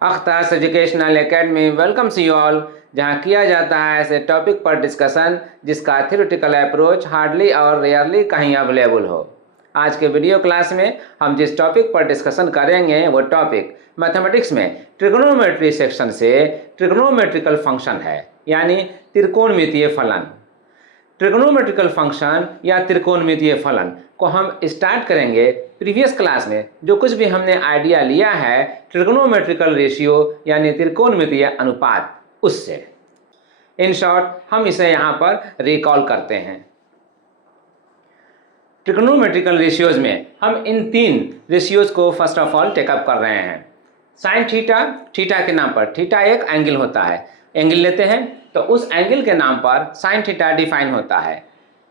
अख्तास educational academy welcomes you all, जहां किया जाता है ऐसे टॉपिक पर डिस्कशन जिसका थ्योरेटिकल अप्रोच हार्डली और रेयरली कहीं अवेलेबल हो। आज के वीडियो क्लास में हम जिस टॉपिक पर डिस्कशन करेंगे वो टॉपिक मैथमेटिक्स में ट्रिग्नोमेट्री सेक्शन से ट्रिग्नोमेट्रिकल फंक्शन है, यानी त्रिकोणमितीय फलन। ट्रिग्नोमेट्रिकल फंक्शन या त्रिकोणमितीय फलन को हम स्टार्ट करेंगे प्रीवियस क्लास में। जो कुछ भी हमने आइडिया लिया है ट्रिग्नोमेट्रिकल रेशियो यानी त्रिकोणमितीय अनुपात, उससे इन शॉर्ट हम इसे यहाँ पर रिकॉल करते हैं। ट्रिग्नोमेट्रिकल रेशियोज में हम इन तीन रेशियोज को फर्स्ट ऑफ ऑल टेकअप कर रहे हैं। साइन थीटा, थीटा के नाम पर, थीटा एक एंगल होता है, एंगल लेते हैं तो उस एंगल के नाम पर साइन थीटा डिफाइन होता है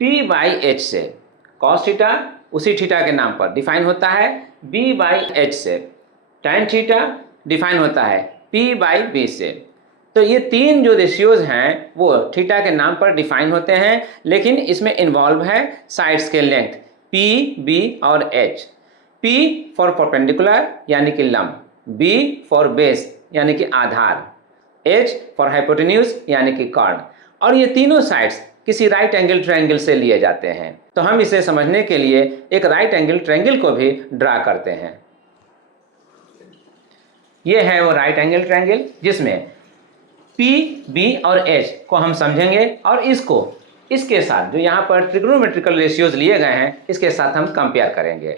p/h से। कॉस थीटा उसी थीटा के नाम पर डिफाइन होता है b/h से। टैन थीटा डिफाइन होता है p/b से। तो ये तीन जो रेशियोज हैं वो थीटा के नाम पर डिफाइन होते हैं, लेकिन इसमें इन्वॉल्व है साइड्स के लेंथ p, b और h। p फॉर परपेंडिकुलर यानी कि लंब, b फॉर बेस यानी कि आधार, h फॉर हाइपोटेन्यूज यानी कि कॉर्ड। और ये तीनों साइड्स किसी राइट एंगल ट्रायंगल से लिए जाते हैं। तो हम इसे समझने के लिए एक राइट एंगल ट्रायंगल को भी ड्रा करते हैं। ये है वो राइट एंगल ट्रायंगल जिसमें p, b और h को हम समझेंगे और इसको इसके साथ जो यहाँ पर ट्रिग्नोमेट्रिकल रेशियोज लिए गए हैं इसके साथ हम कंपेयर करेंगे।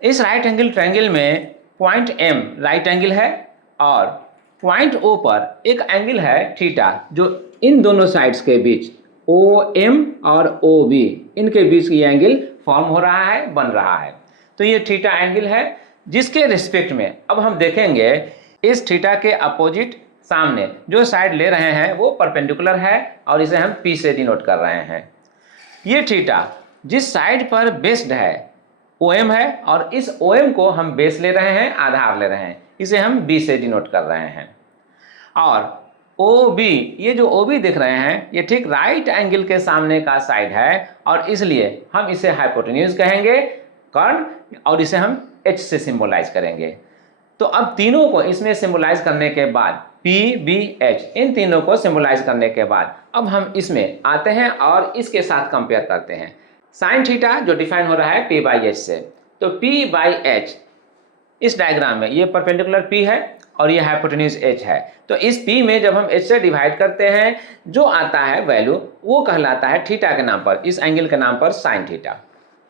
इस राइट एंगल ट्रायंगल में पॉइंट m राइट एंगल है और पॉइंट O पर एक एंगल है थीटा, जो इन दोनों साइड्स के बीच OM और OB इनके बीच की एंगल फॉर्म हो रहा है, बन रहा है। तो ये थीटा एंगल है जिसके रिस्पेक्ट में अब हम देखेंगे इस थीटा के अपोजिट सामने जो साइड ले रहे हैं वो परपेंडिकुलर है और इसे हम P से डिनोट कर रहे हैं। ये थीटा जिस साइड पर बेस्ड है OM है और इस OM को हम बेस ले रहे हैं, आधार ले रहे हैं, इसे हम B से डिनोट कर रहे हैं। और OB, ये जो OB दिख रहे हैं ये ठीक राइट एंगल के सामने का साइड है और इसलिए हम इसे हाइपोटेन्यूज कहेंगे, कर्ण, और इसे हम H से सिंबलाइज करेंगे। तो अब तीनों को इसमें सिंबलाइज करने के बाद P, B, H, इन तीनों को सिंबलाइज करने के बाद अब हम इसमें आते हैं और इसके साथ कंपेयर करते हैं। साइन थीटा जो डिफाइन हो रहा है p/h से, तो p/h इस डायग्राम में ये परपेंडिकुलर p है और ये हाइपोटेन्यूज h है। तो इस p में जब हम h से डिवाइड करते हैं जो आता है वैल्यू वो कहलाता है थीटा के नाम पर, इस एंगल के नाम पर साइन थीटा।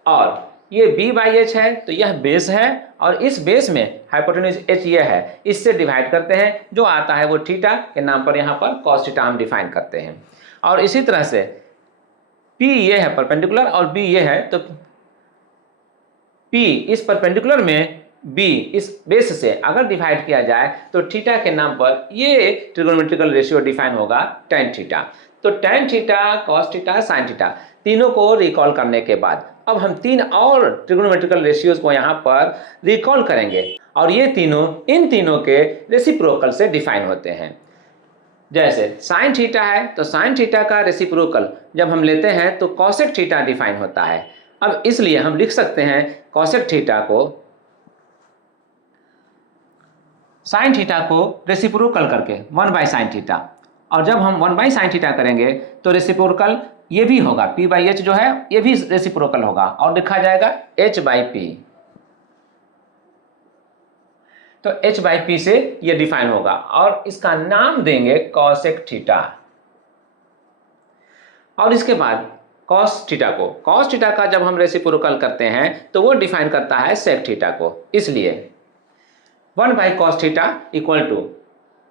और ये b/h है तो यह बेस है और इस बेस में हाइपोटेन्यूज h ये है, इससे डिवाइड करते हैं जो आता है वो थीटा के नाम पर, यहाँ पर कॉस थीटा हम डिफाइन करते हैं। और इसी तरह से P ये है परपेंडिकुलर और B ये है, तो P इस परपेंडिकुलर में B इस बेस से अगर डिवाइड किया जाए तो थीटा के नाम पर ये ट्रिग्नोमेट्रिकल रेशियो डिफाइन होगा tan थीटा। तो tan theta, cos theta, sine theta तीनों को रिकॉल करने के बाद अब हम तीन और ट्रिग्नोमेट्रिकल रेशियोज को यहाँ पर रिकॉल करेंगे और ये तीनों इन तीनों के रेसिप्रोकल से डिफाइन होते हैं। जैसे साइन थीटा है तो साइन थीटा का रेसिप्रोकल जब हम लेते हैं तो कॉसेक थीटा डिफाइन होता है। अब इसलिए हम लिख सकते हैं कॉसेक थीटा को, साइन थीटा को रेसिप्रोकल करके 1/sin थीटा, और जब हम 1/sin थीटा करेंगे तो रेसिप्रोकल ये भी होगा p/h जो है ये भी रेसिप्रोकल होगा और लिखा जाएगा h/p। तो h/p से ये डिफाइन होगा और इसका नाम देंगे कॉसेक थीटा। और इसके बाद कॉस थीटा को, कॉस थीटा का जब हम रेसिप्रोकल करते हैं तो वो डिफाइन करता है सेक थीटा को, इसलिए 1/cos theta equal to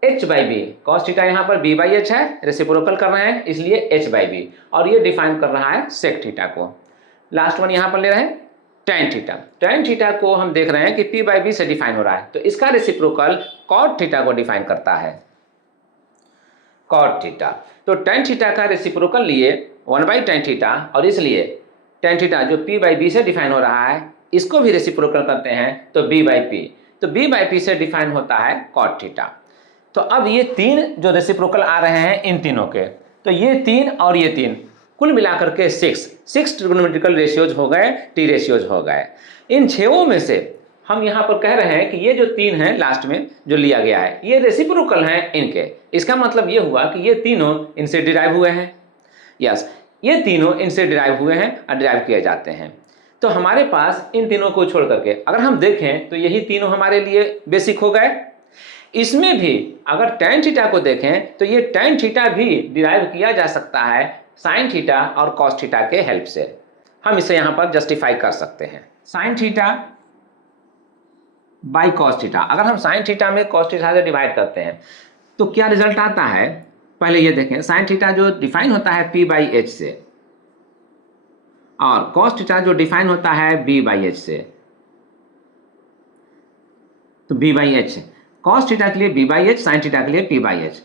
h/b। Cos theta यहाँ पर b/h है, रेसिप्रोकल कर रहे हैं इसलिए h/b, और ये डिफाइन कर रहा है सेक थीटा को। लास्ट वन यहाँ पर ले रहे हैं tan थीटा। tan थीटा को हम देख रहे हैं कि p/b से डिफाइन हो रहा है, तो इसका रेसिप्रोकल cot थीटा को डिफाइन करता है, cot थीटा। तो tan थीटा का रेसिप्रोकल लिए 1/tan थीटा और इसलिए tan थीटा जो p/b से डिफाइन हो रहा है इसको भी रेसिप्रोकल करते हैं तो b/p, तो b/p से डिफाइन होता है cot थीटा। तो अब ये तीन जो रेसिप्रोकल आ रहे हैं इन तीनों के, तो ये तीन और ये तीन कुल मिलाकर के 6 ट्रिग्नोमेट्रिकल रेशियोज हो गए, टी रेशियोज हो गए। इन 6 में से हम यहाँ पर कह रहे हैं कि ये जो 3 हैं लास्ट में जो लिया गया है ये रेसिप्रोकल हैं इनके। इसका मतलब ये हुआ कि ये तीनों इनसे डिराइव हुए हैं। यस, ये तीनों इनसे डिराइव हुए हैं और डिराइव किए जाते हैं। तो हमारे पास इन तीनों को छोड़ करके अगर हम देखें तो यही तीनों हमारे लिए बेसिक हो गए। इसमें भी अगर tan थीटा को देखें तो ये tan थीटा भी डिराइव किया जा सकता है sin थीटा और cos थीटा के हेल्प से। हम इसे यहाँ पर जस्टिफाई कर सकते हैं। sin theta by cos theta, अगर हम sin थीटा में cos थीटा से डिवाइड करते हैं तो क्या रिजल्ट आता है, पहले ये देखें। sin थीटा जो डिफाइन होता है p बाई h से और cos थीटा जो डिफाइन होता है b बाई h से, तो b by h cos theta के लिए b by h, sin theta के लिए p बाई h।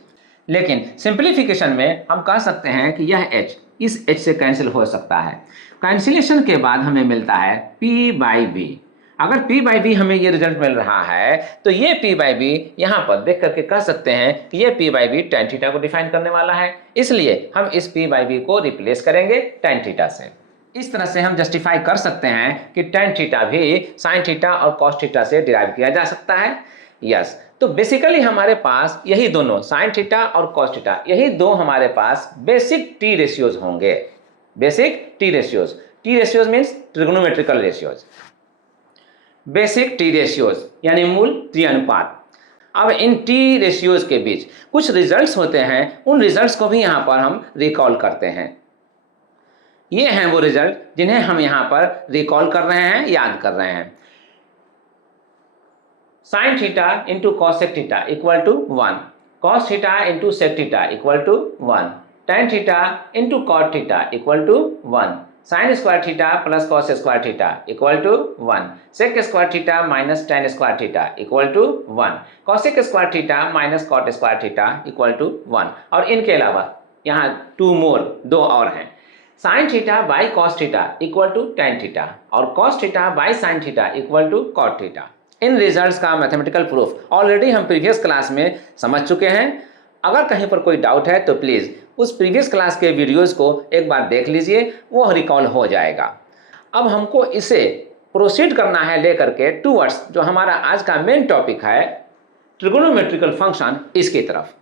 लेकिन सिंप्लीफिकेशन में हम कह सकते हैं कि यह h इस h से कैंसिल हो सकता है। कैंसिलेशन के बाद हमें मिलता है p बाई b। अगर p बाई b हमें ये रिजल्ट मिल रहा है तो ये p बाई b यहाँ पर देख करके कह सकते हैं कि ये p by b tan theta को डिफाइन करने वाला है, इसलिए हम इस p बाई b को रिप्लेस करेंगे tan थीटा से। इस तरह से हम जस्टिफाई कर सकते हैं कि tan थीटा भी sin थीटा और cos थीटा से डिराइव किया जा सकता है। यस, तो बेसिकली हमारे पास यही दोनों sin थीटा और cos थीटा, यही दो हमारे पास बेसिक टी रेशियोज होंगे। Basic T ratios, T ratios means trigonometrical ratios. Basic T ratios यानी मूल त्रिअनुपात। अब इन टी रेशियोज के बीच कुछ रिजल्ट्स होते हैं, उन रिजल्ट्स को भी यहाँ पर हम रिकॉल करते हैं। ये हैं वो रिजल्ट जिन्हें हम यहाँ पर रिकॉल कर रहे हैं, याद कर रहे हैं। sin theta into cosec theta equal to 1, cos theta into sec theta equal to 1, tan theta into cot theta equal to 1, sin square theta plus cos square theta equal to 1, sec square theta minus tan square theta equal to 1, cosec square theta minus cot square theta equal to 1। और इनके अलावा यहाँ 2 मोर, 2 और हैं। sin theta by cos theta equal to tan theta और cos theta by sin theta equal to cot theta. इन results का mathematical proof already हम प्रीवियस क्लास में समझ चुके हैं। अगर कहीं पर कोई डाउट है तो प्लीज़ उस प्रीवियस क्लास के वीडियोस को एक बार देख लीजिए, वो रिकॉल हो जाएगा। अब हमको इसे प्रोसीड करना है लेकर के टूवर्ड्स जो हमारा आज का मेन टॉपिक है, ट्रिगोनोमेट्रिकल फंक्शन, इसकी तरफ।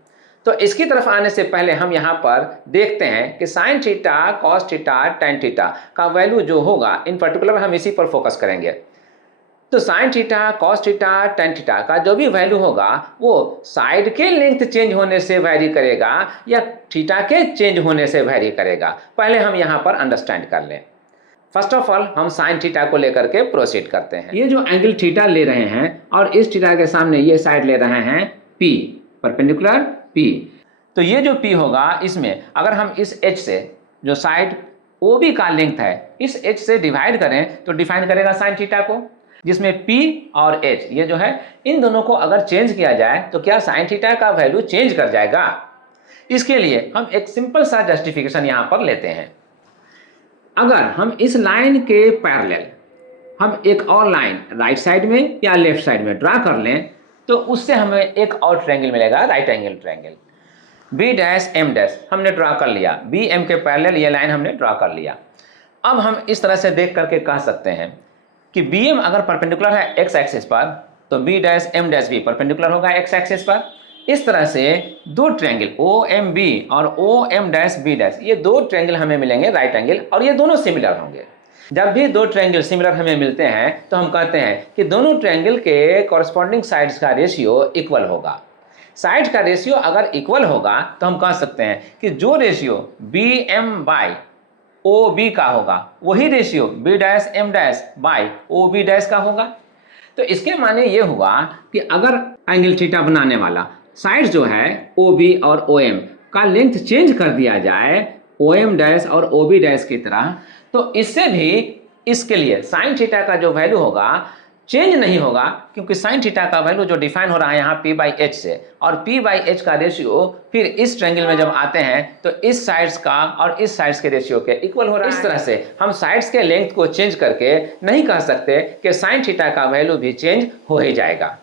तो इसकी तरफ आने से पहले हम यहाँ पर देखते हैं कि sin theta, cos theta, tan theta का वैल्यू जो होगा, इन पर्टिकुलर हम इसी पर फोकस करेंगे। तो sin theta, cos theta, tan theta का जो भी वैल्यू होगा वो साइड के लेंथ चेंज होने से वैरी करेगा या थीटा के चेंज होने से वैरी करेगा, पहले हम यहाँ पर अंडरस्टैंड कर लें। फर्स्ट ऑफ ऑल हम sin थीटा को लेकर के प्रोसीड करते हैं। ये जो एंगल थीटा ले रहे हैं और इस थीटा के सामने ये साइड ले रहे हैं P, परपेंडिकुलर P। तो ये जो P होगा, इसमें अगर हम इस H से जो साइड OB का लेंथ है इस H से डिवाइड करें तो डिफाइन करेगा sin थीटा को, जिसमें P और H ये जो है इन दोनों को अगर चेंज किया जाए तो क्या sin थीटा का वैल्यू चेंज कर जाएगा। इसके लिए हम एक सिंपल सा जस्टिफिकेशन यहाँ पर लेते हैं। अगर हम इस लाइन के पैरेलल हम एक और लाइन राइट साइड में या लेफ्ट साइड में ड्रा कर लें तो उससे हमें एक और ट्रायंगल मिलेगा, right angle triangle. B dash M dash हमने ड्रा कर लिया, बी एम के पैरेलल ये लाइन हमने ड्रा कर लिया। अब हम इस तरह से देख करके कह सकते हैं कि बी एम अगर परपेंडिकुलर है एक्स एक्सिस पर तो बी डैश एम डैश भी परपेंडिकुलर होगा एक्स एक्सिस पर। इस तरह से दो ट्रायंगल ओ एम बी और O M dash B dash, ये दो ट्रायंगल हमें मिलेंगे राइट एंगल, और ये दोनों सिमिलर होंगे। जब भी दो ट्रायंगल सिमिलर हमें मिलते हैं तो हम कहते हैं कि दोनों ट्रायंगल के कॉरस्पॉन्डिंग साइड्स का रेशियो इक्वल होगा। साइड का रेशियो अगर इक्वल होगा तो हम कह सकते हैं कि जो ratio B M by O B का होगा वही ratio B dash M dash by O B dash का होगा। तो इसके माने ये हुआ कि अगर एंगल थीटा बनाने वाला साइड जो है ओ बी और ओ एम का लेंथ चेंज कर दिया जाए ओ एम डैश और ओ बी डैश की तरह, तो इससे भी इसके लिए साइन थीटा का जो वैल्यू होगा चेंज नहीं होगा, क्योंकि साइन थीटा का वैल्यू जो डिफाइन हो रहा है यहाँ पी बाई एच से, और पी बाई एच का रेशियो फिर इस ट्रायंगल में जब आते हैं तो इस साइड्स का और इस साइड्स के रेशियो के इक्वल हो रहा है। इस तरह से हम साइड्स के लेंथ को चेंज करके नहीं कह सकते कि साइन थीटा का वैल्यू भी चेंज हो ही जाएगा।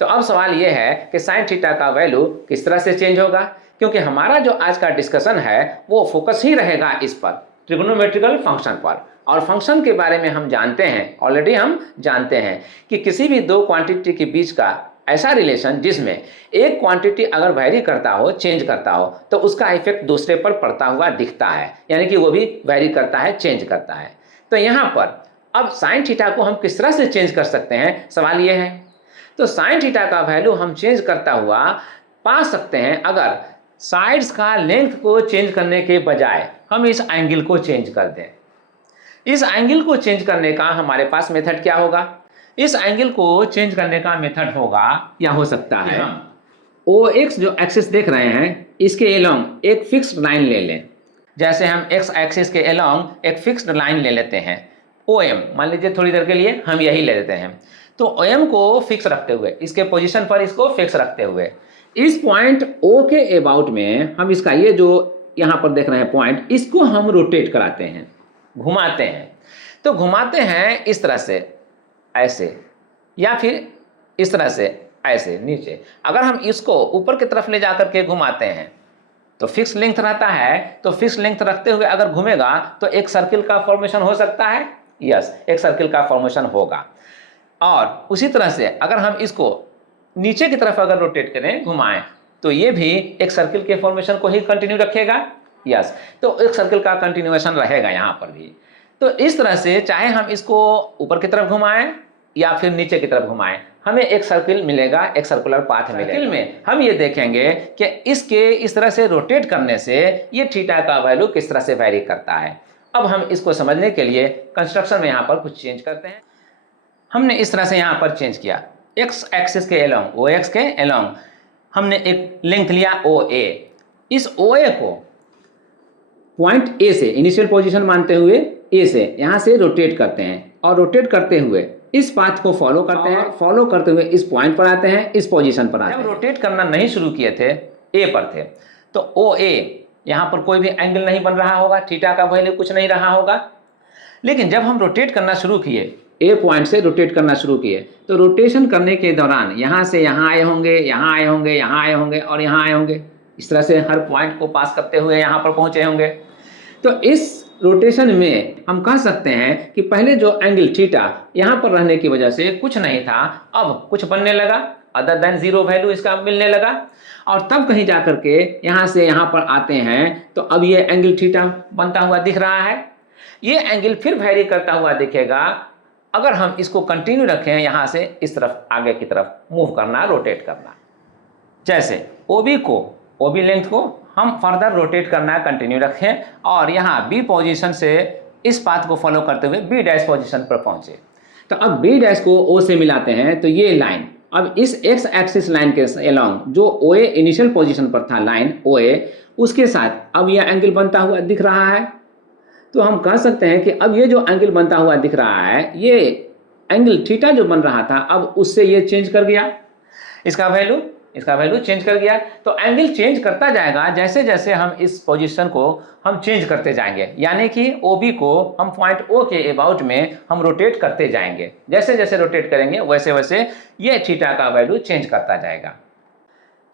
तो अब सवाल ये है कि साइन थीटा का वैल्यू किस तरह से चेंज होगा, क्योंकि हमारा जो आज का डिस्कशन है वो फोकस ही रहेगा इस पर, ट्रिग्नोमेट्रिकल फंक्शन पर। और फंक्शन के बारे में हम जानते हैं, ऑलरेडी हम जानते हैं कि किसी भी दो क्वांटिटी के बीच का ऐसा रिलेशन जिसमें एक क्वांटिटी अगर वैरी करता हो, चेंज करता हो, तो उसका इफेक्ट दूसरे पर पड़ता हुआ दिखता है, यानी कि वो भी वैरी करता है, चेंज करता है। तो यहाँ पर अब साइन थीटा को हम किस तरह से चेंज कर सकते हैं, सवाल ये है। तो साइन थीटा का वैल्यू हम चेंज करता हुआ पा सकते हैं अगर साइड्स का लेंथ को चेंज करने के बजाय हम इस एंगल को चेंज कर दें। इस एंगल को चेंज करने का हमारे पास मेथड क्या होगा? इस एंगल को चेंज करने का मेथड होगा या हो सकता है ओ एक्स जो एक्सिस देख रहे हैं इसके एलोंग एक फिक्स्ड लाइन ले लें। जैसे हम एक्स एक्सिस के एलोंग एक फिक्स्ड लाइन ले लेते हैं ओ एम, मान लीजिए थोड़ी देर के लिए हम यही ले लेते हैं। तो ओ एम को फिक्स रखते हुए, इसके पोजीशन पर इसको फिक्स रखते हुए, इस पॉइंट ओ के अबाउट में हम इसका ये जो यहाँ पर देख रहे हैं पॉइंट, इसको हम रोटेट कराते हैं, घुमाते हैं। तो घुमाते हैं इस तरह से ऐसे, या फिर इस तरह से ऐसे नीचे। अगर हम इसको ऊपर की तरफ ले जाकर के घुमाते हैं तो फिक्स लेंथ रहता है, तो फिक्स लेंथ रखते हुए अगर घूमेगा तो एक सर्किल का फॉर्मेशन हो सकता है। यस, एक सर्किल का फॉर्मेशन होगा। और उसी तरह से अगर हम इसको नीचे की तरफ अगर रोटेट करें, घुमाएं, तो ये भी एक सर्किल के फॉर्मेशन को ही कंटिन्यू रखेगा। यस, तो एक सर्किल का कंटिन्यूएशन रहेगा यहाँ पर भी। तो इस तरह से चाहे हम इसको ऊपर की तरफ घुमाएं या फिर नीचे की तरफ घुमाएं, हमें एक सर्किल मिलेगा, एक सर्कुलर पाथ मिलेगा। सर्किल में हम ये देखेंगे कि इसके इस तरह से रोटेट करने से ये थीटा का वैल्यू किस तरह से वैरी करता है। अब हम इसको समझने के लिए कंस्ट्रक्शन में यहाँ पर कुछ चेंज करते हैं। हमने इस तरह से यहाँ पर चेंज किया, एक्स एक्सिस के एलोंग, ओ एक्स के एलोंग हमने एक लेंथ लिया ओ ए। इस ओ ए को पॉइंट ए से इनिशियल पोजीशन मानते हुए ए से यहाँ से रोटेट करते हैं, और रोटेट करते हुए इस पाथ को फॉलो करते हैं, फॉलो करते हुए इस पॉइंट पर आते हैं, इस पोजीशन पर आते हैं। जब रोटेट करना नहीं शुरू किए थे, ए पर थे, तो ओ ए यहाँ पर कोई भी एंगल नहीं बन रहा होगा, थीटा का वैल्यू कुछ नहीं रहा होगा। लेकिन जब हम रोटेट करना शुरू किए, ए पॉइंट से रोटेट करना शुरू किए, तो रोटेशन करने के दौरान यहाँ से यहाँ आए होंगे, यहाँ आए होंगे, यहाँ आए होंगे और यहाँ आए होंगे। इस तरह से हर पॉइंट को पास करते हुए यहाँ पर पहुँचे होंगे। तो इस रोटेशन में हम कह सकते हैं कि पहले जो एंगल थीटा यहाँ पर रहने की वजह से कुछ नहीं था, अब कुछ बनने लगा, अदर देन जीरो वैल्यू इसका मिलने लगा। और तब कहीं जा करके यहाँ से यहाँ पर आते हैं, तो अब ये एंगल थीटा बनता हुआ दिख रहा है। ये एंगल फिर वैरी करता हुआ दिखेगा अगर हम इसको कंटिन्यू रखें, यहाँ से इस तरफ आगे की तरफ मूव करना, रोटेट करना। जैसे ओबी को, ओबी लेंथ को हम फर्दर रोटेट करना कंटिन्यू रखें और यहाँ बी पोजीशन से इस पाथ को फॉलो करते हुए बी डैश पोजीशन पर पहुँचे। तो अब बी डैश को ओ से मिलाते हैं, तो ये लाइन अब इस एक्स एक्सिस लाइन के एलोंग जो ओ ए इनिशियल पोजीशन पर था, लाइन ओ ए, उसके साथ अब यह एंगल बनता हुआ दिख रहा है। तो हम कह सकते हैं कि अब ये जो एंगल बनता हुआ दिख रहा है, ये एंगल थीटा जो बन रहा था, अब उससे ये चेंज कर गया, इसका वैल्यू चेंज कर गया। तो एंगल चेंज करता जाएगा जैसे जैसे हम इस पोजीशन को हम चेंज करते जाएंगे, यानी कि OB को हम पॉइंट O के अबाउट में हम रोटेट करते जाएंगे। जैसे जैसे रोटेट करेंगे वैसे वैसे ये थीटा का वैल्यू चेंज करता जाएगा।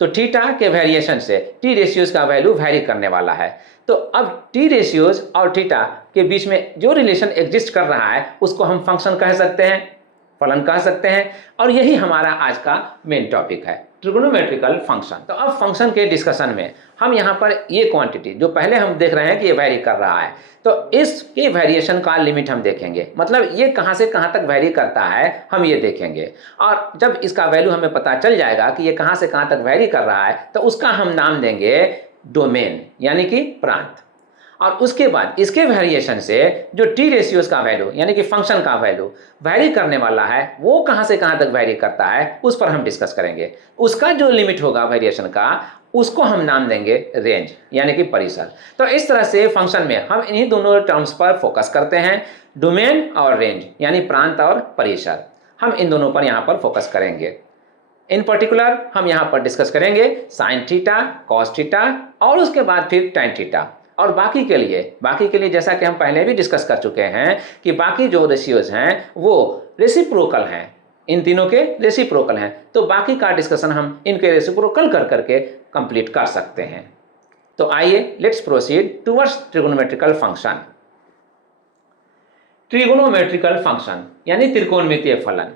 तो थीटा के वेरिएशन से टी रेशियोज का वैल्यू वैरी करने वाला है। तो अब टी रेशियोज और थीटा के बीच में जो रिलेशन एग्जिस्ट कर रहा है उसको हम फंक्शन कह सकते हैं, फलन कह सकते हैं, और यही हमारा आज का मेन टॉपिक है, ट्रिगोनोमेट्रिकल फंक्शन। तो अब फंक्शन के डिस्कशन में हम यहाँ पर ये क्वांटिटी जो पहले हम देख रहे हैं कि ये वैरी कर रहा है, तो इसके वेरिएशन का लिमिट हम देखेंगे, मतलब ये कहाँ से कहाँ तक वैरी करता है हम ये देखेंगे। और जब इसका वैल्यू हमें पता चल जाएगा कि ये कहाँ से कहाँ तक वैरी कर रहा है, तो उसका हम नाम देंगे डोमेन, यानी कि प्रांत। और उसके बाद इसके वेरिएशन से जो टी रेशियोज का वैल्यू यानी कि फंक्शन का वैल्यू वैरी करने वाला है, वो कहाँ से कहाँ तक वैरी करता है उस पर हम डिस्कस करेंगे। उसका जो लिमिट होगा वेरिएशन का, उसको हम नाम देंगे रेंज, यानी कि परिसर। तो इस तरह से फंक्शन में हम इन्हीं दोनों टर्म्स पर फोकस करते हैं, डोमेन और रेंज, यानी प्रांत और परिसर। हम इन दोनों पर यहाँ पर फोकस करेंगे। इन पर्टिकुलर हम यहाँ पर डिस्कस करेंगे साइन थीटा, कॉस थीटा और उसके बाद फिर टैन थीटा। और बाकी के लिए जैसा कि हम पहले भी डिस्कस कर चुके हैं कि बाकी जो रेशियोज हैं वो रेसिप्रोकल हैं, इन तीनों के रेसिप्रोकल हैं। तो बाकी का डिस्कशन हम इनके रेसिप्रोकल कर करके कंप्लीट कर सकते हैं। तो आइए let's proceed towards trigonometrical function. Trigonometrical function यानी त्रिकोणमितीय फलन।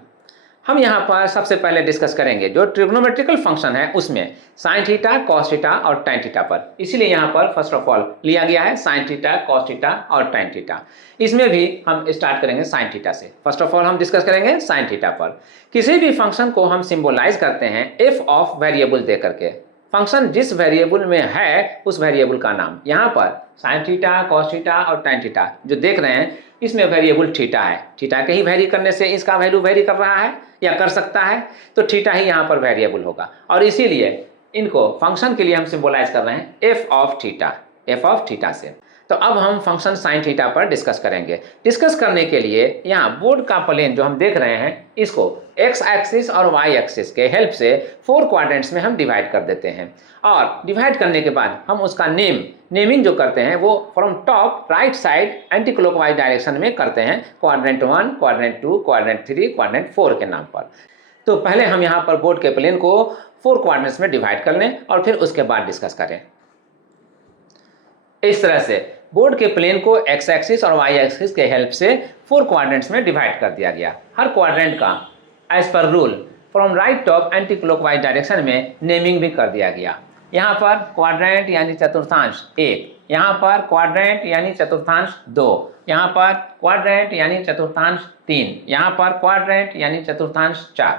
हम यहाँ पर सबसे पहले डिस्कस करेंगे जो ट्रिग्नोमेट्रिकल फंक्शन है उसमें साइन थीटा, कॉस थीटा और टैन थीटा पर। इसीलिए यहाँ पर फर्स्ट ऑफ ऑल लिया गया है साइन थीटा, कॉस थीटा और टैन थीटा। इसमें भी हम स्टार्ट करेंगे साइन थीटा से। फर्स्ट ऑफ ऑल हम डिस्कस करेंगे साइन थीटा पर। किसी भी फंक्शन को हम सिंबलाइज करते हैं एफ ऑफ वेरिएबल दे करके। फंक्शन जिस वेरिएबल में है उस वेरिएबल का नाम। यहाँ पर साइन थीटा, कॉस थीटा और टैन थीटा जो देख रहे हैं इसमें वेरिएबल थीटा है। थीटा के ही वेरी करने से इसका वैल्यू वेरी कर रहा है या कर सकता है, तो थीटा ही यहाँ पर वेरिएबल होगा और इसीलिए इनको फंक्शन के लिए हम सिंबलाइज कर रहे हैं एफ ऑफ थीटा से। तो अब हम फंक्शन साइन थीटा पर डिस्कस करेंगे। डिस्कस करने के लिए यहाँ बोर्ड का प्लेन जो हम देख रहे हैं इसको एक्स एक्सिस और वाई एक्सिस के हेल्प से 4 क्वाड्रेंट्स में हम डिवाइड कर देते हैं और डिवाइड करने के बाद हम उसका नेमिंग जो करते हैं वो from top right side anti clockwise direction में करते हैं, क्वाड्रेंट 1, क्वाड्रेंट 2, क्वाड्रेंट 3, क्वाड्रेंट 4 के नाम पर। तो पहले हम यहाँ पर बोर्ड के प्लेन को 4 क्वाड्रेंट्स में डिवाइड कर लें और फिर उसके बाद डिस्कस करें। इस तरह से बोर्ड के प्लेन को एक्स एक्सिस और वाई एक्सिस के हेल्प से 4 क्वाड्रेंट्स में डिवाइड कर दिया गया। हर क्वाड्रेंट का as per rule from right top anti clockwise direction में नेमिंग भी कर दिया गया। यहाँ पर क्वाड्रेंट यानी चतुर्थांश 1, यहाँ पर क्वाड्रेंट यानी चतुर्थांश 2, यहाँ पर क्वाड्रेंट यानी चतुर्थांश 3, यहाँ पर क्वाड्रेंट यानी चतुर्थांश 4।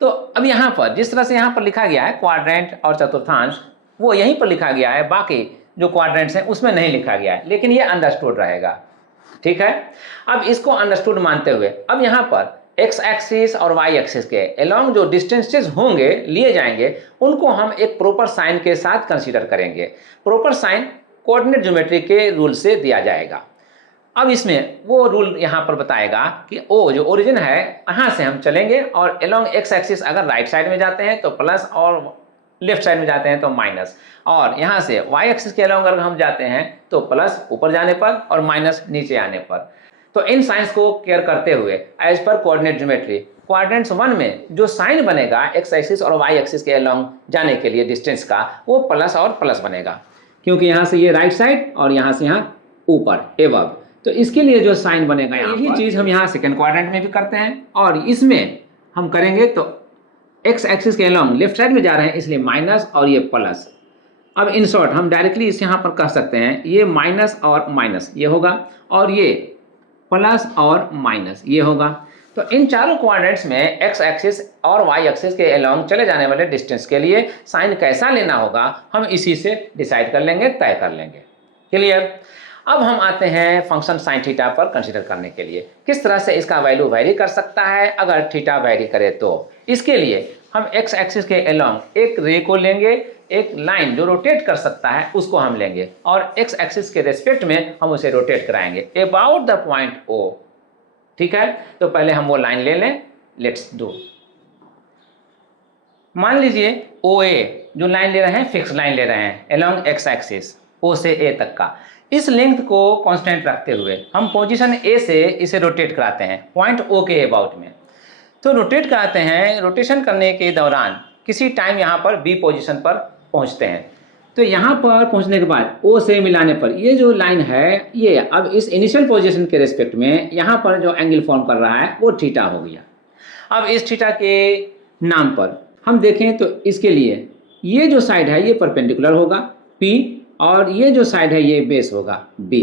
तो अब यहाँ पर जिस तरह से यहाँ पर लिखा गया है क्वाड्रेंट और चतुर्थांश वो यहीं पर लिखा गया है, बाकी जो क्वाड्रेंट्स हैं उसमें नहीं लिखा गया है, लेकिन ये अंडरस्टूड रहेगा। ठीक है, अब इसको अंडरस्टूड मानते हुए अब यहाँ पर एक्स एक्सिस और वाई एक्सिस के अलोंग जो डिस्टेंसेस होंगे लिए जाएंगे उनको हम एक प्रॉपर साइन के साथ कंसीडर करेंगे। प्रॉपर साइन कोऑर्डिनेट ज्योमेट्री के रूल से दिया जाएगा। अब इसमें वो रूल यहाँ पर बताएगा कि ओ जो ओरिजिन है यहाँ से हम चलेंगे और अलोंग एक्स एक्सिस अगर राइट साइड में जाते हैं तो प्लस और लेफ्ट साइड में जाते हैं तो माइनस, और यहाँ से वाई एक्सिस के अलोंग अगर हम जाते हैं तो प्लस ऊपर जाने पर और माइनस नीचे आने पर। तो इन साइंस को केयर करते हुए as per coordinate geometry quadrants 1 में जो साइन बनेगा एक्स एक्सिस और वाई एक्सिस के अलोंग जाने के लिए डिस्टेंस का वो प्लस और प्लस बनेगा, क्योंकि यहाँ से ये राइट साइड और यहाँ से यहाँ ऊपर एबव। तो इसके लिए जो साइन बनेगा यही चीज़ हम यहाँ सेकेंड क्वाड्रेंट में भी करते हैं और इसमें हम करेंगे तो एक्स एक्सिस के अलोंग लेफ्ट साइड में जा रहे हैं इसलिए माइनस और ये प्लस। अब इन शॉर्ट हम डायरेक्टली इस यहाँ पर कह सकते हैं ये माइनस और माइनस ये होगा और ये प्लस और माइनस ये होगा। तो इन चारों क्वाड्रेंट्स में एक्स एक्सिस और वाई एक्सिस के अलोंग चले जाने वाले डिस्टेंस के लिए साइन कैसा लेना होगा हम इसी से डिसाइड कर लेंगे, तय कर लेंगे। क्लियर। अब हम आते हैं फंक्शन साइन थीटा पर कंसीडर करने के लिए किस तरह से इसका वैल्यू वेरी कर सकता है अगर थीटा वेरी करे तो। इसके लिए हम एक्स एक्सिस के अलोंग एक रे को लेंगे, एक लाइन जो रोटेट कर सकता है उसको हम लेंगे और एक्स एक्सिस के रेस्पेक्ट में हम उसे रोटेट कराएंगे अबाउट द पॉइंट ओ। ठीक है, तो पहले हम वो लाइन ले लें, लेट्स डू। मान लीजिए ओ ए जो लाइन ले रहे हैं फिक्स लाइन ले रहे हैं अलोंग एक्स एक्सिस ओ से ए तक का, इस लेंथ को कांस्टेंट रखते हुए हम पोजीशन ए से इसे रोटेट कराते हैं पॉइंट ओ के अबाउट में। तो रोटेट कराते हैं, रोटेशन करने के दौरान किसी टाइम यहाँ पर बी पोजीशन पर पहुँचते हैं। तो यहाँ पर पहुँचने के बाद ओ से मिलाने पर ये जो लाइन है ये अब इस इनिशियल पोजीशन के रेस्पेक्ट में यहाँ पर जो एंगल फॉर्म कर रहा है वो थीटा हो गया। अब इस थीटा के नाम पर हम देखें तो इसके लिए ये जो साइड है ये परपेंडिकुलर होगा पी और ये जो साइड है ये बेस होगा बी।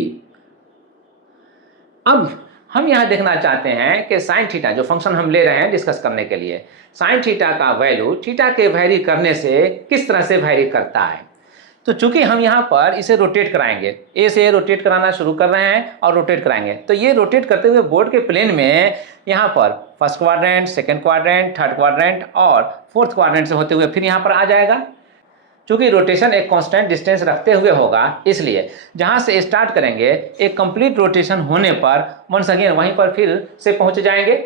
अब हम यहाँ देखना चाहते हैं कि साइन थीटा जो फंक्शन हम ले रहे हैं डिस्कस करने के लिए, साइन थीटा का वैल्यू थीटा के वैरी करने से किस तरह से वैरी करता है। तो चूंकि हम यहाँ पर इसे रोटेट कराएंगे, ए से रोटेट कराना शुरू कर रहे हैं और रोटेट कराएंगे, तो ये रोटेट करते हुए बोर्ड के प्लेन में यहाँ पर first quadrant, second quadrant, third quadrant और फोर्थ क्वाड्रेंट से होते हुए फिर यहाँ पर आ जाएगा। चूंकि रोटेशन एक कांस्टेंट डिस्टेंस रखते हुए होगा इसलिए जहां से स्टार्ट करेंगे एक कंप्लीट रोटेशन होने पर वंस अगेन वहीं पर फिर से पहुंच जाएंगे।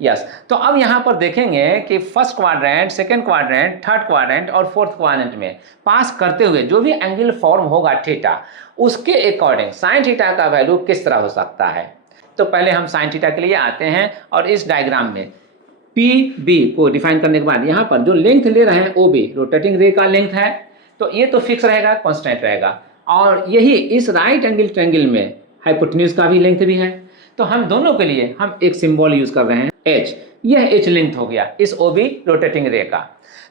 यस, तो अब यहां पर देखेंगे कि first quadrant, second quadrant, third quadrant और फोर्थ क्वाड्रेंट में पास करते हुए जो भी एंगल फॉर्म होगा थीटा उसके अकॉर्डिंग साइन थीटा का वैल्यू किस तरह हो सकता है। तो पहले हम साइन थीटा के लिए आते हैं और इस डायग्राम में पी बी को डिफाइन करने के बाद यहाँ पर जो लेंथ ले रहे हैं ओ बी रोटेटिंग रे का लेंथ है, तो ये तो फिक्स रहेगा, कांस्टेंट रहेगा। और यही इस राइट एंगल ट्रायंगल में हाइपोटेन्यूज का भी लेंथ भी है। तो हम दोनों के लिए हम एक सिंबल यूज कर रहे हैं h। यह h लेंथ हो गया इस OB रोटेटिंग रे का।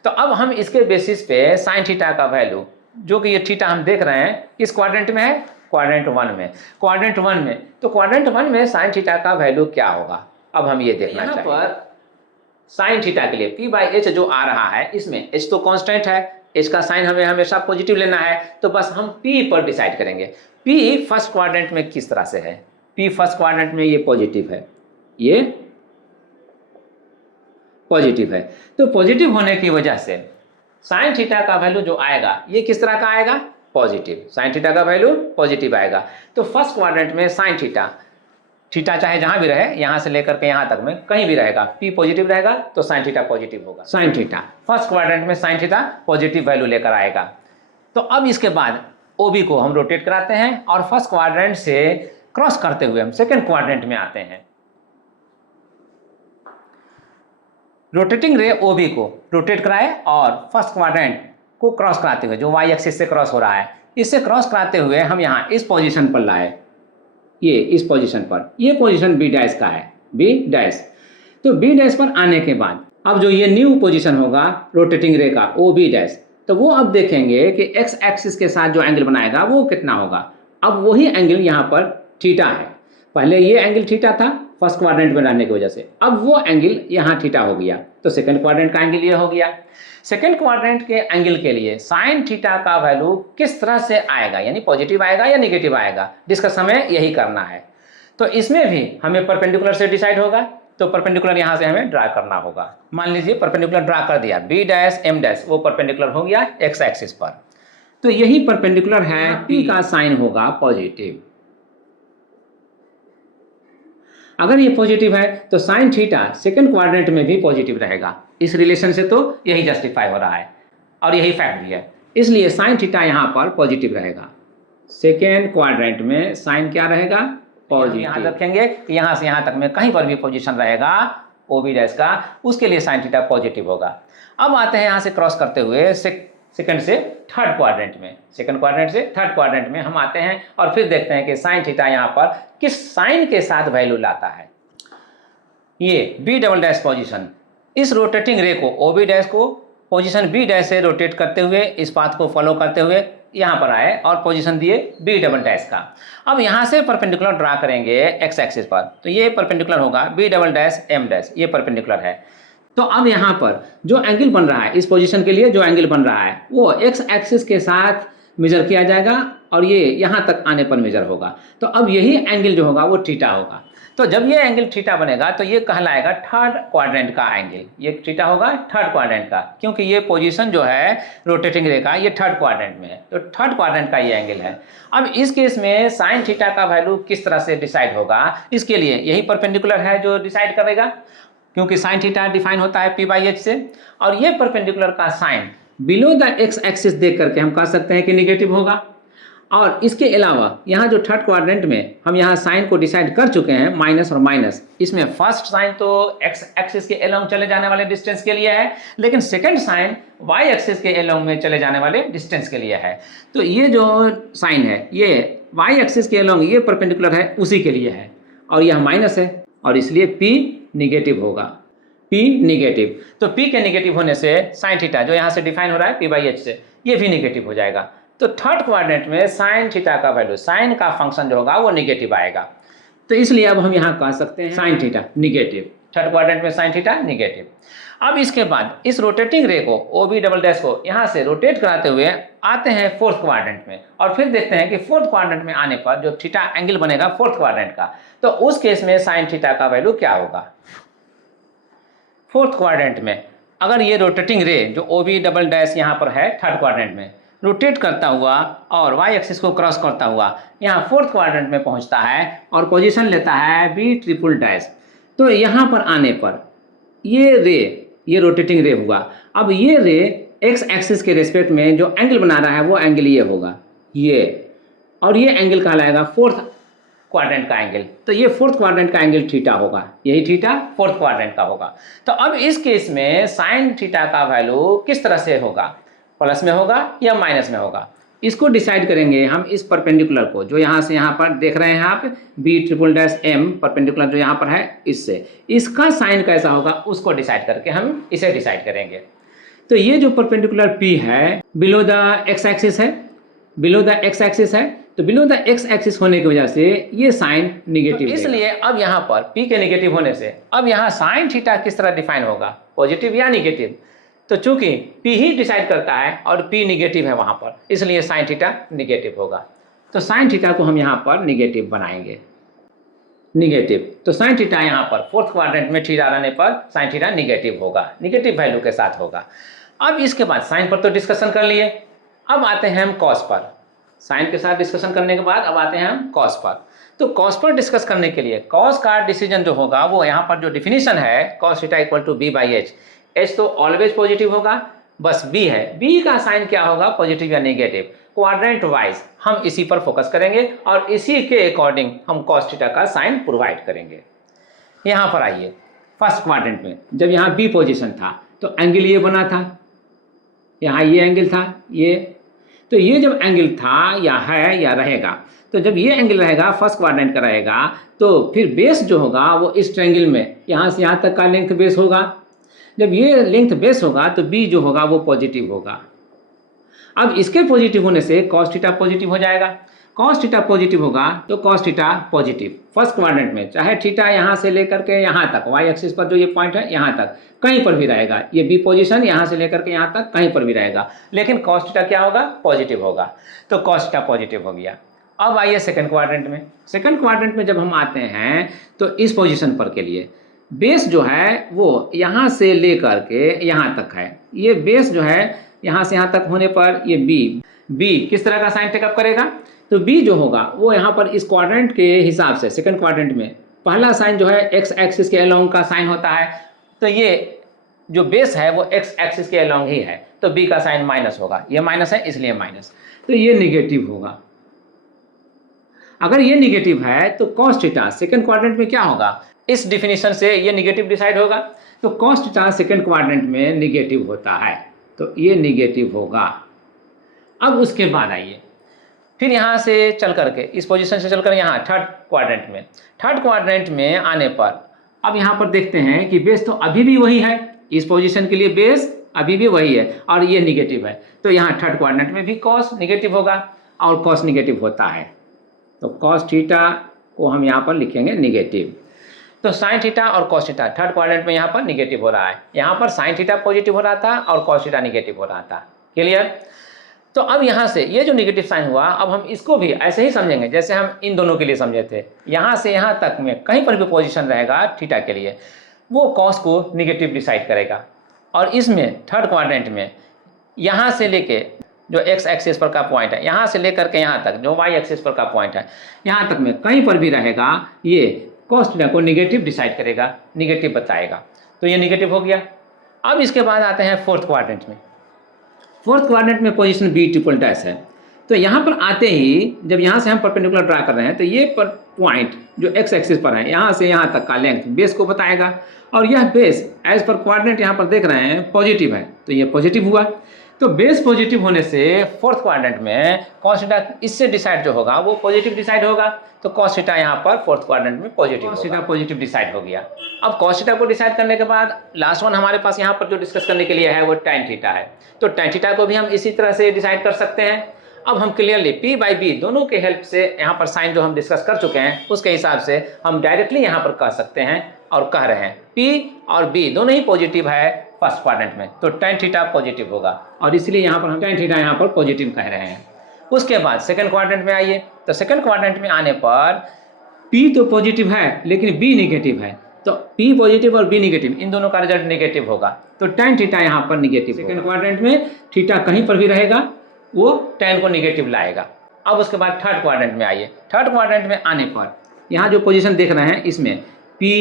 तो अब हम इसके बेसिस पे साइन थीटा का वैल्यू, जो कि ये थीटा हम देख रहे हैं किस क्वाड्रेंट में है, क्वाड्रेंट 1 में। क्वाड्रेंट 1 में, तो क्वाड्रेंट 1 में साइन थीटा का वैल्यू क्या होगा, अब हम ये देखना चाहिए। पर साइन थीटा के लिए p/h जो आ रहा है, इसमें h तो कांस्टेंट है, h का साइन हमें हमेशा पॉजिटिव लेना है, तो बस हम p पर डिसाइड करेंगे। p फर्स्ट क्वाड्रेंट में किस तरह से है, p फर्स्ट क्वाड्रेंट में ये पॉजिटिव है, ये पॉजिटिव है। तो पॉजिटिव होने की वजह से साइन थीटा का वैल्यू जो आएगा ये किस तरह का आएगा, पॉजिटिव। साइन थीटा का वैल्यू पॉजिटिव आएगा। तो फर्स्ट क्वाड्रेंट में साइन थीटा, थीटा चाहे जहां भी रहे, यहां से लेकर के यहां तक में कहीं भी रहेगा, p पॉजिटिव रहेगा तो साइन थीटा पॉजिटिव होगा। साइन थीटा फर्स्ट क्वाड्रेंट में साइन थीटा पॉजिटिव वैल्यू लेकर आएगा। तो अब इसके बाद OB को हम रोटेट कराते हैं और फर्स्ट क्वाड्रेंट से क्रॉस करते हुए हम सेकेंड क्वाड्रेंट में आते हैं। रोटेटिंग रे OB को रोटेट कराए और फर्स्ट क्वाड्रेंट को क्रॉस कराते हुए, जो y एक्सिस से क्रॉस हो रहा है, इससे क्रॉस कराते हुए हम यहाँ इस पोजीशन पर लाए, ये इस पोजीशन पर, ये पोजीशन B' का है, B'। तो B' पर आने के बाद अब जो ये न्यू पोजीशन होगा रोटेटिंग रे का OB', तो वो अब देखेंगे कि x एक्सिस के साथ जो एंगल बनाएगा वो कितना होगा। अब वही एंगल यहाँ पर थीटा है, पहले ये एंगल थीटा था फर्स्ट क्वाड्रेंट में रहने की वजह से, अब वो एंगल यहाँ थीटा हो गया, तो सेकंड क्वाड्रेंट का एंगल ये हो गया। सेकंड क्वाड्रेंट के एंगल के लिए साइन थीटा का वैल्यू किस तरह से आएगा, यानी पॉजिटिव आएगा या नेगेटिव आएगा, डिस्कस हमें यही करना है। तो इसमें भी हमें परपेंडिकुलर से डिसाइड होगा, तो परपेंडिकुलर यहाँ से हमें ड्रा करना होगा। मान लीजिए परपेंडिकुलर ड्रा कर दिया, B', M', वो परपेंडिकुलर हो गया x एक्सिस पर, तो यही परपेंडिकुलर है, P का साइन होगा पॉजिटिव। अगर ये पॉजिटिव है तो साइन थीटा सेकंड क्वाड्रेंट में भी पॉजिटिव रहेगा। इस रिलेशन से तो यही जस्टिफाई हो रहा है और यही फैक्ट भी है, इसलिए साइन थीटा यहाँ पर पॉजिटिव रहेगा। सेकेंड क्वाड्रेंट में साइन क्या रहेगा, पॉजिटिव। यहाँ रखेंगे कि यहाँ से यहाँ तक में कहीं पर भी पोजीशन रहेगा OB' का, उसके लिए साइन थीटा पॉजिटिव होगा। अब आते हैं यहाँ से क्रॉस करते हुए सेकंड से थर्ड क्वाड्रेंट में, सेकंड क्वाड्रेंट से थर्ड क्वाड्रेंट में हम आते हैं और फिर देखते हैं कि साइन थीटा यहाँ पर किस साइन के साथ वैल्यू लाता है। ये B' पोजीशन, इस रोटेटिंग रे को OB' को पोजीशन B' से रोटेट करते हुए, इस पाथ को फॉलो करते हुए यहाँ पर आए और पोजीशन दिए B' का। अब यहाँ से परपेंडिकुलर ड्रा करेंगे x एक्सिस पर, तो ये परपेंडिकुलर होगा B', M', ये परपेंडिकुलर है। तो अब यहाँ पर जो एंगल बन रहा है, इस पोजीशन के लिए जो एंगल बन रहा है वो x एक्सिस के साथ मेजर किया जाएगा और ये यहाँ तक आने पर मेजर होगा। तो अब यही एंगल जो होगा वो थीटा होगा। तो जब ये एंगल थीटा बनेगा तो ये कहलाएगा थर्ड क्वाड्रेंट का एंगल, ये थीटा होगा थर्ड क्वाड्रेंट का, क्योंकि ये पोजीशन जो है रोटेटिंग रे का ये थर्ड क्वाड्रेंट में है, तो थर्ड क्वाड्रेंट का ये एंगल है। अब इस केस में साइन थीटा का वैल्यू किस तरह से डिसाइड होगा, इसके लिए यही परपेंडिकुलर है जो डिसाइड करेगा, क्योंकि साइन थीटा डिफाइन होता है P/h से, और ये परपेंडिकुलर का sign below the x axis देख करके हम कह सकते हैं कि नेगेटिव होगा। और इसके अलावा यहाँ जो थर्ड क्वाड्रेंट में हम यहाँ साइन को डिसाइड कर चुके हैं माइनस और माइनस, इसमें फर्स्ट साइन तो x एक्सिस के अलोंग चले जाने वाले डिस्टेंस के लिए है, लेकिन सेकंड साइन y एक्सिस के अलोंग में चले जाने वाले डिस्टेंस के लिए है। तो ये जो साइन है ये y एक्सिस के अलोंग ये परपेंडिकुलर है उसी के लिए है, और यह माइनस है और इसलिए P निगेटिव होगा, P निगेटिव। तो P के निगेटिव होने से साइन थीटा जो यहाँ से डिफाइन हो रहा है P/h से, ये भी निगेटिव हो जाएगा। तो थर्ड क्वाड्रेंट में साइन थीटा का वैल्यू, साइन का फंक्शन जो होगा वो निगेटिव आएगा। तो इसलिए अब हम यहाँ कह सकते हैं sine theta negative, third quadrant में साइन थीटा निगेटिव। अब इसके बाद इस रोटेटिंग रे को OB' को यहाँ से रोटेट कराते हुए आते हैं फोर्थ क्वाड्रेंट में, और फिर देखते हैं कि फोर्थ क्वाड्रेंट में आने पर जो थीटा एंगल बनेगा फोर्थ क्वाड्रेंट का, तो उस केस में साइन थीटा का वैल्यू क्या होगा। फोर्थ क्वाड्रेंट में अगर ये रोटेटिंग रे जो OB' यहाँ पर है थर्ड क्वाड्रेंट में रोटेट करता हुआ और y एक्सिस को क्रॉस करता हुआ यहाँ फोर्थ क्वाड्रेंट में पहुँचता है और पोजीशन लेता है B', तो यहाँ पर आने पर ये रे, ये रोटेटिंग रे हुआ। अब ये रे x एक्सिस के रेस्पेक्ट में जो एंगल बना रहा है वो एंगल ये होगा, ये, और ये एंगल कहलाएगा फोर्थ क्वाड्रेंट का एंगल। तो ये फोर्थ क्वाड्रेंट का एंगल थीटा होगा, यही थीटा फोर्थ क्वाड्रेंट का होगा। तो अब इस केस में साइन थीटा का वैल्यू किस तरह से होगा, प्लस में होगा या माइनस में होगा। इसको डिसाइड करेंगे हम इस परपेंडिकुलर को, जो यहाँ से यहाँ पर देख रहे हैं आप B triple dash M perpendicular जो यहाँ पर है, इससे इसका साइन कैसा होगा उसको डिसाइड करके हम इसे डिसाइड करेंगे। तो ये जो परपेंडिकुलर पी है बिलो द एक्स एक्सिस है, बिलो द एक्स एक्सिस है, तो बिलो द एक्स एक्सिस होने की वजह से ये साइन निगेटिव, तो इसलिए अब यहाँ पर पी के निगेटिव होने से अब यहाँ साइन थीटा किस तरह डिफाइन होगा, पॉजिटिव या निगेटिव। तो चूंकि पी ही डिसाइड करता है और पी निगेटिव है वहाँ पर, इसलिए साइन थीटा निगेटिव होगा। तो साइन थीटा को हम यहाँ पर निगेटिव बनाएंगे, निगेटिव। तो साइन थीटा यहाँ पर फोर्थ क्वाड्रेंट में थीटा रहने पर साइन थीटा निगेटिव होगा, निगेटिव वैल्यू के साथ होगा। अब इसके बाद साइन पर तो डिस्कशन कर लिए, अब आते हैं हम कॉस पर। साइन के साथ डिस्कशन करने के बाद अब आते हैं हम कॉस पर। तो कॉस पर डिस्कस करने के लिए कॉस का डिसीजन जो होगा वो यहाँ पर जो डिफिनीशन है cos theta equal to B by H, H तो ऑलवेज पॉजिटिव होगा, बस बी है, बी का साइन क्या होगा, पॉजिटिव या नेगेटिव। क्वाड्रेंट वाइज हम इसी पर फोकस करेंगे और इसी के अकॉर्डिंग हम कॉस थीटा का साइन प्रोवाइड करेंगे। यहाँ पर आइए, फर्स्ट क्वाड्रेंट में जब यहाँ बी पोजीशन था तो एंगल ये बना था, यहाँ ये एंगल था ये, तो ये जब एंगल था या है या रहेगा, तो जब ये एंगल रहेगा फर्स्ट क्वाड्रेंट का रहेगा तो फिर बेस जो होगा वो इस ट्रायंगल में यहाँ से यहाँ तक का लेंथ बेस होगा। जब ये लेंथ बेस होगा तो बी जो होगा वो पॉजिटिव होगा। अब इसके पॉजिटिव होने से कॉस थीटा पॉजिटिव हो जाएगा, कॉस थीटा पॉजिटिव होगा तो cos theta positive first quadrant में, चाहे थीटा यहाँ से लेकर के यहाँ तक वाई एक्सिस पर जो ये पॉइंट है यहाँ तक कहीं पर भी रहेगा, ये बी पोजीशन यहाँ से लेकर के यहाँ तक कहीं पर भी रहेगा, लेकिन कॉस थीटा क्या होगा, पॉजिटिव होगा। तो कॉस थीटा पॉजिटिव हो गया। अब आइए सेकंड क्वाड्रेंट में। सेकंड क्वाड्रेंट में जब हम आते हैं तो इस पोजीशन पर के लिए बेस जो है वो यहाँ से लेकर के यहाँ तक है, ये बेस जो है यहाँ से यहाँ तक होने पर ये बी किस तरह का साइन टेकअप करेगा, तो बी जो होगा वो यहाँ पर इस क्वाड्रेंट के हिसाब से सेकंड क्वाड्रेंट में पहला साइन जो है एक्स एक्सिस के अलोंग का साइन होता है, तो ये जो बेस है वो एक्स एक्सिस के अलोंग ही है, तो बी का साइन माइनस होगा, ये माइनस है इसलिए माइनस, तो ये निगेटिव होगा। अगर ये निगेटिव है तो कॉस थीटा सेकंड क्वाड्रेंट में क्या होगा, इस डिफिनीशन से ये निगेटिव डिसाइड होगा, तो कॉस थीटा सेकंड क्वाड्रेंट में निगेटिव होता है, तो ये निगेटिव होगा। अब उसके बाद आइए फिर यहाँ से चल करके इस पोजीशन से चलकर यहाँ थर्ड क्वाड्रेंट में आने पर अब यहाँ पर देखते हैं कि बेस तो अभी भी वही है, इस पोजीशन के लिए बेस अभी भी वही है और ये निगेटिव है, तो यहाँ थर्ड क्वाड्रेंट में भी कॉस निगेटिव होगा और कॉस निगेटिव होता है, तो कॉस थीटा को हम यहाँ पर लिखेंगे निगेटिव। तो साइन थीटा और कॉस थीटा थर्ड क्वाड्रेंट में यहाँ पर निगेटिव हो रहा है, यहाँ पर साइन थीटा पॉजिटिव हो रहा था और कॉस थीटा निगेटिव हो रहा था। क्लियर? तो अब यहाँ से ये जो निगेटिव साइन हुआ अब हम इसको भी ऐसे ही समझेंगे जैसे हम इन दोनों के लिए समझे थे, यहाँ से यहाँ तक में कहीं पर भी पोजीशन रहेगा थीटा के लिए वो कॉस को निगेटिव डिसाइड करेगा, और इसमें थर्ड क्वाड्रेंट में यहाँ से लेके जो एक्स एक्सिस पर का पॉइंट है यहाँ से लेकर के यहाँ तक जो वाई एक्सिस पर का पॉइंट है यहाँ तक में कहीं पर भी रहेगा ये कॉस थीटा को निगेटिव डिसाइड करेगा, निगेटिव बताएगा, तो ये निगेटिव हो गया। अब इसके बाद आते हैं फोर्थ क्वाड्रेंट में। फोर्थ क्वाड्रेंट में पोजीशन बी ट्रिपल डैश है, तो यहाँ पर आते ही जब यहाँ से हम परपेंडिकुलर ड्रा कर रहे हैं तो ये पर पॉइंट जो एक्स एक्सिस पर है यहाँ से यहाँ तक का लेंथ बेस को बताएगा, और यह बेस एज पर क्वाड्रेंट यहाँ पर देख रहे हैं पॉजिटिव है, तो ये पॉजिटिव हुआ। तो बेस पॉजिटिव होने से फोर्थ क्वाड्रेंट में कॉस थीटा इससे डिसाइड जो होगा वो पॉजिटिव डिसाइड होगा, तो कॉस थीटा यहाँ पर फोर्थ क्वाड्रेंट में positive, cos theta positive decide हो गया। अब कॉस थीटा को डिसाइड करने के बाद लास्ट वन हमारे पास यहाँ पर जो डिस्कस करने के लिए है वो tan थीटा है, तो tan थीटा को भी हम इसी तरह से डिसाइड कर सकते हैं। अब हम क्लियरली p बाई बी दोनों के हेल्प से यहाँ पर साइन जो हम डिस्कस कर चुके हैं उसके हिसाब से हम डायरेक्टली यहाँ पर कह सकते हैं और कह रहे हैं p और b दोनों ही पॉजिटिव है फर्स्ट क्वाड्रेंट में, तो tan थीटा पॉजिटिव होगा और इसलिए यहाँ पर हम tan थीटा यहाँ पर पॉजिटिव कह रहे हैं। उसके बाद सेकंड क्वाड्रेंट में आइए, तो सेकंड क्वाड्रेंट में आने पर p तो पॉजिटिव है लेकिन b निगेटिव है, तो p पॉजिटिव और b निगेटिव इन दोनों का रिजल्ट निगेटिव होगा, तो tan थीटा यहाँ पर निगेटिव। सेकंड क्वाड्रेंट में थीटा कहीं पर भी रहेगा वो tan को निगेटिव लाएगा। अब उसके बाद थर्ड क्वाड्रेंट में आइए, थर्ड क्वाड्रेंट में आने पर यहाँ जो पोजीशन देख रहे हैं इसमें p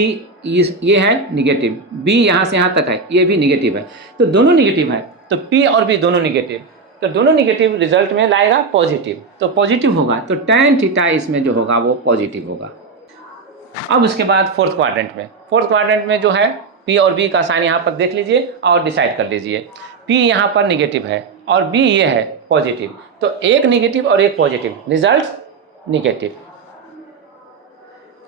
ये है निगेटिव, b यहाँ से यहाँ तक है ये भी निगेटिव है, तो दोनों निगेटिव है, तो p और b दोनों निगेटिव, तो दोनों निगेटिव रिजल्ट में लाएगा पॉजिटिव, तो पॉजिटिव होगा, तो tan थीटा इसमें जो होगा वो पॉजिटिव होगा। अब उसके बाद फोर्थ क्वाड्रेंट में जो है p और b का साइन यहाँ पर देख लीजिए और डिसाइड कर लीजिए। p यहाँ पर निगेटिव है और बी ये है पॉजिटिव, तो एक निगेटिव और एक पॉजिटिव, रिजल्ट निगेटिव,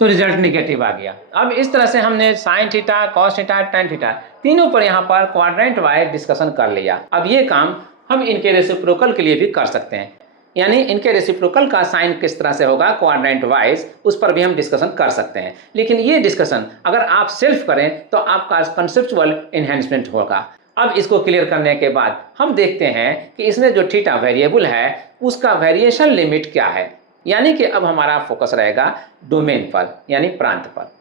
तो रिजल्ट निगेटिव आ गया। अब इस तरह से हमने sine theta, cos theta, tan theta तीनों पर यहाँ पर क्वाड्रेंट वाइज डिस्कशन कर लिया। अब ये काम हम इनके रेसिप्रोकल के लिए भी कर सकते हैं, यानी इनके रेसिप्रोकल का साइन किस तरह से होगा क्वाड्रेंट वाइज, उस पर भी हम डिस्कशन कर सकते हैं। लेकिन ये डिस्कशन अगर आप सेल्फ करें तो आपका कंसेप्चुअल एनहेंसमेंट होगा। अब इसको क्लियर करने के बाद हम देखते हैं कि इसमें जो थीटा वेरिएबल है उसका वेरिएशन लिमिट क्या है, यानी कि अब हमारा फोकस रहेगा डोमेन पर, यानी प्रांत पर।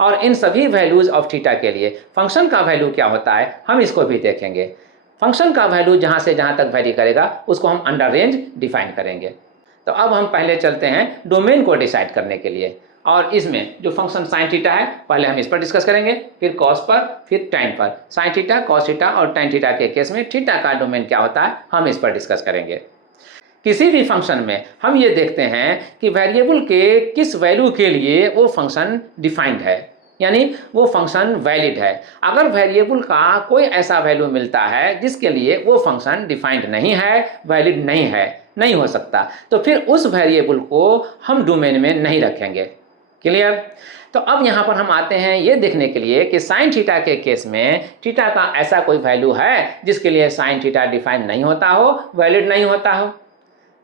और इन सभी वैल्यूज ऑफ थीटा के लिए फंक्शन का वैल्यू क्या होता है हम इसको भी देखेंगे। फंक्शन का वैल्यू जहाँ से जहाँ तक वैरी करेगा उसको हम अंडर रेंज डिफाइन करेंगे। तो अब हम पहले चलते हैं डोमेन को डिसाइड करने के लिए, और इसमें जो फंक्शन साइन थीटा है पहले हम इस पर डिस्कस करेंगे, फिर कॉस पर, फिर टेन पर। साइन थीटा, कॉस थीटा और टेन थीटा के केस में थीटा का डोमेन क्या होता है हम इस पर डिस्कस करेंगे। किसी भी फंक्शन में हम ये देखते हैं कि वेरिएबल के किस वैल्यू के लिए वो फंक्शन डिफाइंड है, यानी वो फंक्शन वैलिड है। अगर वेरिएबल का कोई ऐसा वैल्यू मिलता है जिसके लिए वो फंक्शन डिफाइंड नहीं है, वैलिड नहीं है, नहीं हो सकता, तो फिर उस वेरिएबल को हम डोमेन में नहीं रखेंगे। क्लियर? तो अब यहाँ पर हम आते हैं ये देखने के लिए कि साइन थीटा के केस में थीटा का ऐसा कोई वैल्यू है जिसके लिए साइन थीटा डिफाइंड नहीं होता हो, वैलिड नहीं होता हो।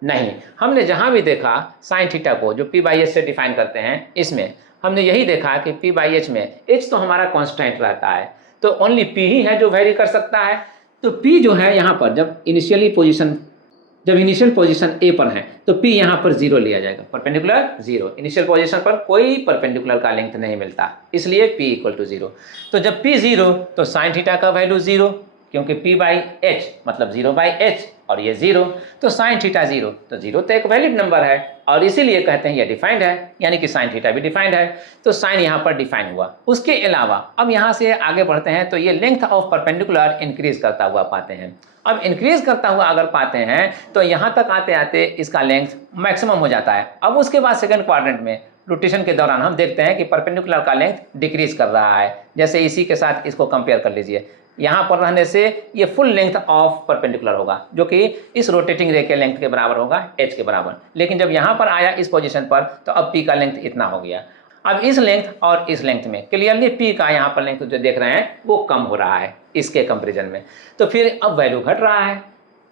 नहीं, हमने जहाँ भी देखा साइन थीटा को जो पी बाई एच से डिफाइन करते हैं, इसमें हमने यही देखा कि पी बाई एच में एच तो हमारा कांस्टेंट रहता है, तो ओनली पी ही है जो वेरी कर सकता है। तो पी जो है यहाँ पर जब इनिशियल पोजीशन ए पर है तो पी यहाँ पर 0 लिया जाएगा, परपेंडिकुलर 0। इनिशियल पोजीशन पर कोई परपेंडिकुलर का लेंथ नहीं मिलता, इसलिए पी इक्वल टू 0। तो जब पी 0 तो साइन थीटा का वैल्यू 0, क्योंकि पी बाई एच मतलब 0 बाई एच और ये 0, तो साइन थीटा 0, तो 0 तो एक वैलिड नंबर है और इसीलिए कहते हैं ये डिफाइंड है, यानी कि साइन थीटा भी डिफाइंड है। तो साइन यहाँ पर डिफाइन हुआ। उसके अलावा अब यहाँ से आगे बढ़ते हैं तो ये लेंथ ऑफ परपेंडिकुलर इंक्रीज करता हुआ पाते हैं। अब इंक्रीज करता हुआ अगर पाते हैं तो यहाँ तक आते आते इसका लेंथ मैक्सिमम हो जाता है। अब उसके बाद सेकंड क्वाड्रेंट में रोटेशन के दौरान हम देखते हैं कि परपेंडिकुलर का लेंथ डिक्रीज कर रहा है। जैसे इसी के साथ इसको कंपेयर कर लीजिए, यहाँ पर रहने से ये फुल लेंथ ऑफ परपेंडिकुलर होगा जो कि इस रोटेटिंग रे के लेंथ के बराबर होगा, एच के बराबर। लेकिन जब यहाँ पर आया इस पोजीशन पर तो अब पी का लेंथ इतना हो गया। अब इस लेंथ और इस लेंथ में क्लियरली पी का यहाँ पर लेंथ जो देख रहे हैं वो कम हो रहा है इसके कंपेरिजन में, तो फिर अब वैल्यू घट रहा है।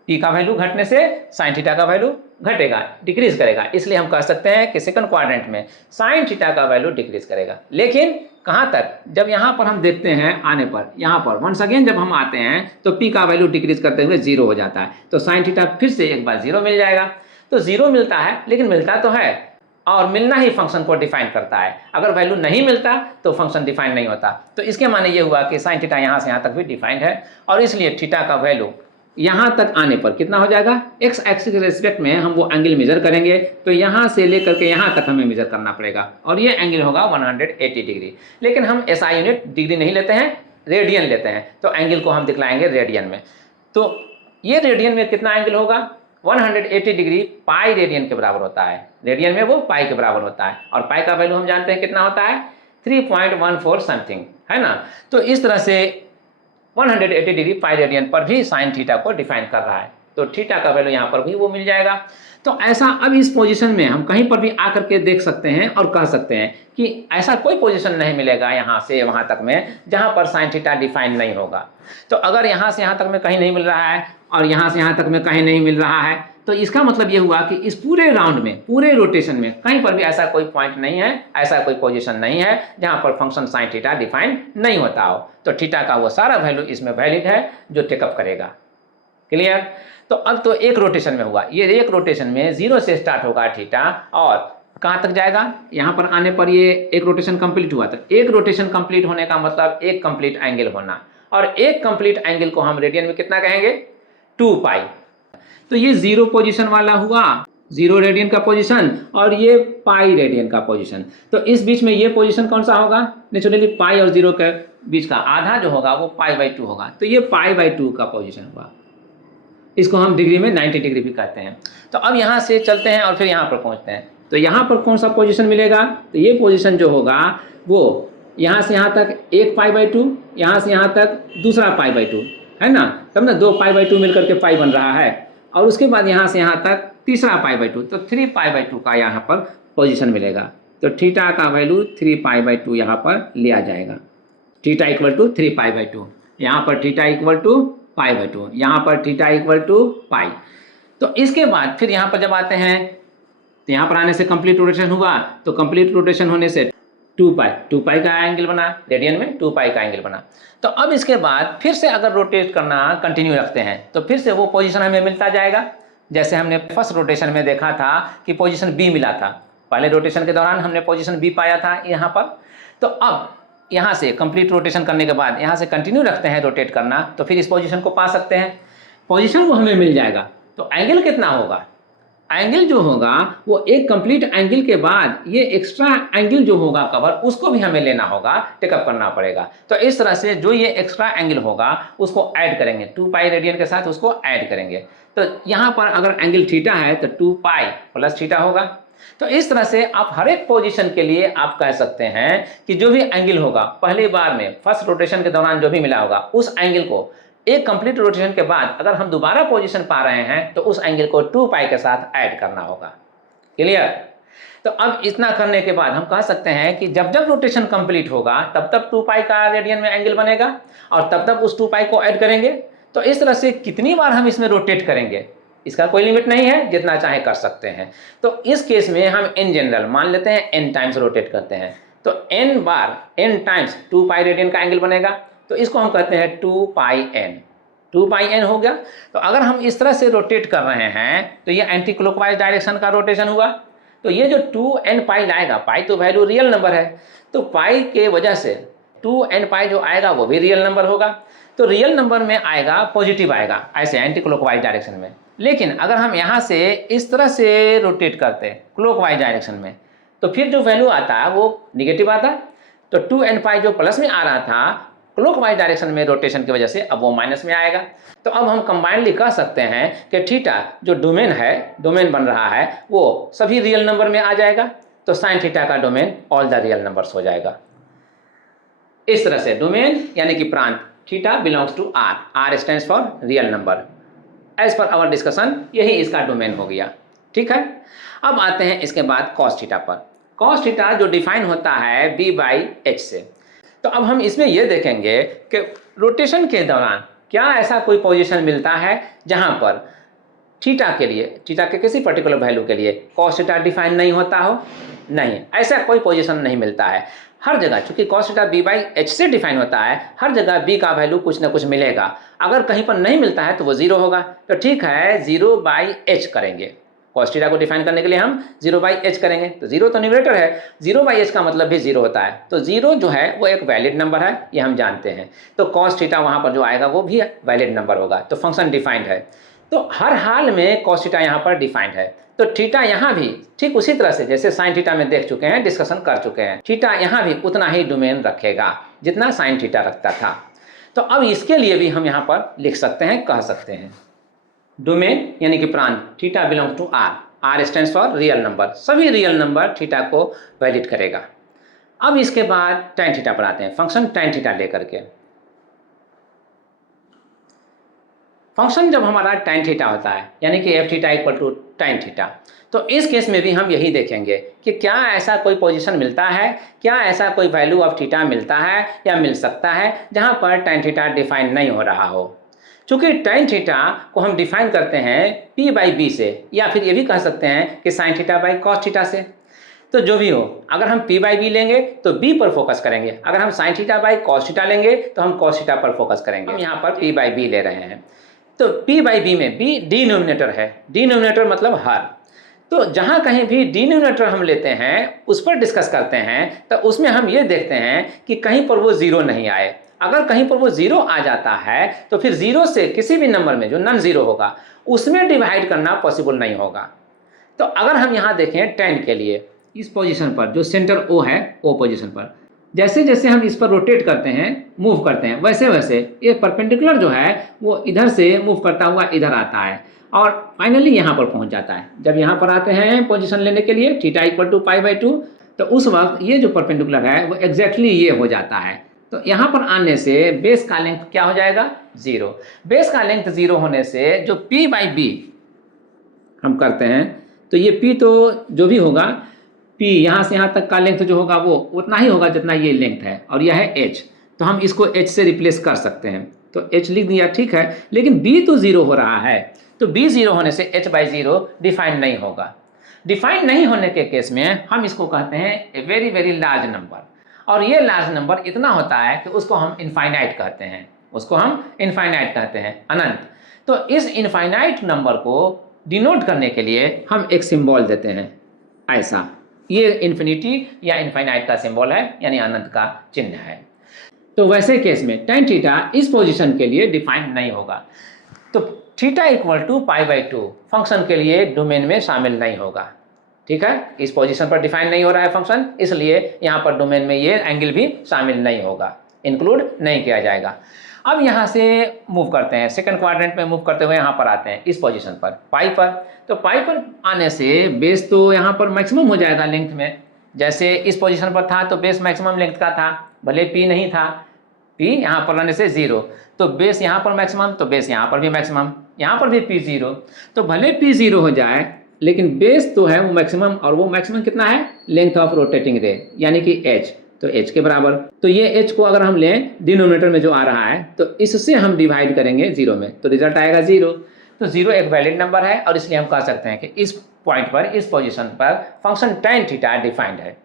पी का वैल्यू घटने से साइन थीटा का वैल्यू घटेगा, डिक्रीज करेगा। इसलिए हम कह सकते हैं कि सेकंड क्वाड्रेंट में साइन थीटा का वैल्यू डिक्रीज करेगा। लेकिन कहाँ तक? जब यहाँ पर हम देखते हैं आने पर, यहाँ पर वंस अगेन जब हम आते हैं तो पी का वैल्यू डिक्रीज करते हुए 0 हो जाता है, तो साइन थीटा फिर से एक बार 0 मिल जाएगा। तो 0 मिलता है, लेकिन मिलता तो है और मिलना ही फंक्शन को डिफाइन करता है। अगर वैल्यू नहीं मिलता तो फंक्शन डिफाइन नहीं होता। तो इसके माने ये हुआ कि साइन थीटा यहाँ से यहाँ तक भी डिफाइंड है, और इसलिए थीटा का वैल्यू यहाँ तक आने पर कितना हो जाएगा, एक्स एक्सिस के रेस्पेक्ट में हम वो एंगल मेजर करेंगे, तो यहाँ से लेकर के यहाँ तक हमें मेजर करना पड़ेगा और ये एंगल होगा 180 डिग्री। लेकिन हम एसआई यूनिट डिग्री नहीं लेते हैं, रेडियन लेते हैं, तो एंगल को हम दिखलाएंगे रेडियन में। तो ये रेडियन में कितना एंगल होगा, 180 डिग्री पाई रेडियन के बराबर होता है। रेडियन में वो पाई के बराबर होता है, और पाई का वैल्यू हम जानते हैं कितना होता है, 3.14 समथिंग, है ना। तो इस तरह से 180 डिग्री पाई रेडियन पर भी साइन थीटा को डिफाइन कर रहा है, तो थीटा का वैल्यू यहाँ पर भी वो मिल जाएगा। तो ऐसा अब इस पोजीशन में हम कहीं पर भी आकर के देख सकते हैं और कह सकते हैं कि ऐसा कोई पोजीशन नहीं मिलेगा यहाँ से वहाँ तक में जहाँ पर साइन थीटा डिफाइन नहीं होगा। तो अगर यहाँ से यहाँ तक में कहीं नहीं मिल रहा है और यहाँ से यहाँ तक में कहीं नहीं मिल रहा है, तो इसका मतलब ये हुआ कि इस पूरे राउंड में, पूरे रोटेशन में कहीं पर भी ऐसा कोई पॉइंट नहीं है, ऐसा कोई पोजीशन नहीं है जहाँ पर फंक्शन साइन थीटा डिफाइन नहीं होता हो। तो थीटा का वो सारा वैल्यू इसमें वैलिड है जो टेकअप करेगा। क्लियर? तो अब तो एक रोटेशन में हुआ, ये एक रोटेशन में 0 से स्टार्ट होगा थीटा और कहाँ तक जाएगा, यहाँ पर आने पर ये एक रोटेशन कंप्लीट हुआ। तो एक रोटेशन कंप्लीट होने का मतलब एक कंप्लीट एंगल होना, और एक कंप्लीट एंगल को हम रेडियन में कितना कहेंगे, 2 पाई। तो ये 0 पोजीशन वाला हुआ, 0 रेडियन का पोजीशन, और ये पाई रेडियन का पोजीशन। तो इस बीच में ये पोजीशन कौन सा होगा, नेचुरली पाई और 0 के बीच का आधा जो होगा वो π/2 होगा। तो ये π/2 का पोजीशन हुआ। इसको हम डिग्री में 90 डिग्री भी कहते हैं। तो अब यहाँ से चलते हैं और फिर यहाँ पर पहुँचते हैं। तो यहाँ पर कौन सा पोजीशन मिलेगा, तो ये पोजीशन जो होगा वो यहाँ से यहाँ तक एक π/2, यहाँ से यहाँ तक दूसरा π/2, है ना, तब ना 2 पाई/2 मिलकर के पाई बन रहा है, और उसके बाद यहाँ से यहाँ तक तीसरा पाई/2, तो 3 पाई/2 का यहाँ पर पोजीशन मिलेगा। तो थीटा का वैल्यू 3 पाई/2 यहाँ पर लिया जाएगा। थीटा इक्वल टू 3 पाई/2, यहाँ पर थीटा इक्वल टू पाई/2, यहाँ पर थीटा इक्वल टू पाई। तो इसके बाद फिर यहाँ पर जब आते हैं तो यहाँ पर आने से कंप्लीट रोटेशन हुआ, तो कंप्लीट रोटेशन होने से 2 पाई का एंगल बना, रेडियन में 2 पाई का एंगल बना। तो अब इसके बाद फिर से अगर रोटेट करना कंटिन्यू रखते हैं तो फिर से वो पोजीशन हमें मिलता जाएगा। जैसे हमने फर्स्ट रोटेशन में देखा था कि पोजीशन बी मिला था, पहले रोटेशन के दौरान हमने पोजीशन बी पाया था यहाँ पर। तो अब यहाँ से कंप्लीट रोटेशन करने के बाद यहाँ से कंटिन्यू रखते हैं रोटेट करना, तो फिर इस पोजीशन को पा सकते हैं, पोजीशन वो हमें मिल जाएगा। तो एंगल कितना होगा, एंगल जो होगा वो एक कंप्लीट एंगल के बाद ये एक्स्ट्रा एंगल जो होगा कवर, उसको भी हमें लेना होगा, टेकअप करना पड़ेगा। तो इस तरह से जो ये एक्स्ट्रा एंगल होगा उसको ऐड करेंगे, 2 पाई रेडियन के साथ उसको ऐड करेंगे। तो यहाँ पर अगर एंगल थीटा है तो 2 पाई प्लस थीटा होगा। तो इस तरह से आप हर एक पोजीशन के लिए आप कह सकते हैं कि जो भी एंगल होगा पहली बार में फर्स्ट रोटेशन के दौरान जो भी मिला होगा उस एंगल को एक कंप्लीट रोटेशन के बाद अगर हम दोबारा पोजीशन पा रहे हैं तो उस एंगल को 2 पाई के साथ ऐड करना होगा। क्लियर? तो अब इतना करने के बाद हम कह सकते हैं कि जब जब रोटेशन कंप्लीट होगा तब तब 2 पाई का रेडियन में एंगल बनेगा और तब तब उस 2 पाई को ऐड करेंगे। तो इस तरह से कितनी बार हम इसमें रोटेट करेंगे इसका कोई लिमिट नहीं है, जितना चाहे कर सकते हैं। तो इस केस में हम इन जनरल मान लेते हैं n टाइम्स रोटेट करते हैं, तो n बार n टाइम्स 2 पाई रेडियन का एंगल बनेगा। तो इसको हम कहते हैं 2 पाई n, 2 पाई n हो गया। तो अगर हम इस तरह से रोटेट कर रहे हैं तो ये एंटी क्लॉकवाइज डायरेक्शन का रोटेशन हुआ। तो ये जो 2n पाई लाएगा, पाई तो वैल्यू रियल नंबर है, तो पाई के वजह से 2n पाई जो आएगा वो भी रियल नंबर होगा। तो रियल नंबर में आएगा, पॉजिटिव आएगा ऐसे एंटी क्लॉकवाइज डायरेक्शन में। लेकिन अगर हम यहाँ से इस तरह से रोटेट करते हैं क्लॉकवाइज डायरेक्शन में तो फिर जो वैल्यू आता है वो निगेटिव आता है। तो 2n पाई जो प्लस में आ रहा था क्लॉकवाइज डायरेक्शन में रोटेशन की वजह से अब वो माइनस में आएगा। तो अब हम कंबाइनली कह सकते हैं कि थीटा जो डोमेन है, डोमेन बन रहा है वो सभी रियल नंबर में आ जाएगा। तो साइन थीटा का domain all the real numbers हो जाएगा। इस तरह से डोमेन यानी कि प्रांत theta belongs to R, R stands for real number. As per our discussion यही इसका डोमेन हो गया। ठीक है, अब आते हैं इसके बाद कॉस थीटा पर। कॉस थीटा जो डिफाइन होता है b/h से। तो अब हम इसमें यह देखेंगे कि रोटेशन के दौरान क्या ऐसा कोई पोजीशन मिलता है जहां पर थीटा के लिए, थीटा के किसी पर्टिकुलर वैल्यू के लिए कॉस थीटा डिफाइन नहीं होता हो। नहीं, ऐसा कोई पोजीशन नहीं मिलता है। हर जगह चूंकि कॉस थीटा b/h से डिफाइन होता है, हर जगह b का वैल्यू कुछ ना कुछ मिलेगा। अगर कहीं पर नहीं मिलता है तो वो 0 होगा। तो ठीक है, 0/h करेंगे। कॉस थीटा को डिफाइन करने के लिए हम 0/h करेंगे। तो 0 तो न्यूमरेटर है, 0/h का मतलब भी 0 होता है। तो 0 जो है वो एक वैलिड नंबर है, ये हम जानते हैं। तो कॉस थीटा वहाँ पर जो आएगा वो भी वैलिड नंबर होगा। तो फंक्शन डिफाइंड है, तो हर हाल में कॉस थीटा यहाँ पर डिफाइंड है। तो थीटा यहाँ भी ठीक उसी तरह से जैसे साइन थीटा में देख चुके हैं, डिस्कशन कर चुके हैं, थीटा यहाँ भी उतना ही डोमेन रखेगा जितना साइन थीटा रखता था। तो अब इसके लिए भी हम यहाँ पर लिख सकते हैं, कह सकते हैं डोमेन यानी कि प्रांत theta belongs to R, R stands for real number, सभी रियल नंबर थीटा को वैलिड करेगा। अब इसके बाद tan थीटा पर आते हैं, फंक्शन tan थीटा लेकर के। फंक्शन जब हमारा tan थीटा होता है यानी कि f theta equal to tan theta, तो इस केस में भी हम यही देखेंगे कि क्या ऐसा कोई पोजीशन मिलता है, क्या ऐसा कोई वैल्यू ऑफ थीटा मिलता है या मिल सकता है जहां पर tan थीटा डिफाइन नहीं हो रहा हो। चूंकि tan थीटा को हम डिफाइन करते हैं p/b से, या फिर ये भी कह सकते हैं कि sin theta by cos theta से। तो जो भी हो, अगर हम p/b लेंगे तो b पर फोकस करेंगे, अगर हम sin theta by cos theta लेंगे तो हम cos थीटा पर फोकस करेंगे। हम यहाँ पर p/b ले रहे हैं, तो p/b में b डिनोमिनेटर है, डिनोमिनेटर मतलब हर। तो जहाँ कहीं भी डिनोमिनेटर हम लेते हैं उस पर डिस्कस करते हैं, तो उसमें हम ये देखते हैं कि कहीं पर वो 0 नहीं आए। अगर कहीं पर वो 0 आ जाता है तो फिर 0 से किसी भी नंबर में जो नॉन 0 होगा उसमें डिवाइड करना पॉसिबल नहीं होगा। तो अगर हम यहाँ देखें tan के लिए, इस पोजीशन पर जो सेंटर O है, O पोजीशन पर जैसे जैसे हम इस पर रोटेट करते हैं, मूव करते हैं, वैसे वैसे ये परपेंडिकुलर जो है वो इधर से मूव करता हुआ इधर आता है और फाइनली यहाँ पर पहुँच जाता है। जब यहाँ पर आते हैं पोजीशन लेने के लिए थीटा इक्वल टू पाई/2, तो उस वक्त ये जो परपेंडिकुलर है वो एग्जैक्टली ये हो जाता है। तो यहाँ पर आने से बेस का लेंथ क्या हो जाएगा, 0। बेस का लेंथ 0 होने से जो P बाई बी हम करते हैं, तो ये P तो जो भी होगा, P यहाँ से यहाँ तक का लेंथ जो होगा वो उतना ही होगा जितना ये लेंथ है, और यह है H, तो हम इसको H से रिप्लेस कर सकते हैं, तो H लिख दिया, ठीक है। लेकिन B तो 0 हो रहा है, तो B 0 होने से H बाई 0 डिफाइन नहीं होगा। डिफाइन नहीं होने के केस में हम इसको कहते हैं a very very large number, और ये लार्ज नंबर इतना होता है कि उसको हम इनफाइनाइट कहते हैं, उसको हम इनफाइनाइट कहते हैं, अनंत। तो इस इनफाइनाइट नंबर को डिनोट करने के लिए हम एक सिंबल देते हैं ऐसा, ये इन्फिनिटी या इनफाइनाइट का सिंबल है, यानी अनंत का चिन्ह है। तो वैसे केस में tan थीटा इस पोजीशन के लिए डिफाइन नहीं होगा, तो theta equal to pi by 2 function के लिए डोमेन में शामिल नहीं होगा, ठीक है। इस पोजीशन पर डिफाइन नहीं हो रहा है फंक्शन, इसलिए यहाँ पर डोमेन में ये एंगल भी शामिल नहीं होगा, इंक्लूड नहीं किया जाएगा। अब यहाँ से मूव करते हैं, सेकंड क्वाड्रेंट में मूव करते हुए यहाँ पर आते हैं इस पोजीशन पर, पाई पर। तो पाई पर आने से बेस तो यहाँ पर मैक्सिमम हो जाएगा लेंथ में, जैसे इस पोजीशन पर था तो बेस मैक्सिमम लेंथ का था, भले P नहीं था, P यहाँ पर आने से 0, तो बेस यहाँ पर मैक्सिमम, तो बेस यहाँ पर भी मैक्सिमम, यहाँ पर भी P 0, तो भले P 0 हो जाए लेकिन बेस तो है वो मैक्सिमम, और वो मैक्सिमम कितना है, लेंथ ऑफ रोटेटिंग रे यानी कि H, तो H के बराबर। तो ये H को अगर हम लें डिनोमिनेटर में जो आ रहा है, तो इससे हम डिवाइड करेंगे 0 में, तो रिजल्ट आएगा 0। तो 0 एक वैलिड नंबर है, और इसलिए हम कह सकते हैं कि इस पॉइंट पर, इस पोजीशन पर फंक्शन tan थीटा डिफाइंड है।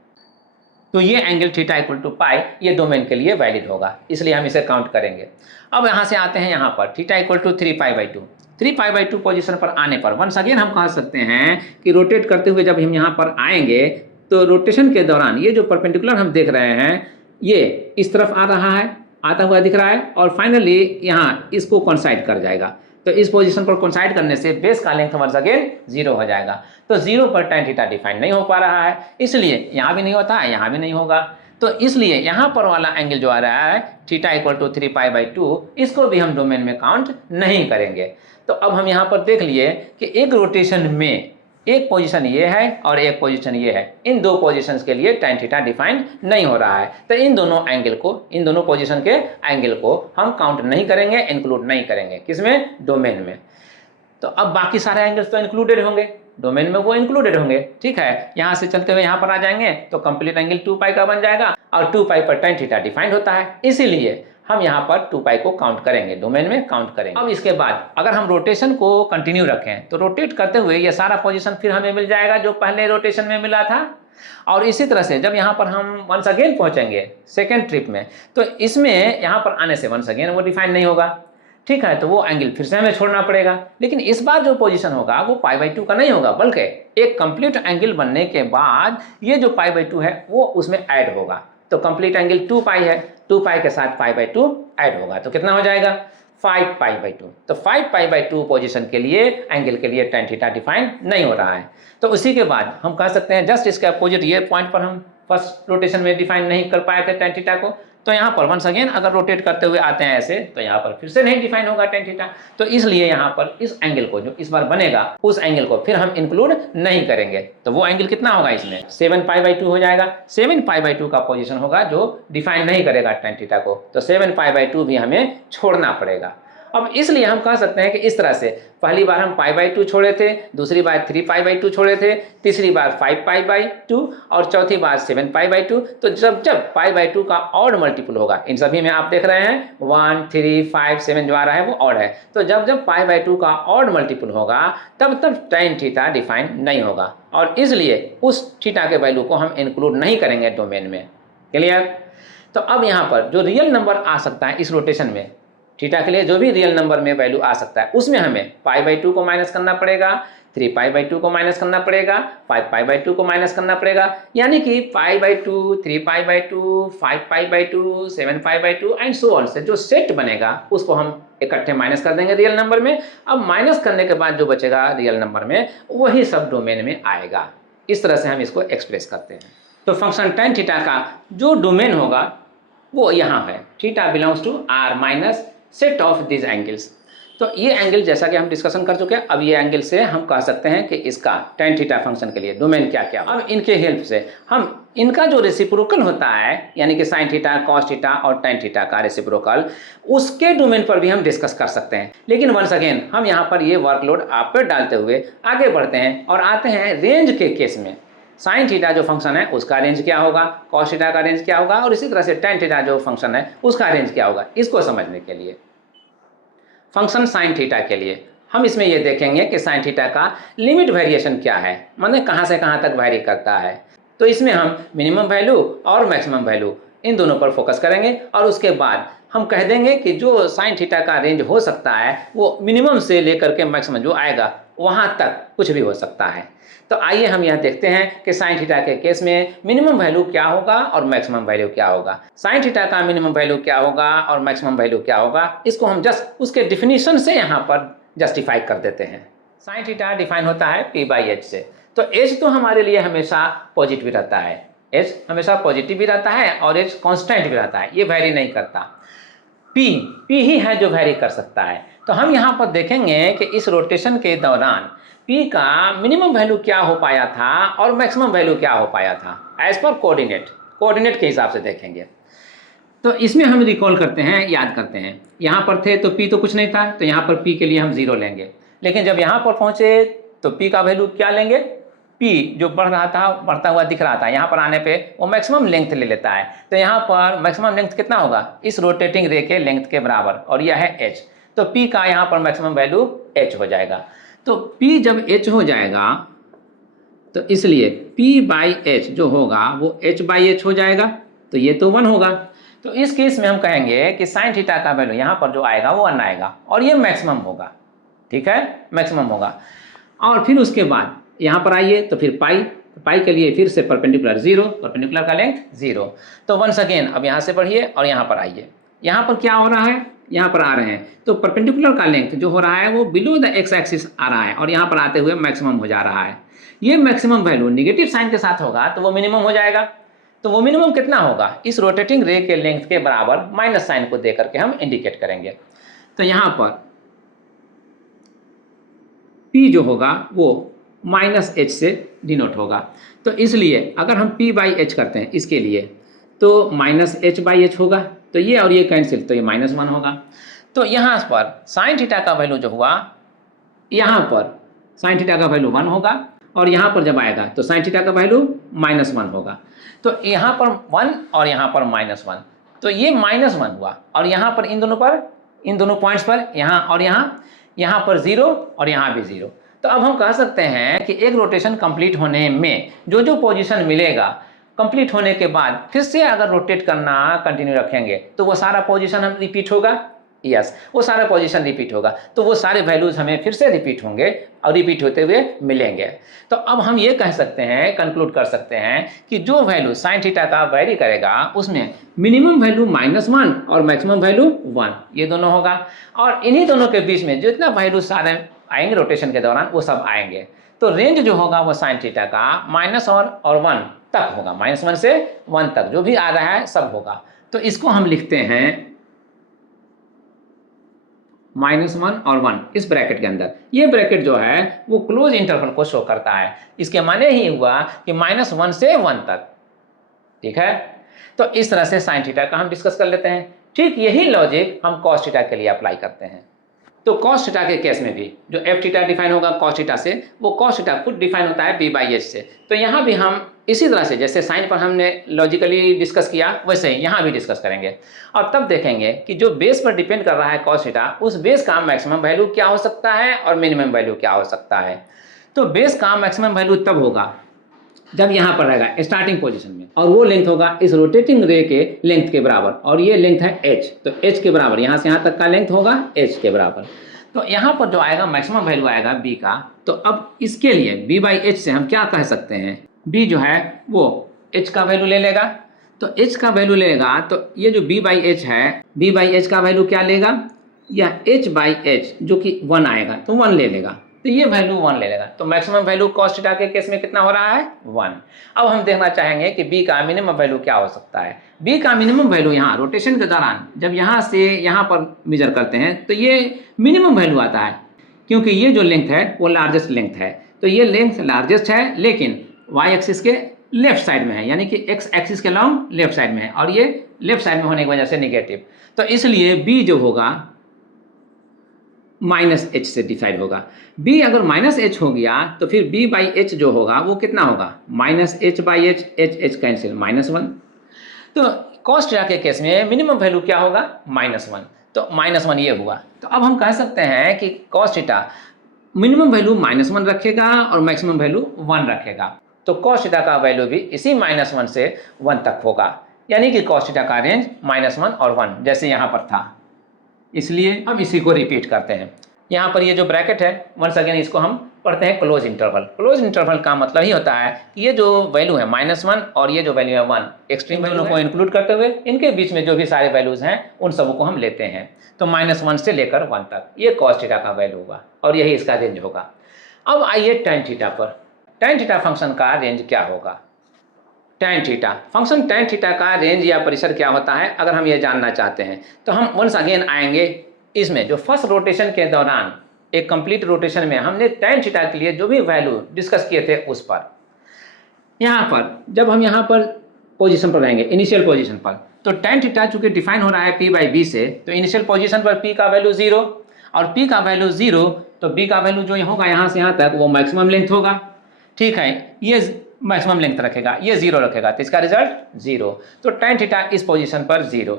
तो ये एंगल थीटा इक्वल टू पाई ये डोमेन के लिए वैलिड होगा, इसलिए हम इसे काउंट करेंगे। अब यहाँ से आते हैं यहाँ पर theta equal to 3 pi by 2। 3 pi by 2 position पर आने पर वंस अगेन हम कह सकते हैं कि रोटेट करते हुए जब हम यहाँ पर आएंगे, तो रोटेशन के दौरान ये जो परपेंडिकुलर हम देख रहे हैं ये इस तरफ आ रहा है, आता हुआ दिख रहा है, और फाइनली यहाँ इसको कोइंसाइड कर जाएगा। तो इस पोजीशन पर कोइंसाइड करने से बेस का लेंथ वंस अगेन 0 हो जाएगा। तो 0 पर tan थीटा डिफाइन नहीं हो पा रहा है, इसलिए यहाँ भी नहीं होता है, यहाँ भी नहीं होगा। तो इसलिए यहाँ पर वाला एंगल जो आ रहा है theta equal to 3 pi by 2, इसको भी हम डोमेन में काउंट नहीं करेंगे। तो अब हम यहाँ पर देख लिए कि एक रोटेशन में एक पोजीशन ये है और एक पोजीशन ये है, इन दो पोजीशंस के लिए tan थीटा डिफाइन नहीं हो रहा है, तो इन दोनों एंगल को, इन दोनों पोजीशन के एंगल को हम काउंट नहीं करेंगे, इंक्लूड नहीं करेंगे, किसमें, डोमेन में। तो अब बाकी सारे एंगल्स तो इंक्लूडेड होंगे डोमेन में, वो इंक्लूडेड होंगे, ठीक है। यहाँ से चलते हुए यहाँ पर आ जाएंगे तो कंप्लीट एंगल 2 पाई का बन जाएगा, और 2 पाई पर tan थीटा डिफाइंड होता है, इसीलिए हम यहाँ पर 2 पाई को काउंट करेंगे, डोमेन में काउंट करेंगे। अब इसके बाद अगर हम रोटेशन को कंटिन्यू रखें तो रोटेट करते हुए ये सारा पोजीशन फिर हमें मिल जाएगा जो पहले रोटेशन में मिला था, और इसी तरह से जब यहाँ पर हम वंस अगेन पहुँचेंगे सेकेंड ट्रिप में, तो इसमें यहाँ पर आने से वंस अगेन वो डिफाइन नहीं होगा, ठीक है। तो वो एंगल फिर से हमें छोड़ना पड़ेगा, लेकिन इस बार जो पोजीशन होगा वो पाई बाई 2 का नहीं होगा, बल्कि एक कंप्लीट एंगल बनने के बाद ये जो पाई बाई 2 है वो उसमें ऐड होगा। तो कंप्लीट एंगल 2 पाई है, 2 पाई के साथ पाई बाई 2 ऐड होगा, तो कितना हो जाएगा, 5 पाई बाई 2। तो 5 पाई बाई 2 पोजीशन के लिए एंगल के लिए tan थीटा डिफाइन नहीं हो रहा है। तो उसी के बाद हम कह सकते हैं जस्ट इसके अपोजिट ये पॉइंट पर हम फर्स्ट रोटेशन में डिफाइन नहीं कर पाए थे tan थीटा को, तो यहाँ पर वंस अगेन अगर रोटेट करते हुए आते हैं ऐसे, तो यहाँ पर फिर से नहीं डिफाइन होगा tan थीटा। तो इसलिए यहाँ पर इस एंगल को जो इस बार बनेगा उस एंगल को फिर हम इंक्लूड नहीं करेंगे। तो वो एंगल कितना होगा, इसमें 7 पाई बाई 2 हो जाएगा। 7 पाई बाई 2 का पोजीशन होगा जो डिफाइन नहीं करेगा tan थीटा को, तो 7 पाई बाई 2 भी हमें छोड़ना पड़ेगा। अब इसलिए हम कह सकते हैं कि इस तरह से पहली बार हम पाई बाई 2 छोड़े थे, दूसरी बार 3 पाई बाई 2 छोड़े थे, तीसरी बार 5 पाई बाई 2 और चौथी बार 7 पाई बाई 2। तो जब जब पाई बाई 2 का ऑड मल्टीपल होगा, इन सभी में आप देख रहे हैं 1 3 5 7 जो आ रहा है वो ऑड है, तो जब जब पाई बाई 2 का ऑड मल्टीपल होगा तब तब tan थीटा डिफाइन नहीं होगा, और इसलिए उस थीटा के वैल्यू को हम इंक्लूड नहीं करेंगे डोमेन में। क्लियर। तो अब यहाँ पर जो रियल नंबर आ सकता है इस रोटेशन में, थीटा के लिए जो भी रियल नंबर में वैल्यू आ सकता है, उसमें हमें पाई बाई 2 को माइनस करना पड़ेगा, 3 पाई बाई 2 को माइनस करना पड़ेगा, 5 पाई बाई 2 को माइनस करना पड़ेगा, यानी कि पाई by 2, 3 pi by 2, 5 pi by 2, 7 pi by 2 and so on से जो सेट बनेगा उसको हम इकट्ठे माइनस कर देंगे रियल नंबर में। अब माइनस करने के बाद जो बचेगा रियल नंबर में वही सब डोमेन में आएगा। इस तरह से हम इसको एक्सप्रेस करते हैं। तो फंक्शन tan थीटा का जो डोमेन होगा वो यहाँ है, theta belongs to R minus set of this angles. तो ये एंगल जैसा कि हम डिस्कशन कर चुके हैं, अब ये एंगल से हम कह सकते हैं कि इसका tan थीटा फंक्शन के लिए डोमेन क्या क्या। अब इनके हेल्प से हम इनका जो रेसिप्रोकल होता है यानी कि sin थीटा, cos थीटा और tan थीटा का रेसिप्रोकल, उसके डोमेन पर भी हम डिस्कस कर सकते हैं। लेकिन वंस अगेन हम यहाँ पर ये वर्कलोड आप पर डालते हुए आगे बढ़ते हैं और आते हैं रेंज के केस में। sin थीटा जो फंक्शन है उसका रेंज क्या होगा, cos थीटा का रेंज क्या होगा और इसी तरह से tan थीटा जो फंक्शन है उसका रेंज क्या होगा। इसको समझने के लिए फंक्शन sin थीटा के लिए हम इसमें ये देखेंगे कि sin थीटा का लिमिट वेरिएशन क्या है, माने कहाँ से कहाँ तक वेरी करता है। तो इसमें हम मिनिमम वैल्यू और मैक्सिमम वैल्यू इन दोनों पर फोकस करेंगे और उसके बाद हम कह देंगे कि जो sin थीटा का रेंज हो सकता है वो मिनिमम से लेकर के मैक्सिमम जो आएगा वहाँ तक कुछ भी हो सकता है। तो आइए हम यह देखते हैं कि sin थीटा के केस में मिनिमम वैल्यू क्या होगा और मैक्सिमम वैल्यू क्या होगा। sin थीटा का मिनिमम वैल्यू क्या होगा और मैक्सिमम वैल्यू क्या होगा, इसको हम जस्ट उसके डिफिनीशन से यहाँ पर जस्टिफाई कर देते हैं। sin थीटा डिफाइन होता है p/h से। तो h तो हमारे लिए हमेशा पॉजिटिव रहता है, h हमेशा पॉजिटिव भी रहता है और h कांस्टेंट भी रहता है, ये वैरी नहीं करता। p ही है जो वैरी कर सकता है। तो हम यहाँ पर देखेंगे कि इस रोटेशन के दौरान p का मिनिमम वैल्यू क्या हो पाया था और मैक्सिमम वैल्यू क्या हो पाया था एज पर कोऑर्डिनेट के हिसाब से देखेंगे। तो इसमें हम रिकॉल करते हैं, याद करते हैं, यहाँ पर थे तो p तो कुछ नहीं था, तो यहाँ पर p के लिए हम 0 लेंगे। लेकिन जब यहाँ पर पहुँचे तो p का वैल्यू क्या लेंगे, p जो बढ़ रहा था, बढ़ता हुआ दिख रहा था, यहाँ पर आने पे वो मैक्सिमम लेंथ ले लेता है। तो यहाँ पर मैक्सिमम लेंथ कितना होगा, इस रोटेटिंग रे के लेंथ के बराबर, और यह है h। तो p का यहाँ पर मैक्सिमम वैल्यू h हो जाएगा। तो p जब h हो जाएगा तो इसलिए p/h जो होगा वो h/h हो जाएगा, तो ये तो 1 होगा। तो इस केस में हम कहेंगे कि sin थीटा का वैल्यू यहाँ पर जो आएगा वो 1 आएगा और ये मैक्सिमम होगा, ठीक है, मैक्सिमम होगा। और फिर उसके बाद यहाँ पर आइए तो फिर पाई के लिए फिर से परपेंडिकुलर 0, परपेंडिकुलर का लेंथ 0। तो वंस अगेन अब यहाँ से पढ़िए और यहाँ पर आइए, यहाँ पर क्या हो रहा है, यहाँ पर आ रहे हैं तो परपेंडिकुलर का लेंथ जो हो रहा है वो बिलो द एक्स एक्सिस आ रहा है और यहाँ पर आते हुए मैक्सिमम हो जा रहा है। ये मैक्सिमम वैल्यू निगेटिव साइन के साथ होगा तो वो मिनिमम हो जाएगा। तो वो मिनिमम कितना होगा, इस रोटेटिंग रे के लेंथ के बराबर माइनस साइन को दे करके हम इंडिकेट करेंगे। तो यहाँ पर p जो होगा वो -h से डिनोट होगा। तो इसलिए अगर हम p/h करते हैं इसके लिए तो -h/h होगा, तो ये और ये कैंसिल, तो ये -1 होगा। तो यहाँ पर sin थीटा का वैल्यू जो हुआ, यहाँ पर sin थीटा का वैल्यू 1 होगा और यहाँ पर जब आएगा तो sin थीटा का वैल्यू -1 होगा। तो यहाँ पर 1 और यहाँ पर -1, तो ये -1 हुआ और यहाँ पर इन दोनों पॉइंट्स पर यहाँ और यहाँ पर 0 और यहाँ भी 0। तो अब हम कह सकते हैं कि एक रोटेशन कंप्लीट होने में जो जो पोजीशन मिलेगा, कंप्लीट होने के बाद फिर से अगर रोटेट करना कंटिन्यू रखेंगे तो वो सारा पोजीशन हम रिपीट होगा, यस वो सारा पोजीशन रिपीट होगा, तो वो सारे वैल्यूज हमें फिर से रिपीट होंगे और रिपीट होते हुए मिलेंगे। तो अब हम ये कह सकते हैं, कंक्लूड कर सकते हैं कि जो वैल्यू sin थीटा का वेरी करेगा उसमें मिनिमम वैल्यू -1 और मैक्सिमम वैल्यू 1 ये दोनों होगा, और इन्हीं दोनों के बीच में जितना वैल्यू सारे आएंगे रोटेशन के दौरान वो सब आएंगे। तो रेंज जो होगा वो sin थीटा का -1 और 1 तक होगा, -1 से 1 तक जो भी आ रहा है सब होगा। तो इसको हम लिखते हैं -1 और 1 इस ब्रैकेट के अंदर। ये ब्रैकेट जो है वो क्लोज इंटरवल को शो करता है, इसके माने ही हुआ कि -1 से 1 तक, ठीक है। तो इस तरह से sin थीटा का हम डिस्कस कर लेते हैं। ठीक यही लॉजिक हम cos थीटा के लिए अप्लाई करते हैं। तो cos थीटा के केस में भी जो f थीटा डिफाइन होगा cos थीटा से, वो cos थीटा खुद डिफाइन होता है p/h से। तो यहाँ भी हम इसी तरह से जैसे साइन पर हमने लॉजिकली डिस्कस किया वैसे ही यहाँ भी डिस्कस करेंगे और तब देखेंगे कि जो बेस पर डिपेंड कर रहा है cos थीटा, उस बेस का मैक्सिमम वैल्यू क्या हो सकता है और मिनिमम वैल्यू क्या हो सकता है। तो बेस का मैक्सिमम वैल्यू तब होगा जब यहाँ पर रहेगा स्टार्टिंग पोजीशन में, और वो लेंथ होगा इस रोटेटिंग रे के लेंथ के बराबर, और ये लेंथ है h, तो h के बराबर यहाँ से यहाँ तक का लेंथ होगा h के बराबर। तो यहाँ पर जो आएगा मैक्सिमम वैल्यू आएगा b का। तो अब इसके लिए b/h से हम क्या कह सकते हैं, b जो है वो h का वैल्यू ले लेगा। तो h का वैल्यू लेगा तो ये जो b/h है, b/h का वैल्यू क्या लेगा, यह h/h जो कि 1 आएगा तो 1 ले लेगा, तो ये वैल्यू 1 ले लेगा। तो मैक्सिमम वैल्यू cos थीटा के केस में कितना हो रहा है 1। अब हम देखना चाहेंगे कि b का मिनिमम वैल्यू क्या हो सकता है। b का मिनिमम वैल्यू यहाँ रोटेशन के दौरान जब यहाँ से यहाँ पर मेजर करते हैं तो ये मिनिमम वैल्यू आता है, क्योंकि ये जो लेंथ है वो लार्जेस्ट लेंथ है। तो ये लेंथ लार्जेस्ट है लेकिन y एक्सिस के लेफ्ट साइड में है, यानी कि x एक्सिस के लॉन्ग लेफ्ट साइड में है, और ये लेफ्ट साइड में होने की वजह से निगेटिव। तो इसलिए b जो होगा माइनस एच से डिसाइड होगा। b अगर माइनस एच हो गया तो फिर b बाई एच जो होगा वो कितना होगा minus H by H, H cancel -1। तो cos थीटा के केस में मिनिमम वैल्यू क्या होगा -1, तो -1 ये हुआ। तो अब हम कह सकते हैं कि cos थीटा मिनिमम वैल्यू -1 रखेगा और मैक्सिमम वैल्यू 1 रखेगा। तो cos थीटा का वैल्यू भी इसी -1 से 1 तक होगा, यानी कि cos थीटा का रेंज -1 और 1 जैसे यहाँ पर था। इसलिए हम इसी को रिपीट करते हैं। यहाँ पर ये जो ब्रैकेट है वंस अगेन इसको हम पढ़ते हैं क्लोज इंटरवल। क्लोज इंटरवल का मतलब ही होता है कि ये जो वैल्यू है -1 और ये जो वैल्यू है 1, एक्सट्रीम वैल्यू को इंक्लूड करते हुए इनके बीच में जो भी सारे वैल्यूज हैं उन सबको को हम लेते हैं। तो -1 से लेकर 1 तक ये cos थीटा का वैल्यू होगा और यही इसका रेंज होगा। अब आइए tan थीटा पर। tan थीटा फंक्शन का रेंज क्या होगा। tan theta function tan theta का रेंज या परिसर क्या होता है, अगर हम ये जानना चाहते हैं तो हम वंस अगेन आएंगे इसमें जो फर्स्ट रोटेशन के दौरान एक कंप्लीट रोटेशन में हमने tan थीटा के लिए जो भी वैल्यू डिस्कस किए थे उस पर। यहाँ पर जब हम यहाँ पर पोजीशन पर रहेंगे इनिशियल पोजीशन पर, तो tan थीटा चूंकि डिफाइन हो रहा है p बाई बी से, तो इनिशियल पोजीशन पर p का वैल्यू 0 और p का वैल्यू 0, तो b का वैल्यू जो होगा यहाँ से यहाँ तक वो मैक्सिमम लेंथ होगा। ठीक है, ये मैक्सिमम लेंथ रखेगा, ये 0 रखेगा, तो इसका रिजल्ट 0। तो tan थीटा इस पोजीशन पर 0।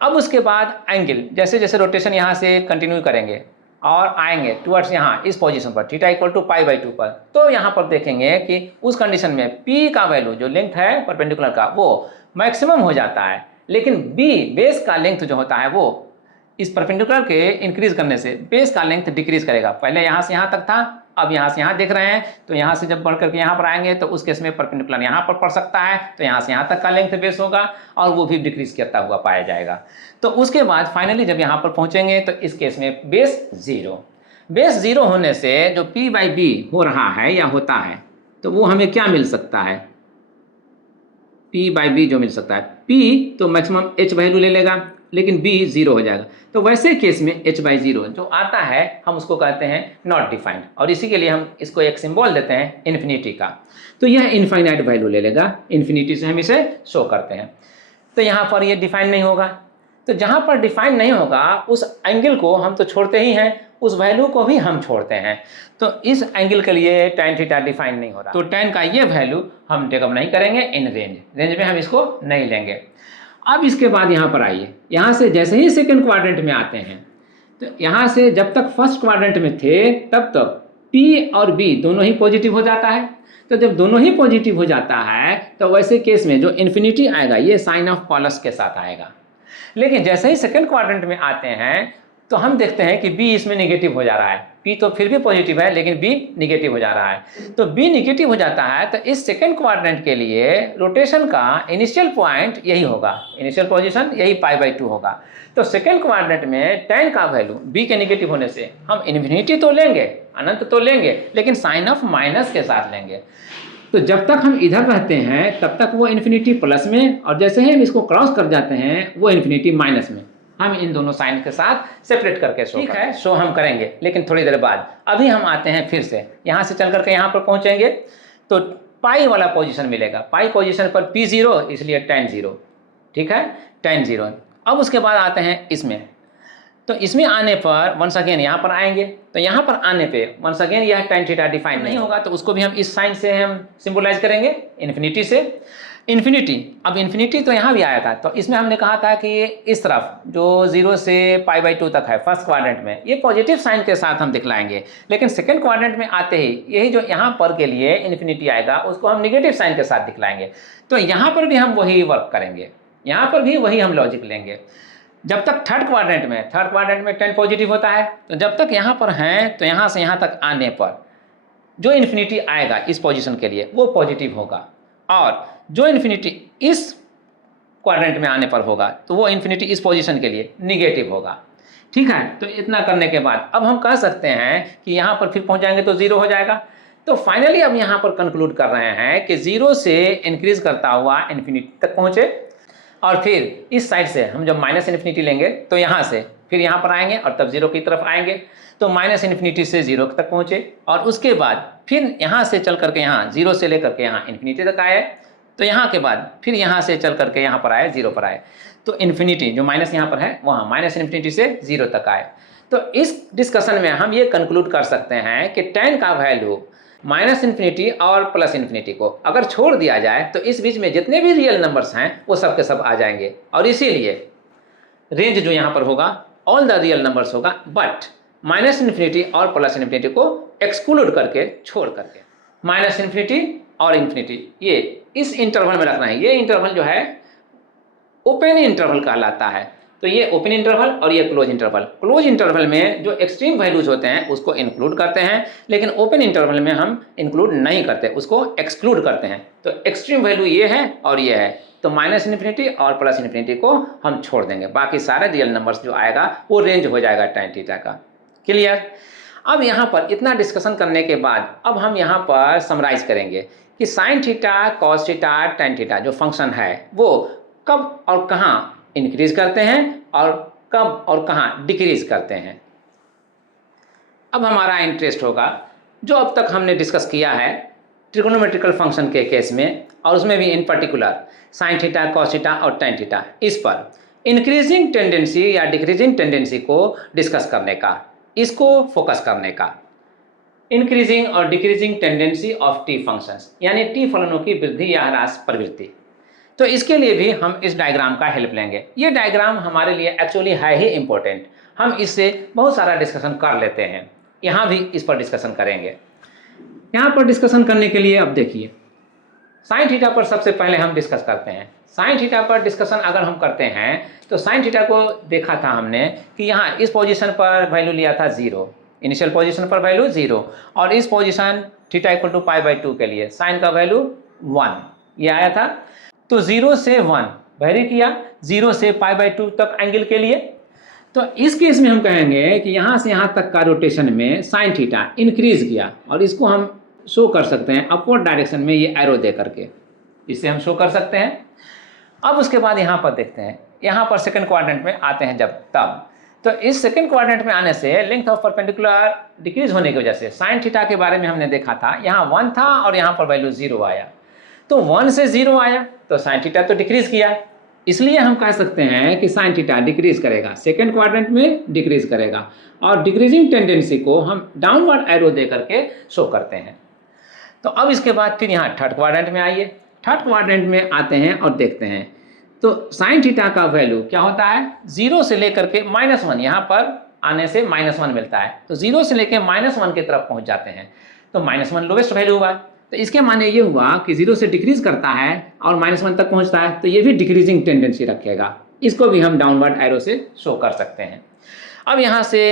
अब उसके बाद एंगल जैसे जैसे रोटेशन यहाँ से कंटिन्यू करेंगे और आएंगे टुवर्ड्स यहाँ इस पोजीशन पर थीटा इक्वल टू π/2 पर, तो यहाँ पर देखेंगे कि उस कंडीशन में p का वैल्यू जो लेंथ है परपेंडिकुलर का वो मैक्सिमम हो जाता है, लेकिन b बेस का लेंथ जो होता है वो इस परपेंडिकुलर के इंक्रीज करने से बेस का लेंथ डिक्रीज करेगा। पहले यहाँ से यहाँ तक था, अब यहाँ से यहाँ देख रहे हैं, तो यहाँ से जब बढ़ करके यहाँ पर आएंगे तो उस केस में परपेंडिकुलर यहाँ पर पड़ सकता है, तो यहाँ से यहाँ तक का लेंथ बेस होगा और वो भी डिक्रीज करता हुआ पाया जाएगा। तो उसके बाद फाइनली जब यहाँ पर पहुँचेंगे तो इस केस में बेस 0। बेस 0 होने से जो p बाई बी हो रहा है या होता है तो वो हमें क्या मिल सकता है, p बाई बी जो मिल सकता है, p तो मैक्सिमम h वैल्यू ले लेगा लेकिन b 0 हो जाएगा। तो वैसे केस में h/0 जो आता है हम उसको कहते हैं नॉट डिफाइंड, और इसी के लिए हम इसको एक सिंबल देते हैं इन्फिनिटी का। तो यह इनफाइनाइट वैल्यू ले लेगा, इन्फिनिटी से हम इसे शो करते हैं। तो यहाँ पर ये डिफाइन नहीं होगा, तो जहाँ पर डिफाइन नहीं होगा उस एंगल को हम तो छोड़ते ही हैं, उस वैल्यू को भी हम छोड़ते हैं। तो इस एंगल के लिए tan थीटा डिफाइन नहीं हो रहा, तो tan का ये वैल्यू हम टेकअप नहीं करेंगे इन रेंज में हम इसको नहीं लेंगे। अब इसके बाद यहाँ पर आइए, यहाँ से जैसे ही सेकंड क्वाड्रेंट में आते हैं तो यहाँ से जब तक फर्स्ट क्वाड्रेंट में थे तब तक p और b दोनों ही पॉजिटिव हो जाता है। तो जब दोनों ही पॉजिटिव हो जाता है तो वैसे केस में जो इन्फिनिटी आएगा ये साइन ऑफ प्लस के साथ आएगा। लेकिन जैसे ही सेकंड क्वाड्रेंट में आते हैं तो हम देखते हैं कि b इसमें निगेटिव हो जा रहा है, p तो फिर भी पॉजिटिव है लेकिन b निगेटिव हो जा रहा है। तो b निगेटिव हो जाता है तो इस सेकंड क्वाड्रेंट के लिए रोटेशन का इनिशियल पॉइंट यही होगा, इनिशियल पोजीशन यही π/2 होगा। तो सेकंड क्वाड्रेंट में tan का वैल्यू b के निगेटिव होने से हम इन्फिनिटी तो लेंगे, अनंत तो लेंगे, लेकिन साइन ऑफ माइनस के साथ लेंगे। तो जब तक हम इधर रहते हैं तब तक वो इन्फिनिटी प्लस में, और जैसे ही हम इसको क्रॉस कर जाते हैं वो इन्फिनिटी माइनस में। हम इन दोनों साइन के साथ सेपरेट करके शो ठीक है, शो हम करेंगे लेकिन थोड़ी देर बाद। अभी हम आते हैं फिर से यहाँ से चल करके यहाँ पर पहुँचेंगे तो पाई वाला पोजीशन मिलेगा, पाई पोजीशन पर p0 इसलिए tan 0, ठीक है, tan 0। अब उसके बाद आते हैं इसमें, तो इसमें आने पर वंस अगेन यहाँ पर आएंगे, तो यहाँ पर आने पे वंस अगेन यह tan थीटा डिफाइन नहीं होगा, तो उसको भी हम इस साइन से हम सिंबलाइज करेंगे इन्फिनिटी से। इन्फिनिटी, अब इन्फिनिटी तो यहाँ भी आया था, तो इसमें हमने कहा था कि इस तरफ जो 0 से π/2 तक है फर्स्ट क्वाड्रेंट में ये पॉजिटिव साइन के साथ हम दिखलाएंगे, लेकिन सेकंड क्वाड्रेंट में आते ही यही जो यहाँ पर के लिए इन्फिनिटी आएगा उसको हम निगेटिव साइन के साथ दिखलाएंगे। तो यहाँ पर भी हम वही वर्क करेंगे, यहाँ पर भी वही हम लॉजिक लेंगे। जब तक थर्ड क्वाड्रेंट में tan पॉजिटिव होता है, तो जब तक यहाँ पर हैं तो यहाँ से यहाँ तक आने पर जो इन्फिनिटी आएगा इस पोजीशन के लिए वो पॉजिटिव होगा, और जो इन्फिनिटी इस क्वाड्रेंट में आने पर होगा तो वो इन्फिनिटी इस पोजीशन के लिए निगेटिव होगा। ठीक है, तो इतना करने के बाद अब हम कह सकते हैं कि यहाँ पर फिर पहुँच जाएंगे तो 0 हो जाएगा। तो फाइनली अब यहाँ पर कंक्लूड कर रहे हैं कि 0 से इंक्रीज करता हुआ इन्फिनिटी तक पहुँचे, और फिर इस साइड से हम जब माइनस इन्फिनिटी लेंगे तो यहाँ से फिर यहाँ पर आएंगे और तब 0 की तरफ आएंगे, तो माइनस इन्फिनिटी से 0 तक पहुँचे, और उसके बाद फिर यहाँ से चल करके यहाँ 0 से लेकर के यहाँ इन्फिनिटी तक आए, तो यहाँ के बाद फिर यहाँ से चल करके यहाँ पर आए 0 पर आए, तो इन्फिनिटी जो माइनस यहाँ पर है वहाँ माइनस इन्फिनिटी से 0 तक आए। तो इस डिस्कशन में हम ये कंक्लूड कर सकते हैं कि tan का वैल्यू माइनस इन्फिनिटी और प्लस इन्फिनिटी को अगर छोड़ दिया जाए तो इस बीच में जितने भी रियल नंबर्स हैं वो सब के सब आ जाएंगे, और इसीलिए रेंज जो यहाँ पर होगा ऑल द रियल नंबर्स होगा, बट माइनस इन्फिनिटी और प्लस इन्फिनिटी को एक्सक्लूड करके, छोड़ करके, माइनस इन्फिनिटी और इन्फिनिटी ये इस इंटरवल में रखना है। ये इंटरवल जो है ओपन इंटरवल कहलाता है। तो ये ओपन इंटरवल और ये क्लोज इंटरवल। क्लोज इंटरवल में जो एक्सट्रीम वैल्यूज होते हैं उसको इंक्लूड करते हैं, लेकिन ओपन इंटरवल में हम इंक्लूड नहीं करते, उसको एक्सक्लूड करते हैं। तो एक्सट्रीम वैल्यू ये है और ये है, तो माइनस इन्फिनिटी और प्लस इन्फिनिटी को हम छोड़ देंगे, बाकी सारे रियल नंबर्स जो आएगा वो रेंज हो जाएगा tan थीटा का। क्लियर? अब यहाँ पर इतना डिस्कशन करने के बाद अब हम यहाँ पर समराइज करेंगे कि sine theta, cos theta, tan theta जो फंक्शन है वो कब और कहाँ इंक्रीज करते हैं और कब और कहाँ डिक्रीज करते हैं। अब हमारा इंटरेस्ट होगा जो अब तक हमने डिस्कस किया है ट्रिगोनोमेट्रिकल फंक्शन के केस में, और उसमें भी इन particular sine theta, cos theta और tan थीटा, इस पर इंक्रीजिंग टेंडेंसी या डिक्रीजिंग टेंडेंसी को डिस्कस करने का, इसको फोकस करने का। इंक्रीजिंग और decreasing tendency of T functions, यानी टी फलनों की वृद्धि या ह्रास प्रवृत्ति। तो इसके लिए भी हम इस डायग्राम का हेल्प लेंगे। ये डायग्राम हमारे लिए एक्चुअली है ही इम्पोर्टेंट, हम इससे बहुत सारा डिस्कशन कर लेते हैं, यहाँ भी इस पर डिस्कशन करेंगे। यहाँ पर डिस्कशन करने के लिए अब देखिए साइन थीटा पर सबसे पहले हम डिस्कस करते हैं। साइन थीटा पर डिस्कशन अगर हम करते हैं तो साइन थीटा को देखा था हमने कि यहाँ इस पोजीशन पर वैल्यू लिया था 0, इनिशियल पोजीशन पर वैल्यू 0, और इस पोजीशन थीटा इक्वल टू π/2 के लिए साइन का वैल्यू 1 ये आया था। तो 0 से 1 वेरी किया, 0 से π/2 तक एंगल के लिए। तो इस केस में हम कहेंगे कि यहाँ से यहाँ तक का रोटेशन में साइन थीटा इंक्रीज किया, और इसको हम शो कर सकते हैं अपवर्ड डायरेक्शन में ये एरो दे करके, इससे हम शो कर सकते हैं। अब उसके बाद यहाँ पर देखते हैं, यहाँ पर सेकंड क्वाड्रेंट में आते हैं जब तब, तो इस सेकंड क्वाड्रेंट में आने से लेंथ ऑफ परपेंडिकुलर डिक्रीज होने की वजह से साइन थीटा के बारे में हमने देखा था, यहाँ 1 था और यहाँ पर वैल्यू 0 आया, तो 1 से 0 आया तो साइन थीटा तो डिक्रीज किया, इसलिए हम कह सकते हैं कि साइन थीटा डिक्रीज करेगा, सेकंड क्वाड्रेंट में डिक्रीज करेगा, और डिक्रीजिंग टेंडेंसी को हम डाउनवर्ड एरो दे करके शो करते हैं। तो अब इसके बाद फिर यहाँ थर्ड क्वाड्रेंट में आइए, थर्ड क्वाड्रेंट में आते हैं और देखते हैं तो साइन थीटा का वैल्यू क्या होता है, 0 से लेकर के -1, यहाँ पर आने से -1 मिलता है, तो 0 से लेकर -1 की तरफ पहुँच जाते हैं, तो -1 लोवेस्ट वैल्यू हुआ। तो इसके माने ये हुआ कि 0 से डिक्रीज करता है और -1 तक पहुँचता है, तो ये भी डिक्रीजिंग टेंडेंसी रखेगा, इसको भी हम डाउनवर्ड एरो से शो कर सकते हैं। अब यहाँ से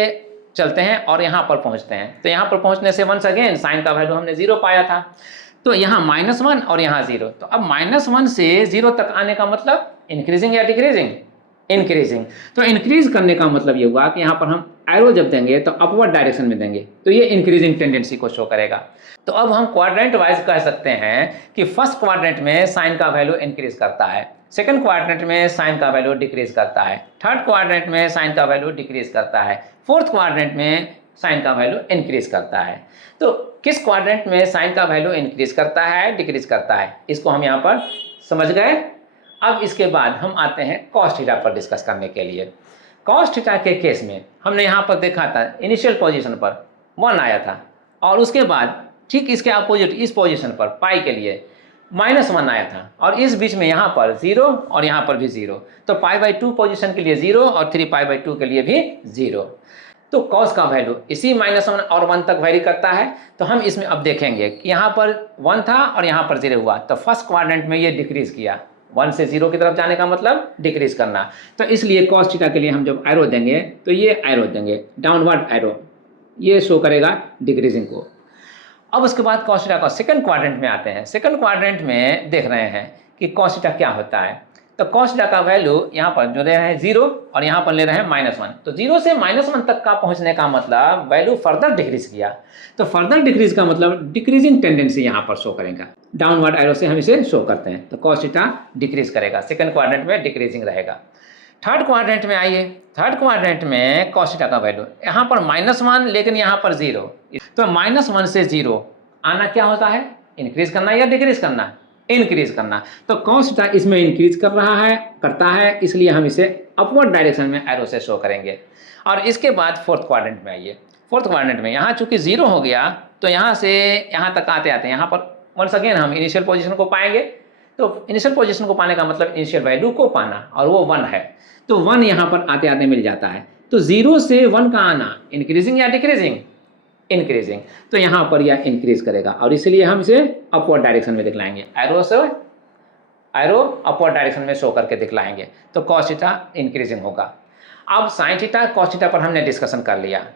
चलते हैं और यहाँ पर पहुँचते हैं, तो यहाँ पर पहुँचने से वंस अगेन साइन का वैल्यू हमने 0 पाया था, तो यहाँ -1 और यहाँ 0, तो अब -1 से 0 तक आने का मतलब इंक्रीजिंग या डिक्रीजिंग, इंक्रीजिंग। तो इंक्रीज करने का मतलब ये हुआ कि यहाँ पर हम एरो जब देंगे तो अपवर्ड डायरेक्शन में देंगे, तो ये इंक्रीजिंग टेंडेंसी को शो करेगा। तो अब हम क्वाड्रेंट वाइज कह सकते हैं कि फर्स्ट क्वाड्रेंट में साइन का वैल्यू इंक्रीज करता है, सेकंड क्वाड्रेंट में साइन का वैल्यू डिक्रीज करता है, थर्ड क्वाड्रेंट में साइन का वैल्यू डिक्रीज करता है, फोर्थ क्वाड्रेंट में साइन का वैल्यू इंक्रीज करता है। तो किस क्वाड्रेंट में साइन का वैल्यू इंक्रीज करता है, डिक्रीज करता है, इसको हम यहाँ पर समझ गए। अब इसके बाद हम आते हैं कॉस थीटा पर डिस्कस करने के लिए। कॉस थीटा के केस में हमने यहाँ पर देखा था इनिशियल पोजीशन पर 1 आया था, और उसके बाद ठीक इसके अपोजिट इस पोजीशन पर पाई के लिए -1 आया था, और इस बीच में यहाँ पर 0 और यहाँ पर भी 0, तो π/2 पोजीशन के लिए 0 और 3π/2 के लिए भी 0। तो कॉस का वैल्यू इसी -1 और 1 तक वेरी करता है। तो हम इसमें अब देखेंगे कि यहाँ पर 1 था और यहाँ पर 0 हुआ, तो फर्स्ट क्वाड्रेंट में ये डिक्रीज किया, 1 से 0 की तरफ जाने का मतलब डिक्रीज करना, तो इसलिए कॉस थीटा के लिए हम जब एरो देंगे तो ये एरो देंगे डाउनवर्ड एरो, ये शो करेगा डिक्रीजिंग को। अब उसके बाद कॉस थीटा का सेकंड क्वाड्रेंट में आते हैं। सेकंड क्वाड्रेंट में देख रहे हैं कि कॉस थीटा क्या होता है, तो cos थीटा का वैल्यू यहाँ पर जो ले रहे हैं 0 और यहाँ पर ले रहे हैं -1। तो 0 से -1 तक का पहुँचने का मतलब वैल्यू फर्दर डिक्रीज किया। तो फर्दर डिक्रीज का मतलब डिक्रीजिंग टेंडेंसी यहाँ पर शो करेगा। डाउनवर्ड एरो से हम इसे शो करते हैं। तो cos थीटा डिक्रीज करेगा, सेकंड क्वाड्रेंट में डिक्रीजिंग रहेगा। थर्ड क्वाड्रेंट में आइए, थर्ड क्वाड्रेंट में cos थीटा का वैल्यू यहाँ पर -1 लेकिन यहाँ पर 0। तो -1 से 0 आना क्या होता है, इंक्रीज करना या डिक्रीज करना, इंक्रीज करना। तो cos थीटा इसमें इंक्रीज करता है, इसलिए हम इसे अपवर्ड डायरेक्शन में एरो से शो करेंगे। और इसके बाद फोर्थ क्वाड्रेंट में आइए। फोर्थ क्वाड्रेंट में यहाँ चूंकि 0 हो गया तो यहाँ से यहाँ तक आते आते यहाँ पर वंस अगेन हम इनिशियल पोजीशन को पाएंगे। तो इनिशियल पोजीशन को पाने का मतलब इनिशियल वैल्यू को पाना, और वो 1 है। तो 1 यहाँ पर आते आते मिल जाता है। तो 0 से 1 का आना इंक्रीजिंग या डिक्रीजिंग, इंक्रीजिंग। तो यहाँ पर यह इंक्रीज करेगा और इसलिए हम इसे अपवर्ड डायरेक्शन में दिखलाएंगे, एरो अपवर्ड डायरेक्शन में शो करके दिखलाएंगे। तो cos थीटा इंक्रीजिंग होगा। अब sin थीटा cos थीटा पर हमने डिस्कशन कर लिया।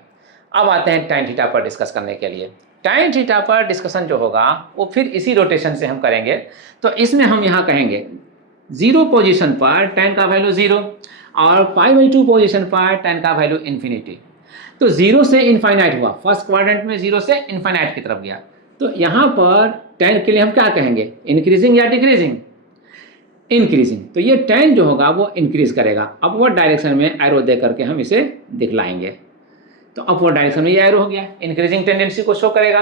अब आते हैं tan थीटा पर डिस्कस करने के लिए। tan थीटा पर डिस्कशन जो होगा वो फिर इसी रोटेशन से हम करेंगे। तो इसमें हम यहाँ कहेंगे 0 पोजीशन पर tan का वैल्यू 0 और π/2 पोजीशन पर tan का वैल्यू इन्फिनिटी। तो 0 से इनफाइनाइट हुआ, फर्स्ट क्वाड्रेंट में 0 से इनफाइनाइट की तरफ गया। तो यहाँ पर tan के लिए हम क्या कहेंगे, इंक्रीजिंग या डिक्रीजिंग, इंक्रीजिंग। तो ये tan जो होगा वो इंक्रीज करेगा। अपवर्ड डायरेक्शन में एरो दे करके हम इसे दिखलाएंगे। तो अपवर्ड डायरेक्शन में ये एरो हो गया, इंक्रीजिंग टेंडेंसी को शो करेगा।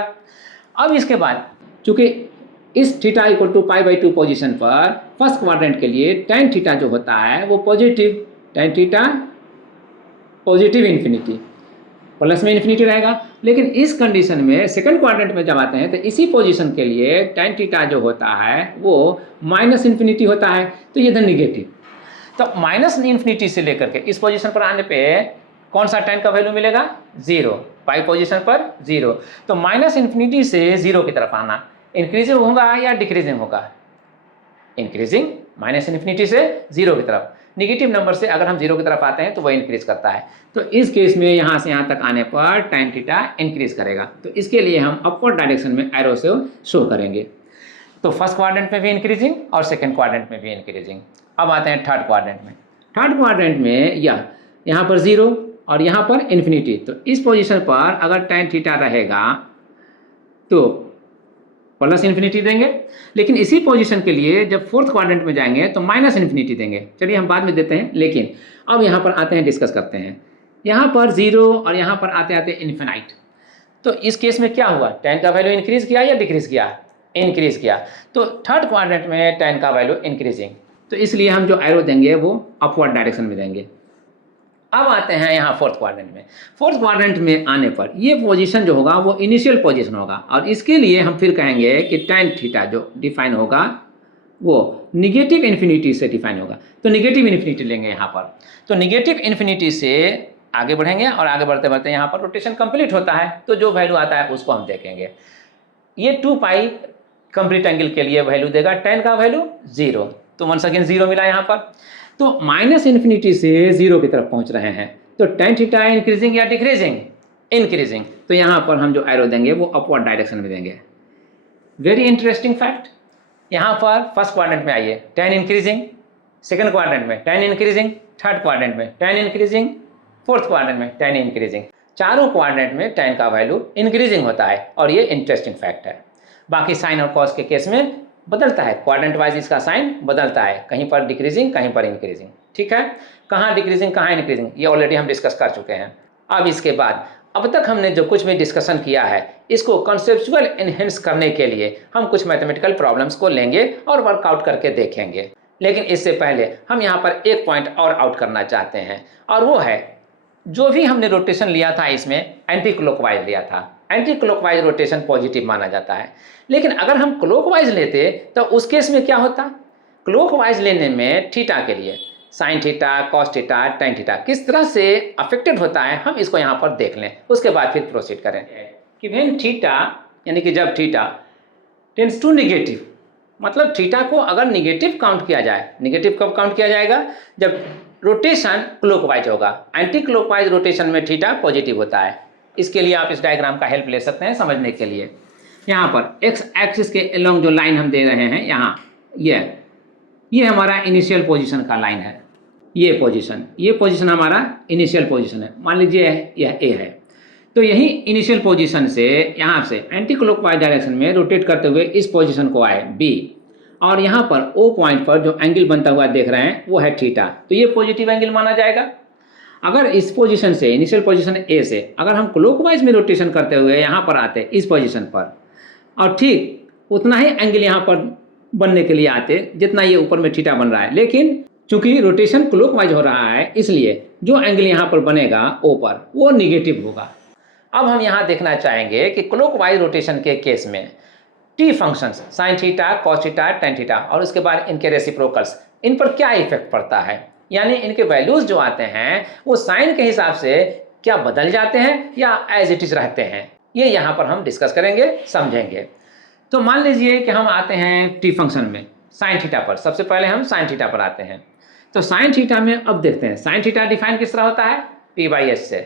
अब इसके बाद चूंकि इस थीटा इक्वल टू π/2 पोजीशन पर फर्स्ट क्वाड्रेंट के लिए tan थीटा जो होता है वो positive, tan theta positive infinity, plus में इन्फिनिटी रहेगा। लेकिन इस कंडीशन में सेकंड क्वाड्रेंट में जब आते हैं तो इसी पोजीशन के लिए tan थीटा जो होता है वो -इन्फिनिटी होता है। तो ये इधर निगेटिव। तो -इन्फिनिटी से लेकर के इस पोजीशन पर आने पे कौन सा tan का वैल्यू मिलेगा, 0, पाई पोजीशन पर 0। तो -इन्फिनिटी से 0 की तरफ आना इंक्रीजिंग होगा या डिक्रीजिंग होगा, इंक्रीजिंग। -इन्फिनिटी से 0 की तरफ, निगेटिव नंबर से अगर हम 0 की तरफ आते हैं तो वह इंक्रीज करता है। तो इस केस में यहाँ से यहाँ तक आने पर tan थीटा इंक्रीज करेगा। तो इसके लिए हम अपवर्ड डायरेक्शन में एरो से शो करेंगे। तो फर्स्ट क्वाड्रेंट में भी इंक्रीजिंग और सेकंड क्वाड्रेंट में भी इंक्रीजिंग। अब आते हैं थर्ड क्वाड्रेंट में। थर्ड क्वाड्रेंट में यहाँ पर 0 और यहाँ पर इन्फिनिटी। तो इस पोजीशन पर अगर tan थीटा रहेगा तो प्लस इन्फिनिटी देंगे, लेकिन इसी पोजीशन के लिए जब फोर्थ क्वाड्रेंट में जाएंगे तो -इन्फिनिटी देंगे। चलिए हम बाद में देते हैं, लेकिन अब यहाँ पर आते हैं, डिस्कस करते हैं। यहाँ पर 0 और यहाँ पर आते आते इन्फिनाइट। तो इस केस में क्या हुआ, tan का वैल्यू इंक्रीज किया या डिक्रीज किया, इंक्रीज किया। तो थर्ड क्वाड्रेंट में tan का वैल्यू इंक्रीजिंग। तो इसलिए हम जो एरो देंगे वो अपवर्ड डायरेक्शन में देंगे। अब आते हैं यहाँ फोर्थ क्वाड्रेंट में। फोर्थ क्वाड्रेंट में आने पर ये पोजीशन जो होगा वो इनिशियल पोजीशन होगा और इसके लिए हम फिर कहेंगे कि tan थीटा जो डिफाइन होगा वो निगेटिव इन्फिनिटी से डिफाइन होगा। तो निगेटिव इन्फिनिटी लेंगे यहाँ पर। तो निगेटिव इन्फिनिटी से आगे बढ़ेंगे और आगे बढ़ते बढ़ते यहाँ पर रोटेशन कंप्लीट होता है। तो जो वैल्यू आता है उसको हम देखेंगे। ये 2π कंप्लीट एंगल के लिए वैल्यू देगा tan का वैल्यू 0। तो वंस अगेन 0 मिला यहाँ पर। तो -इन्फिनिटी से 0 की तरफ पहुंच रहे हैं। तो tan थीटा इंक्रीजिंग या डिक्रीजिंग, इंक्रीजिंग। तो यहाँ पर हम जो एरो देंगे वो अपवर्ड डायरेक्शन में देंगे। Very interesting fact. यहाँ पर फर्स्ट क्वाड्रेंट में आइए, tan इंक्रीजिंग, सेकंड क्वाड्रेंट में tan इंक्रीजिंग, थर्ड क्वाड्रेंट में tan इंक्रीजिंग, फोर्थ क्वाड्रेंट में tan इंक्रीजिंग। चारों क्वाड्रेंट में tan का वैल्यू इंक्रीजिंग होता है और ये इंटरेस्टिंग फैक्ट है। बाकी साइन और कॉस के केस में बदलता है, क्वाड्रेंट वाइज इसका साइन बदलता है, कहीं पर डिक्रीजिंग कहीं पर इंक्रीजिंग। ठीक है, कहाँ डिक्रीजिंग कहाँ इंक्रीजिंग ये ऑलरेडी हम डिस्कस कर चुके हैं। अब इसके बाद अब तक हमने जो कुछ भी डिस्कशन किया है इसको कॉन्सेप्चुअल एनहेंस करने के लिए हम कुछ मैथमेटिकल प्रॉब्लम्स को लेंगे और वर्कआउट करके देखेंगे। लेकिन इससे पहले हम यहाँ पर एक पॉइंट और आउट करना चाहते हैं और वो है जो भी हमने रोटेशन लिया था इसमें एंटी क्लॉकवाइज लिया था। एंटी क्लॉकवाइज रोटेशन पॉजिटिव माना जाता है, लेकिन अगर हम क्लॉकवाइज लेते तो उस केस में क्या होता, क्लॉकवाइज लेने में थीटा के लिए sine theta, cos theta, tan theta किस तरह से अफेक्टेड होता है हम इसको यहाँ पर देख लें, उसके बाद फिर प्रोसीड करें कि व्हेन थीटा यानी कि जब थीटा टेंड्स टू निगेटिव, मतलब थीटा को अगर निगेटिव काउंट किया जाए, निगेटिव कब काउंट किया जाएगा, जब रोटेशन क्लॉकवाइज होगा। एंटी क्लॉकवाइज रोटेशन में थीटा पॉजिटिव होता है। इसके लिए आप इस डायग्राम का हेल्प ले सकते हैं समझने के लिए। यहाँ पर एक्स एक्सिस के अलोंग जो लाइन हम दे रहे हैं यहाँ, ये ये हमारा इनिशियल पोजीशन का लाइन है, ये पोजीशन हमारा इनिशियल पोजीशन है। मान लीजिए यह ए है, तो यही इनिशियल पोजीशन से यहाँ से एंटी क्लॉकवाइज डायरेक्शन में रोटेट करते हुए इस पोजीशन को आए बी, और यहाँ पर ओ पॉइंट पर जो एंगल बनता हुआ देख रहे हैं वो है थीटा, तो ये पॉजिटिव एंगल माना जाएगा। अगर इस पोजीशन से, इनिशियल पोजीशन ए से, अगर हम क्लॉकवाइज में रोटेशन करते हुए यहाँ पर आते इस पोजीशन पर, और ठीक उतना ही एंगल यहाँ पर बनने के लिए आते जितना ये ऊपर में थीटा बन रहा है, लेकिन चूंकि रोटेशन क्लॉकवाइज हो रहा है इसलिए जो एंगल यहाँ पर बनेगा ओ पर वो निगेटिव होगा। अब हम यहाँ देखना चाहेंगे कि क्लॉकवाइज रोटेशन के केस में T functions sine theta, cos theta, tan theta और उसके बाद इनके रेसिप्रोकल्स, इन पर क्या इफेक्ट पड़ता है, यानी इनके वैल्यूज जो आते हैं वो साइन के हिसाब से क्या बदल जाते हैं या एज इट इज रहते हैं, ये यहाँ पर हम डिस्कस करेंगे, समझेंगे। तो मान लीजिए कि हम आते हैं टी फंक्शन में साइन थीटा पर, सबसे पहले हम साइन थीटा पर आते हैं। तो साइन थीटा में अब देखते हैं साइन थीटा डिफाइन किस तरह होता है, पी बाई एस से।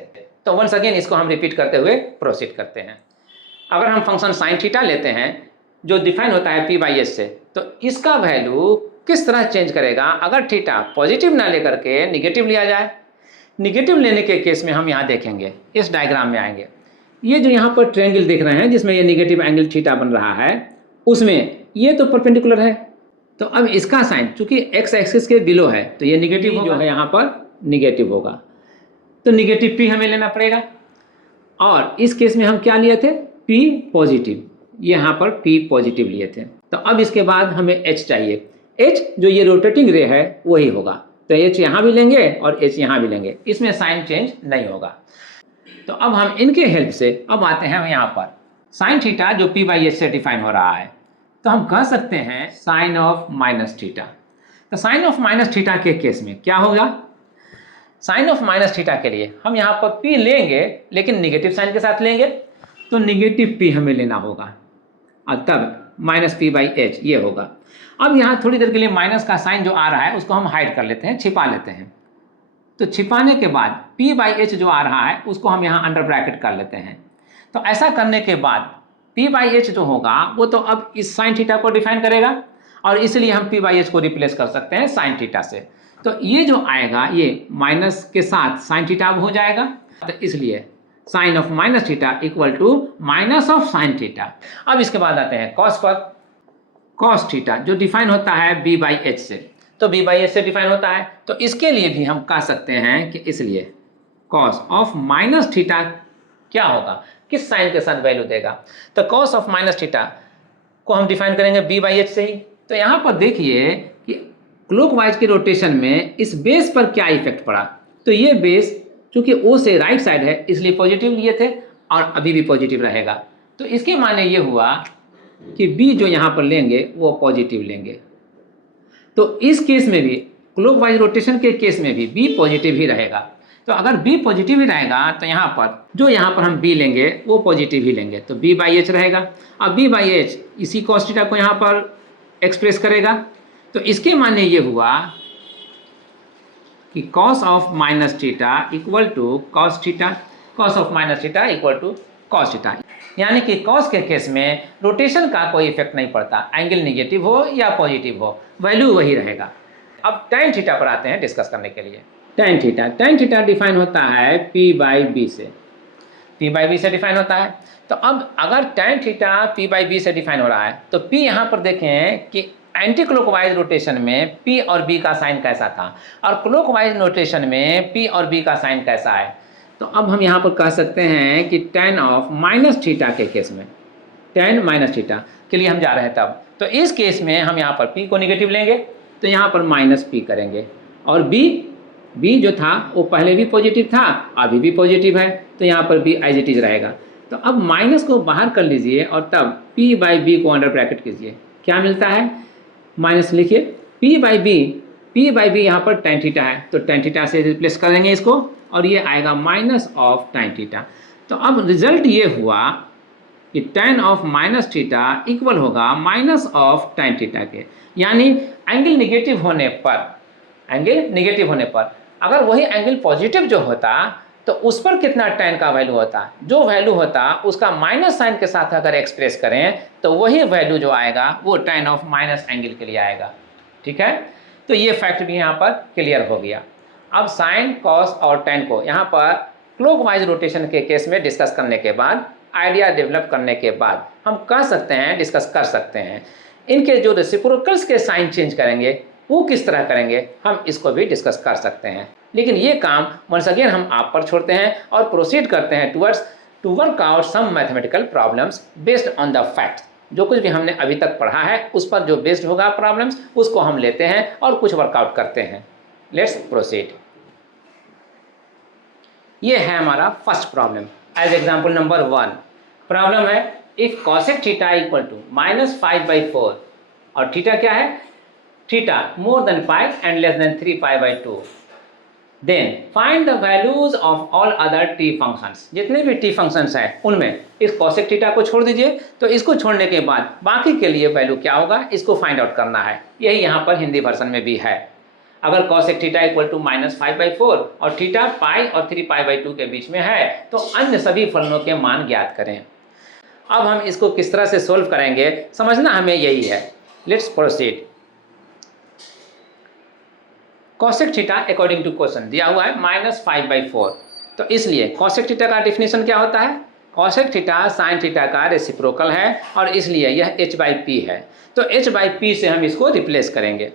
तो वंस अगेन इसको हम रिपीट करते हुए प्रोसीड करते हैं। अगर हम फंक्शन साइन थीटा लेते हैं जो डिफाइन होता है पी बाई एस से, तो इसका वैल्यू किस तरह चेंज करेगा अगर थीटा पॉजिटिव ना लेकर के निगेटिव लिया जाए। निगेटिव लेने के केस में हम यहाँ देखेंगे, इस डायग्राम में आएंगे, ये जो यहाँ पर ट्रायंगल देख रहे हैं जिसमें ये निगेटिव एंगल थीटा बन रहा है, उसमें ये तो परपेंडिकुलर है, तो अब इसका साइन चूंकि एक्स एक्सिस के बिलो है तो ये निगेटिव जो है यहाँ पर निगेटिव होगा, तो निगेटिव पी हमें लेना पड़ेगा। और इस केस में हम क्या लिए थे, पी पॉजिटिव, यहाँ पर पी पॉजिटिव लिए थे। तो अब इसके बाद हमें एच चाहिए, एच जो ये रोटेटिंग रे है वही होगा, तो एच यहाँ भी लेंगे और एच यहाँ भी लेंगे, इसमें साइन चेंज नहीं होगा। तो अब हम इनके हेल्प से अब आते हैं यहाँ पर साइन थीटा जो पी बाई एच से डिफाइन हो रहा है, तो हम कह सकते हैं साइन ऑफ माइनस थीटा। तो साइन ऑफ माइनस थीटा के केस में क्या होगा, साइन ऑफ माइनस थीटा के लिए हम यहाँ पर पी लेंगे लेकिन निगेटिव साइन के साथ लेंगे, तो निगेटिव पी हमें लेना होगा और तब माइनस पी बाई एच ये होगा। अब यहाँ थोड़ी देर के लिए माइनस का साइन जो आ रहा है उसको हम हाइड कर लेते हैं, छिपा लेते हैं। तो छिपाने के बाद पी बाई एच जो आ रहा है उसको हम यहाँ अंडर ब्रैकेट कर लेते हैं। तो ऐसा करने के बाद पी बाई एच जो होगा वो तो अब इस साइन थीटा को डिफाइन करेगा और इसलिए हम पी बाई एच को रिप्लेस कर सकते हैं साइन थीटा से। तो ये जो आएगा ये माइनस के साथ साइन थीटा हो जाएगा, तो इसलिए sine of minus theta equal to minus of sine theta. अब इसके बाद आते हैं कॉस पर, कॉस थीटा जो डिफाइन होता है बी बाई एच से, तो बी बाई एच से डिफाइन होता है, तो इसके लिए भी हम कह सकते हैं कि इसलिए कॉस ऑफ माइनस थीटा क्या होगा, किस साइन के साथ वैल्यू देगा। तो कॉस ऑफ माइनस थीटा को हम डिफाइन करेंगे बी बाई एच से ही। तो यहाँ पर देखिए कि क्लॉकवाइज के रोटेशन में इस बेस पर क्या इफेक्ट पड़ा, तो ये बेस चूंकि ओ से राइट साइड है इसलिए पॉजिटिव लिए थे और अभी भी पॉजिटिव रहेगा। तो इसके माने ये हुआ कि बी जो यहाँ पर लेंगे वो पॉजिटिव लेंगे, तो इस केस में भी क्लॉकवाइज रोटेशन के केस में भी बी पॉजिटिव ही रहेगा। तो अगर बी पॉजिटिव ही रहेगा तो यहाँ पर हम बी लेंगे वो पॉजिटिव ही लेंगे, तो बी बाई एच रहेगा। अब बी बाई एच इसी कॉस थीटा को यहाँ पर एक्सप्रेस करेगा, तो इसके माने ये हुआ कि cos of minus theta equal to cos theta, cos of minus theta equal to cos theta, यानी कि कॉस के केस में रोटेशन का कोई इफेक्ट नहीं पड़ता, एंगल निगेटिव हो या पॉजिटिव हो वैल्यू वही रहेगा। अब tan थीटा पर आते हैं डिस्कस करने के लिए। tan थीटा डिफाइन होता है p बाई बी से, p बाई बी से डिफाइन होता है। तो अब अगर tan theta p by B से डिफाइन हो रहा है तो p यहाँ पर देखें कि एंटी क्लॉकवाइज रोटेशन में p और b का साइन कैसा था और क्लॉकवाइज रोटेशन में p और b का साइन कैसा है। तो अब हम यहाँ पर कह सकते हैं कि tan ऑफ माइनस थीटा के केस में, tan माइनस थीटा के लिए हम जा रहे हैं तब, तो इस केस में हम यहाँ पर p को निगेटिव लेंगे तो यहाँ पर माइनस p करेंगे, और b जो था वो पहले भी पॉजिटिव था अभी भी पॉजिटिव है, तो यहाँ पर b एज इट इज रहेगा। तो अब माइनस को बाहर कर लीजिए और तब p बाई बी को अंडर ब्रैकेट कीजिए, क्या मिलता है, माइनस लिखिए p बाई बी यहाँ पर tan थीटा है तो tan थीटा से रिप्लेस करेंगे इसको और ये आएगा माइनस ऑफ tan थीटा। तो अब रिजल्ट ये हुआ कि tan of minus theta equal होगा माइनस ऑफ tan थीटा के, यानी एंगल निगेटिव होने पर अगर वही एंगल पॉजिटिव जो होता तो उस पर कितना tan का वैल्यू होता, जो वैल्यू होता उसका माइनस साइन के साथ अगर एक्सप्रेस करें तो वही वैल्यू जो आएगा वो tan ऑफ माइनस एंगल के लिए आएगा। ठीक है। तो ये फैक्ट भी यहाँ पर क्लियर हो गया। अब साइन, कॉस और टेन को यहाँ पर क्लॉकवाइज रोटेशन के केस में डिस्कस करने के बाद, आइडिया डेवलप करने के बाद हम कह सकते हैं, डिस्कस कर सकते हैं इनके जो रेसिप्रोकल्स के साइन चेंज करेंगे वो किस तरह करेंगे, हम इसको भी डिस्कस कर सकते हैं। लेकिन ये काम वंस अगेन हम आप पर छोड़ते हैं और प्रोसीड करते हैं towards to work out some mathematical problems based on the facts. जो कुछ भी हमने अभी तक पढ़ा है उस पर जो बेस्ड होगा प्रॉब्लम्स, उसको हम लेते हैं और कुछ वर्कआउट करते हैं। Let's proceed. ये है हमारा first problem. As example number 1 problem है if cosec theta equal to -5/4 और थीटा क्या है, theta more than pi and less than 3π/2, then find the values of all other T functions. जितने भी टी फंक्शंस हैं उनमें इस cosec थीटा को छोड़ दीजिए, तो इसको छोड़ने के बाद बाकी के लिए वैल्यू क्या होगा इसको फाइंड आउट करना है। यही यहाँ पर हिंदी वर्जन में भी है। अगर cosec थीटा इक्वल टू -5/4 और थीटा पाई और 3π/2 के बीच में है तो अन्य सभी फलनों के मान ज्ञात करें। अब हम इसको किस तरह से सोल्व करेंगे समझना हमें यही है। Let's proceed. cosec theta according to question दिया हुआ है -5/4, तो इसलिए cosec थीटा का डिफिनेशन क्या होता है, cosec थीटा sin थीटा का रेसिप्रोकल है और इसलिए यह h/p है। तो h/p से हम इसको रिप्लेस करेंगे।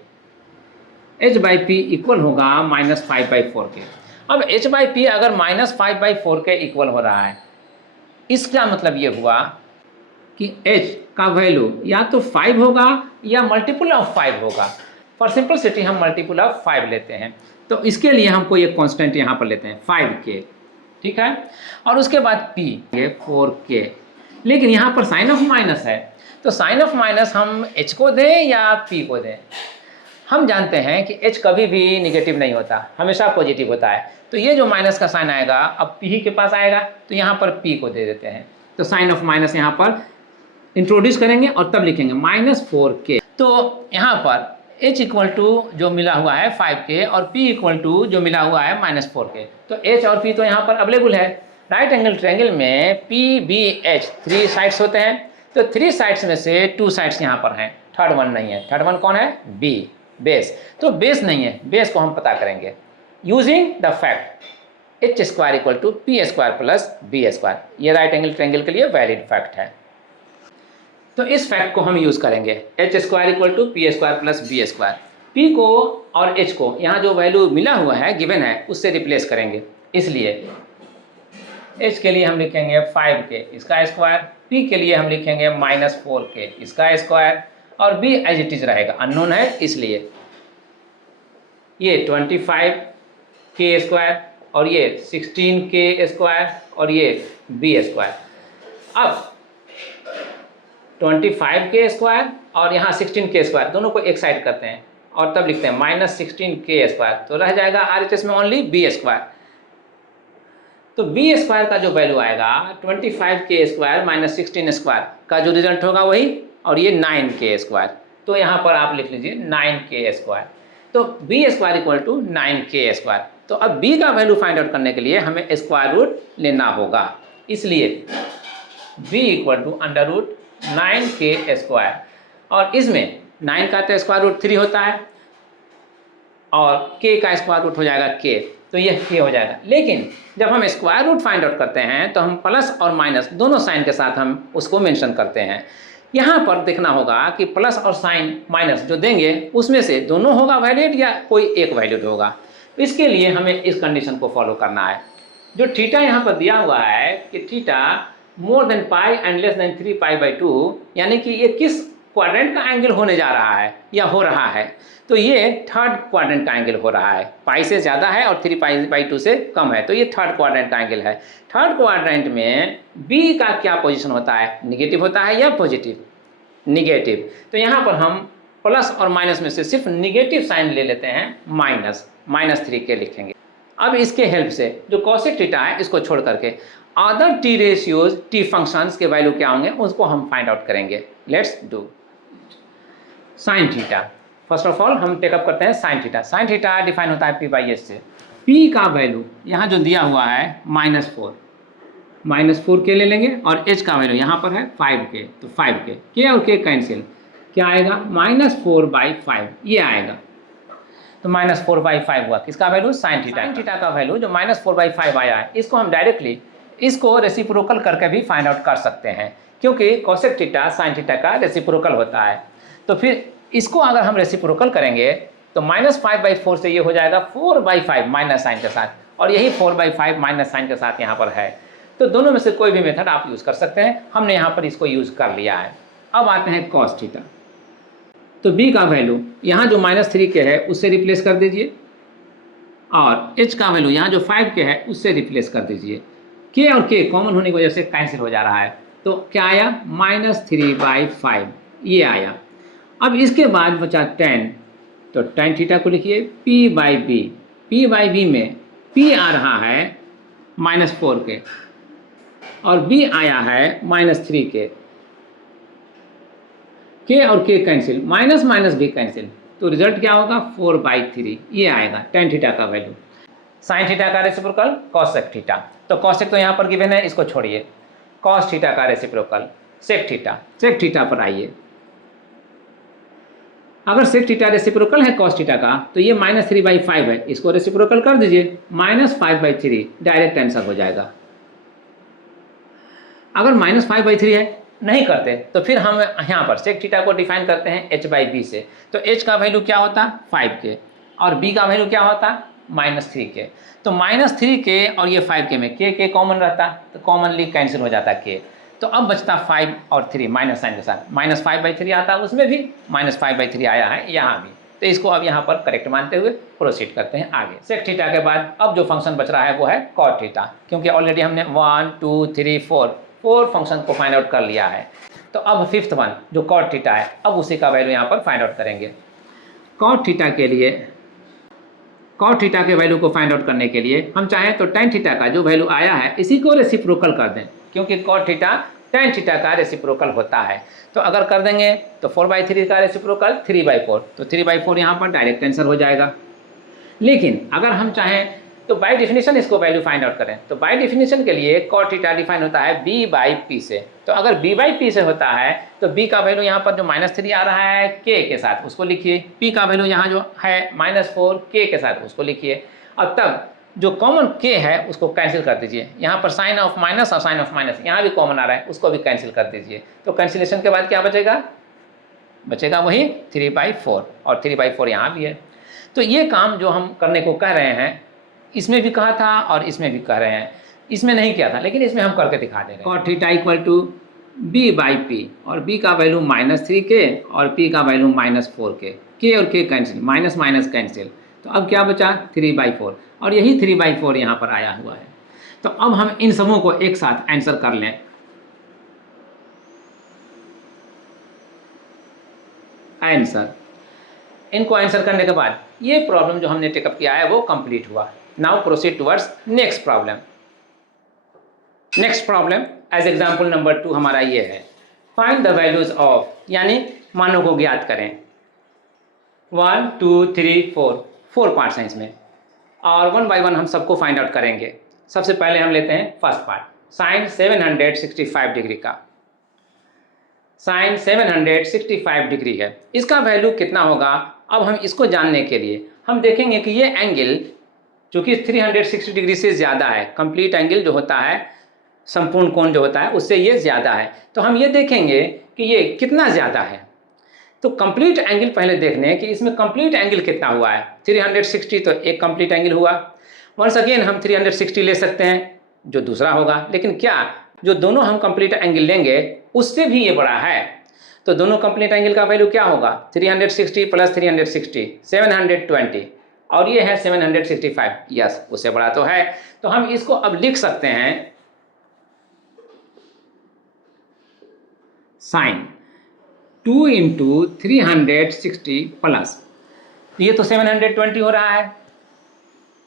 h/p इक्वल होगा -5/4 के। अब h/p अगर -5/4 के इक्वल हो रहा है, इसका मतलब ये हुआ कि h का वैल्यू या तो 5 होगा या मल्टीपल ऑफ 5 होगा। फॉर सिंपलिसिटी हम मल्टीपल ऑफ 5 लेते हैं, तो इसके लिए हमको एक कांस्टेंट यहाँ पर लेते हैं 5k, ठीक है। और उसके बाद p ये 4k, लेकिन यहाँ पर साइन ऑफ माइनस है, तो साइन ऑफ माइनस हम h को दें या p को दें। हम जानते हैं कि h कभी भी निगेटिव नहीं होता, हमेशा पॉजिटिव होता है। तो ये जो माइनस का साइन आएगा अब p ही के पास आएगा, तो यहाँ पर p को दे देते हैं। तो साइन ऑफ माइनस यहाँ पर इंट्रोड्यूस करेंगे और तब लिखेंगे -4k। तो यहाँ पर h इक्वल टू जो मिला हुआ है 5k और p इक्वल टू जो मिला हुआ है -4k, तो h और p तो यहाँ पर अवेलेबल है। राइट एंगल ट्रायंगल में p b h 3 साइड्स होते हैं, तो 3 साइड्स में से 2 साइड्स यहाँ पर हैं, थर्ड वन नहीं है। थर्ड वन कौन है, b बेस, तो बेस नहीं है, बेस को हम पता करेंगे using the fact h² equal to p² plus b²। ये राइट एंगल ट्रायंगल के लिए वैलिड फैक्ट है। तो इस फैक्ट को हम यूज़ करेंगे h² equal to p² plus b²। p को और h को यहाँ जो वैल्यू मिला हुआ है गिवन है उससे रिप्लेस करेंगे, इसलिए h के लिए हम लिखेंगे 5k इसका स्क्वायर, p के लिए हम लिखेंगे -4k इसका स्क्वायर और b एज इट इज रहेगा, अननोन है इसलिए ये 25k² और ये 16k² और ये b²। अब 25k² और यहाँ 16k² दोनों को एक साइड करते हैं और तब लिखते हैं -16k², तो रह जाएगा RHS में ओनली b²। तो b² का जो वैल्यू आएगा 25k² -16² का जो रिजल्ट होगा वही, और ये 9k², तो यहाँ पर आप लिख लीजिए 9k²। तो b² इक्वल टू 9k²। तो अब b का वैल्यू फाइंड आउट करने के लिए हमें स्क्वायर रूट लेना होगा, इसलिए b इक्वल टू √9k²। और इसमें 9 का तो स्क्वायर रूट 3 होता है और k का स्क्वायर रूट हो जाएगा k, तो यह k हो जाएगा। लेकिन जब हम स्क्वायर रूट फाइंड आउट करते हैं तो हम प्लस और माइनस दोनों साइन के साथ हम उसको मेंशन करते हैं। यहाँ पर देखना होगा कि प्लस और साइन माइनस जो देंगे उसमें से दोनों होगा वैलिड या कोई एक वैलिड होगा। इसके लिए हमें इस कंडीशन को फॉलो करना है। जो थीटा यहाँ पर दिया हुआ है कि theta more than pi and less than 3π/2, यानी कि ये किस क्वाड्रेंट का एंगल होने जा रहा है या हो रहा है, तो ये थर्ड क्वाड्रेंट का एंगल हो रहा है। पाई से ज़्यादा है और 3π/2 से कम है, तो ये थर्ड क्वाड्रेंट का एंगल है। थर्ड क्वाड्रेंट में बी का क्या पोजीशन होता है, निगेटिव होता है या पॉजिटिव, निगेटिव। तो यहाँ पर हम प्लस और माइनस में से सिर्फ निगेटिव साइन ले लेते हैं, -3k लिखेंगे। अब इसके हेल्प से जो cosec थीटा है इसको छोड़ करके other T ratios T functions के वैल्यू क्या होंगे उसको हम फाइंड आउट करेंगे। Let's do sine theta. First of all हम टेकअप करते हैं sine theta. Sine theta define होता है p/s से। p का वैल्यू यहाँ जो दिया हुआ है -4k ले लेंगे और h का वैल्यू यहाँ पर है 5k, तो 5k, k और k कैंसिल, क्या आएगा -4/5 ये आएगा। तो -4/5 हुआ, किसका value, sine theta. Sign theta का वैल्यू जो -4/5 आया है, इसको हम डायरेक्टली इसको रेसिप्रोकल करके भी फाइंड आउट कर सकते हैं, क्योंकि कोसेक थीटा साइन थीटा का रेसिप्रोकल होता है। तो फिर इसको अगर हम रेसिप्रोकल करेंगे तो -5/4 से ये हो जाएगा 4/5 माइनस साइन के साथ, और यही 4/5 माइनस साइन के साथ यहाँ पर है। तो दोनों में से कोई भी मेथड आप यूज़ कर सकते हैं, हमने यहाँ पर इसको यूज़ कर लिया है। अब आते हैं कॉस थीटा। तो b का वैल्यू यहाँ जो -3 के है उससे रिप्लेस कर दीजिए, और h का वैल्यू यहाँ जो 5 के है उससे रिप्लेस कर दीजिए। k और k कॉमन होने की वजह से कैंसिल हो जा रहा है, तो क्या आया, -3/5 ये आया। अब इसके बाद बचा tan, तो tan थीटा को लिखिए p/b। p/b में p आ रहा है -4 के और b आया है -3 के। k और k कैंसिल, माइनस माइनस भी कैंसिल, तो रिजल्ट क्या होगा, 4/3 ये आएगा tan थीटा का वैल्यू। साइन थीटा का रेसिप्रोकल कॉसेक थीटा, तो कॉसेक तो यहाँ पर गिवन है, इसको छोड़िए। कॉस थीटा का reciprocal sec theta. Sec theta पर आइए। अगर सेक थीटा रेसिप्रोकल है कॉस थीटा का, तो ये -3/5 है, इसको रेसिप्रोकल कर दीजिए, -5/3 डायरेक्ट आंसर हो जाएगा। अगर -5/3 है, नहीं करते, तो फिर हम यहाँ पर सेक थीटा को डिफाइन करते हैं h/b से। तो h का वैल्यू क्या होता, 5 के, और b का वैल्यू क्या होता, -3 के। तो -3 के और ये 5 के में k कॉमन रहता, तो कॉमनली कैंसिल हो जाता k। तो अब बचता 5 और 3 माइनस साइन के साथ, -5/3 आता, उसमें भी -5/3 आया है यहाँ भी। तो इसको अब यहाँ पर करेक्ट मानते हुए प्रोसीड करते हैं आगे। सेक थीटा के बाद अब जो फंक्शन बच रहा है वो है कॉट थीटा, क्योंकि ऑलरेडी हमने 1 2 3 4 फंक्शन को फाइंड आउट कर लिया है। तो अब फिफ्थ वन जो कॉट थीटा है, अब उसी का वैल्यू यहाँ पर फाइंड आउट करेंगे। कॉट थीटा के लिए, कॉट थीटा के वैल्यू को फाइंड आउट करने के लिए हम चाहें तो tan थीटा का जो वैल्यू आया है इसी को रेसिप्रोकल कर दें, क्योंकि कॉट थीटा tan थीटा का रेसिप्रोकल होता है। तो अगर कर देंगे तो 4/3 का रेसिप्रोकल 3/4, तो 3/4 यहाँ पर डायरेक्ट आंसर हो जाएगा। लेकिन अगर हम चाहें तो बाय डेफिनेशन इसको वैल्यू फाइंड आउट करें, तो बाय डेफिनेशन के लिए कॉट थीटा डिफाइन होता है b/p से। तो अगर b/p से होता है तो b का वैल्यू यहाँ पर जो -3 आ रहा है k के साथ उसको लिखिए, p का वैल्यू यहाँ जो है -4 k के साथ उसको लिखिए, और तब जो कॉमन k है उसको कैंसिल कर दीजिए। यहाँ पर साइन ऑफ माइनस और साइन ऑफ माइनस यहाँ भी कॉमन आ रहा है, उसको भी कैंसिल कर दीजिए। तो कैंसिलेशन के बाद क्या बचेगा, बचेगा वही 3/4, और 3/4 यहाँ भी है। तो ये काम जो हम करने को कह रहे हैं, इसमें भी कहा था और इसमें भी कह रहे हैं, इसमें नहीं किया था लेकिन इसमें हम करके दिखा दे रहे हैं। Cot theta equal to b/p, और b का वैल्यू -3k और p का वैल्यू -4k, k और k cancel, minus minus cancel, तो अब क्या बचा 3/4, और यही 3/4 यहाँ पर आया हुआ है। तो अब हम इन सबों को एक साथ आंसर कर लें। आंसर, इनको आंसर करने के बाद ये प्रॉब्लम जो हमने टेकअप किया है वो कंप्लीट हुआ। Now proceed towards next problem. Next problem as example number 2 हमारा ये है, फाइंड द वैल्यूज ऑफ, यानी मानों को ज्ञात करें। 1 2 3 4 पार्ट्स हैं इसमें, और 1 बाय 1 हम सबको फाइंड आउट करेंगे। सबसे पहले हम लेते हैं फर्स्ट पार्ट, साइन 765 डिग्री का। साइन 765 डिग्री है, इसका वैल्यू कितना होगा। अब हम इसको जानने के लिए हम देखेंगे कि ये एंगल चूँकि 360 डिग्री से ज़्यादा है, कंप्लीट एंगल जो होता है, संपूर्ण कोण जो होता है उससे ये ज़्यादा है, तो हम ये देखेंगे कि ये कितना ज़्यादा है। तो कंप्लीट एंगल पहले देखने कि इसमें कंप्लीट एंगल कितना हुआ है। 360 तो एक कंप्लीट एंगल हुआ, वंस अगेन हम 360 ले सकते हैं जो दूसरा होगा, लेकिन क्या जो दोनों हम कंप्लीट एंगल लेंगे उससे भी ये बड़ा है, तो दोनों कंप्लीट एंगल का वैल्यू क्या होगा, 360 प्लस 360 720, और ये है 765, यस उससे बड़ा तो है। तो हम इसको अब लिख सकते हैं साइन 2 × 360 प्लस, ये तो 720 हो रहा है,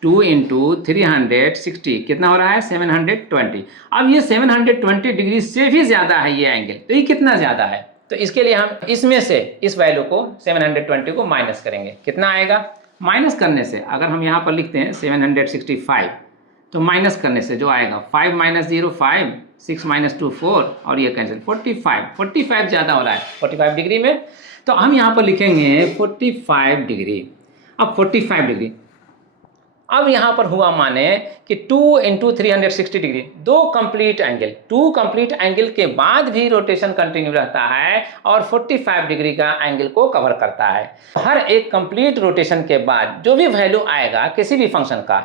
2 × 360 कितना हो रहा है 720। अब ये 720 डिग्री से भी ज़्यादा है ये एंगल, तो ये कितना ज़्यादा है, तो इसके लिए हम इसमें से इस वैल्यू को 720 को माइनस करेंगे। कितना आएगा, माइनस करने से अगर हम यहाँ पर लिखते हैं 765, तो माइनस करने से जो आएगा 5 - 0 5, 6 - 2 4, और ये कैंसिल 45 ज़्यादा हो रहा है 45 डिग्री में, तो हम यहाँ पर लिखेंगे 45 डिग्री। अब 45 डिग्री। अब यहाँ पर हुआ माने कि 2 इंटू 360 डिग्री, दो कंप्लीट एंगल, 2 कंप्लीट एंगल के बाद भी रोटेशन कंटिन्यू रहता है और 45 डिग्री का एंगल को कवर करता है। हर एक कंप्लीट रोटेशन के बाद जो भी वैल्यू आएगा किसी भी फंक्शन का,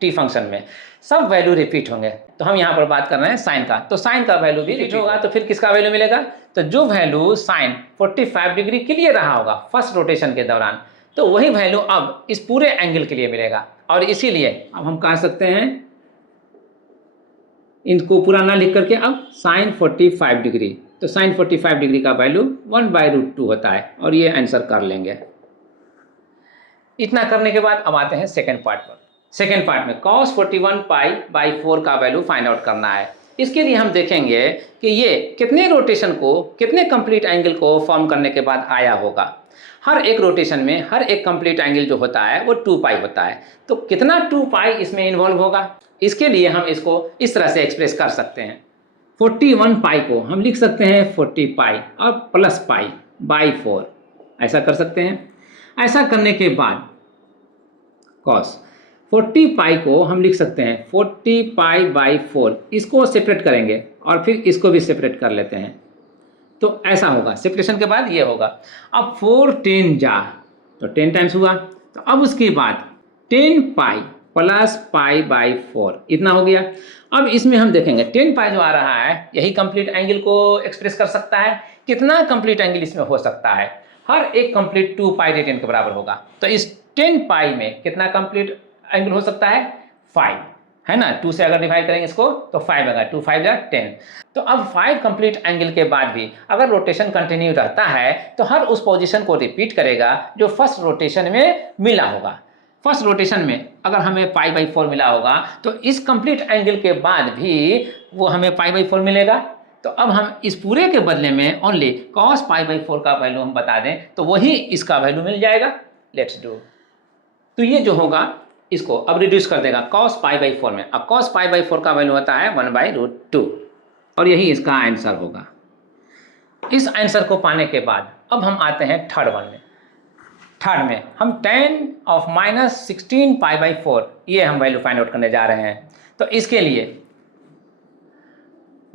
टी फंक्शन में, सब वैल्यू रिपीट होंगे। तो हम यहाँ पर बात कर रहे हैं साइन का, तो साइन का वैल्यू भी रिपीट होगा। तो फिर किसका वैल्यू मिलेगा? तो जो वैल्यू साइन 45 डिग्री के लिए रहा होगा फर्स्ट रोटेशन के दौरान, तो वही वैल्यू अब इस पूरे एंगल के लिए मिलेगा। और इसीलिए अब हम कह सकते हैं, इनको पूरा ना लिख करके अब साइन 45 डिग्री, तो साइन 45 डिग्री का वैल्यू 1/√2 होता है और ये आंसर कर लेंगे। इतना करने के बाद अब आते हैं सेकेंड पार्ट पर। सेकेंड पार्ट में cos 41π/4 का वैल्यू फाइंड आउट करना है। इसके लिए हम देखेंगे कि ये कितने रोटेशन को, कितने कंप्लीट एंगल को फॉर्म करने के बाद आया होगा। हर एक रोटेशन में हर एक कंप्लीट एंगल जो होता है वो 2π होता है, तो कितना 2π इसमें इन्वॉल्व होगा, इसके लिए हम इसको इस तरह से एक्सप्रेस कर सकते हैं। 41π को हम लिख सकते हैं 40π और प्लस π/4, ऐसा कर सकते हैं। ऐसा करने के बाद cos 40π को हम लिख सकते हैं 40π/4, इसको सेपरेट करेंगे और फिर इसको भी सेपरेट कर लेते हैं, तो ऐसा होगा। सेपरेशन के बाद ये होगा। अब 4 10 जा तो 10 टाइम्स हुआ, तो अब उसके बाद 10π प्लस π/4 इतना हो गया। अब इसमें हम देखेंगे 10π जो आ रहा है यही कंप्लीट एंगल को एक्सप्रेस कर सकता है। कितना कंप्लीट एंगल इसमें हो सकता है? हर एक कंप्लीट 2π/10 के बराबर होगा। तो इस 10π में कितना कंप्लीट एंगल हो सकता है? 5, है ना। 2 से अगर डिवाइड करेंगे इसको तो 5 आएगा, 2 5 10। तो अब 5 कंप्लीट एंगल के बाद भी अगर रोटेशन कंटिन्यू रहता है तो हर उस पोजीशन को रिपीट करेगा जो फर्स्ट रोटेशन में मिला होगा। फर्स्ट रोटेशन में अगर हमें π/4 मिला होगा तो इस कंप्लीट एंगल के बाद भी वो हमें π/4 मिलेगा। तो अब हम इस पूरे के बदले में ओनली cos π/4 का वैल्यू हम बता दें तो वही इसका वैल्यू मिल जाएगा। Let's do. तो ये जो होगा इसको अब रिड्यूस कर देगा cos π/4 में। अब cos π/4 का वैल्यू होता है 1/√2 और यही इसका आंसर होगा। इस आंसर को पाने के बाद अब हम आते हैं थर्ड वन में। थर्ड में हम tan of -16π/4 ये हम वैल्यू फाइंड आउट करने जा रहे हैं। तो इसके लिए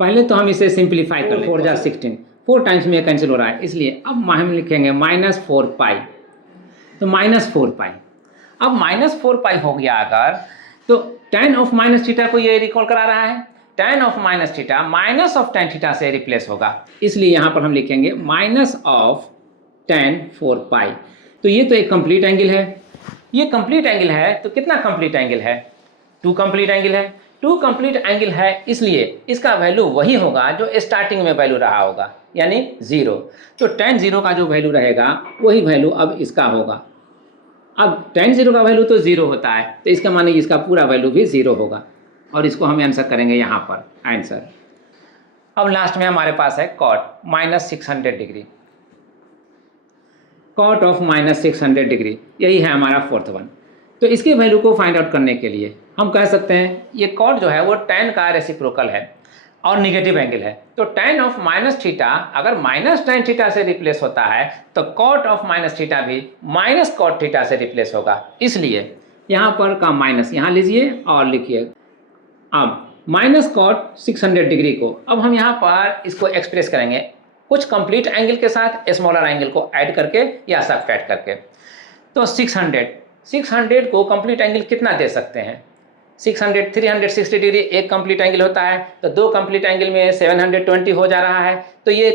पहले तो हम इसे सिंप्लीफाई कर लें। 4 जा 16, 4 टाइम्स में कैंसिल हो रहा है, इसलिए अब हम लिखेंगे -4π, तो -4π। अब -4π हो गया अगर, तो tan of -θ को ये रिकॉल करा रहा है। tan of -θ minus of tan θ से रिप्लेस होगा, इसलिए यहाँ पर हम लिखेंगे -tan 4π। तो ये तो एक कंप्लीट एंगल है, ये कंप्लीट एंगल है। तो कितना कंप्लीट एंगल है? 2 कंप्लीट एंगल है। 2 कंप्लीट एंगल है, इसलिए इसका वैल्यू वही होगा जो स्टार्टिंग में वैल्यू रहा होगा, यानी 0। तो tan 0 का जो वैल्यू रहेगा वही वैल्यू अब इसका होगा। अब tan 0 का वैल्यू तो 0 होता है, तो इसका माने इसका पूरा वैल्यू भी 0 होगा और इसको हम आंसर करेंगे यहाँ पर आंसर। अब लास्ट में हमारे पास है cot -600 degree, cot of -600 degree, यही है हमारा फोर्थ वन। तो इसके वैल्यू को फाइंड आउट करने के लिए हम कह सकते हैं ये cot जो है वो tan का रेसिप्रोकल है और निगेटिव एंगल है। तो tan ऑफ -θ अगर -tan θ से रिप्लेस होता है तो cot ऑफ -θ भी -cot θ से रिप्लेस होगा। इसलिए यहाँ पर का माइनस यहाँ लीजिए और लिखिए। अब -cot 600 डिग्री को अब हम यहाँ पर इसको एक्सप्रेस करेंगे कुछ कंप्लीट एंगल के साथ स्मॉलर एंगल को ऐड करके या सब्ट्रैक्ट करके। तो 600 को कंप्लीट एंगल कितना दे सकते हैं? 600 360 डिग्री एक कंप्लीट एंगल होता है, तो 2 कंप्लीट एंगल में 720 हो जा रहा है, तो ये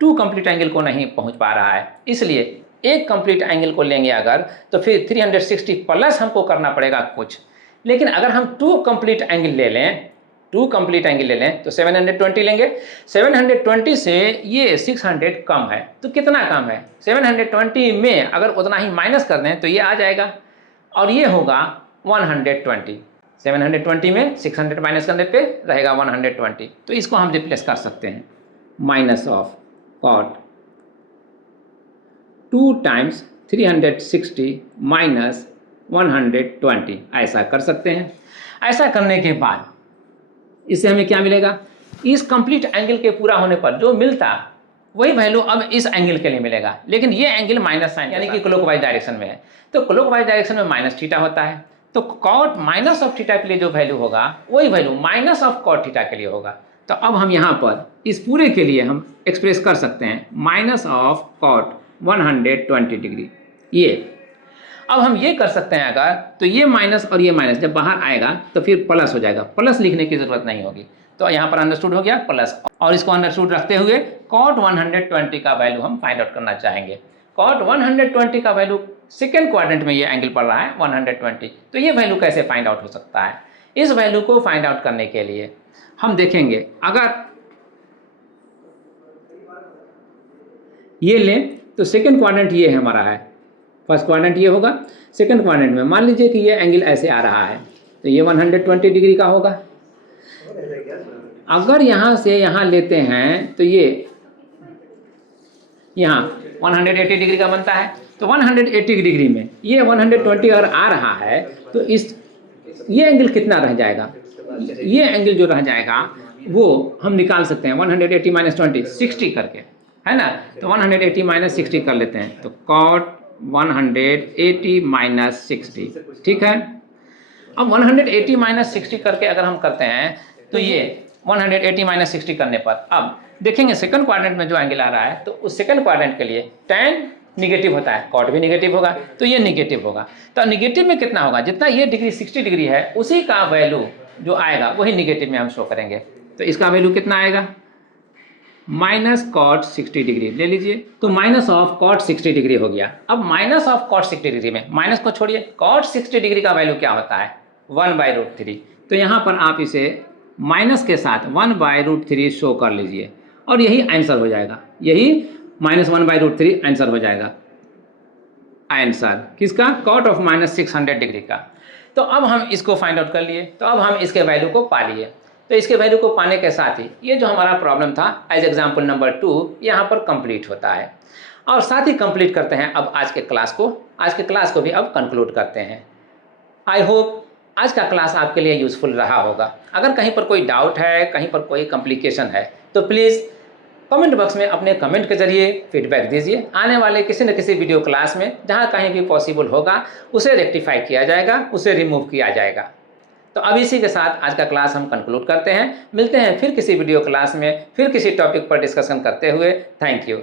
2 कंप्लीट एंगल को नहीं पहुंच पा रहा है। इसलिए एक कंप्लीट एंगल को लेंगे अगर, तो फिर 360 प्लस हमको करना पड़ेगा कुछ। लेकिन अगर हम 2 कंप्लीट एंगल ले लें, 2 कंप्लीट एंगल ले लें तो 720 लेंगे। 720 से ये 600 कम है, तो कितना कम है? 720 में अगर उतना ही माइनस कर दें तो ये आ जाएगा और ये होगा 120। 720 में 600 माइनस करने पे रहेगा 120। तो इसको हम रिप्लेस कर सकते हैं minus of cot 2 times 360 minus 120, ऐसा कर सकते हैं। ऐसा करने के बाद इससे हमें क्या मिलेगा? इस कंप्लीट एंगल के पूरा होने पर जो मिलता वही वैल्यू अब इस एंगल के लिए मिलेगा, लेकिन ये एंगल माइनस साइन यानी कि क्लॉकवाइज डायरेक्शन में है, तो क्लॉकवाइज डायरेक्शन में माइनस थीटा होता है, तो कॉट माइनस ऑफ थीटा के लिए जो वैल्यू होगा वही value minus of cot theta के लिए होगा। तो अब हम यहाँ पर इस पूरे के लिए हम एक्सप्रेस कर सकते हैं माइनस ऑफ कॉट 120 डिग्री। ये अब हम ये कर सकते हैं अगर, तो ये माइनस और ये माइनस जब बाहर आएगा तो फिर प्लस हो जाएगा, प्लस लिखने की जरूरत नहीं होगी, तो यहाँ पर अंडरस्टूड हो गया प्लस, और इसको अंडरस्टूड रखते हुए कॉट 120 का वैल्यू हम फाइंड आउट करना चाहेंगे। कॉट 120 का वैल्यू सेकेंड क्वाड्रेंट में ये एंगल पड़ रहा है 120, तो ये वैल्यू कैसे फाइंड आउट हो सकता है? इस वैल्यू को फाइंड आउट करने के लिए हम देखेंगे, अगर ये लें तो सेकेंड क्वाड्रेंट ये हमारा है, फर्स्ट क्वाड्रेंट ये होगा, सेकेंड क्वाड्रेंट में मान लीजिए कि ये एंगल ऐसे आ रहा है, तो ये 120 डिग्री का होगा। अगर यहाँ से यहाँ लेते हैं तो ये यहाँ 180 डिग्री का बनता है, तो 180 डिग्री में ये 120 अगर आ रहा है तो इस ये एंगल कितना रह जाएगा? ये एंगल जो रह जाएगा वो हम निकाल सकते हैं 180 माइनस 20 60 करके, है ना? तो 180 माइनस 60 कर लेते हैं, तो कॉट 180 माइनस 60, ठीक है। अब 180 माइनस 60 करके अगर हम करते हैं तो ये 180 माइनस 60 करने पर अब देखेंगे सेकंड क्वाड्रेंट में जो एंगल आ रहा है, तो उस सेकंड क्वाड्रेंट के लिए tan निगेटिव होता है, कॉट भी निगेटिव होगा, तो ये निगेटिव होगा। तो निगेटिव में कितना होगा? जितना ये डिग्री 60 डिग्री है उसी का वैल्यू जो आएगा वही निगेटिव में हम शो करेंगे, तो इसका वैल्यू कितना आएगा? माइनस कॉट 60 डिग्री ले लीजिए, तो माइनस ऑफ कॉट 60 डिग्री हो गया। अब माइनस ऑफ कॉट 60 डिग्री में माइनस को छोड़िए, कॉट 60 डिग्री का वैल्यू क्या होता है? 1/√3, तो यहाँ पर आप इसे माइनस के साथ 1/√3 शो कर लीजिए और यही आंसर हो जाएगा, यही माइनस 1/√3 आंसर हो जाएगा। आंसर किसका? कॉट ऑफ माइनस 600 डिग्री का। तो अब हम इसको फाइंड आउट कर लिए, तो अब हम इसके वैल्यू को पा लिए। तो इसके वैल्यू को पाने के साथ ही ये जो हमारा प्रॉब्लम था एज एग्जाम्पल नंबर 2 यहाँ पर कंप्लीट होता है। और साथ ही कंप्लीट करते हैं अब आज के क्लास को भी अब कंक्लूड करते हैं। आई होप आज का क्लास आपके लिए यूज़फुल रहा होगा। अगर कहीं पर कोई डाउट है, कहीं पर कोई कॉम्प्लिकेशन है, तो प्लीज़ कमेंट बॉक्स में अपने कमेंट के जरिए फीडबैक दीजिए। आने वाले किसी न किसी वीडियो क्लास में जहाँ कहीं भी पॉसिबल होगा उसे रेक्टिफाई किया जाएगा, उसे रिमूव किया जाएगा। तो अब इसी के साथ आज का क्लास हम कंक्लूड करते हैं। मिलते हैं फिर किसी वीडियो क्लास में, फिर किसी टॉपिक पर डिस्कशन करते हुए। Thank you.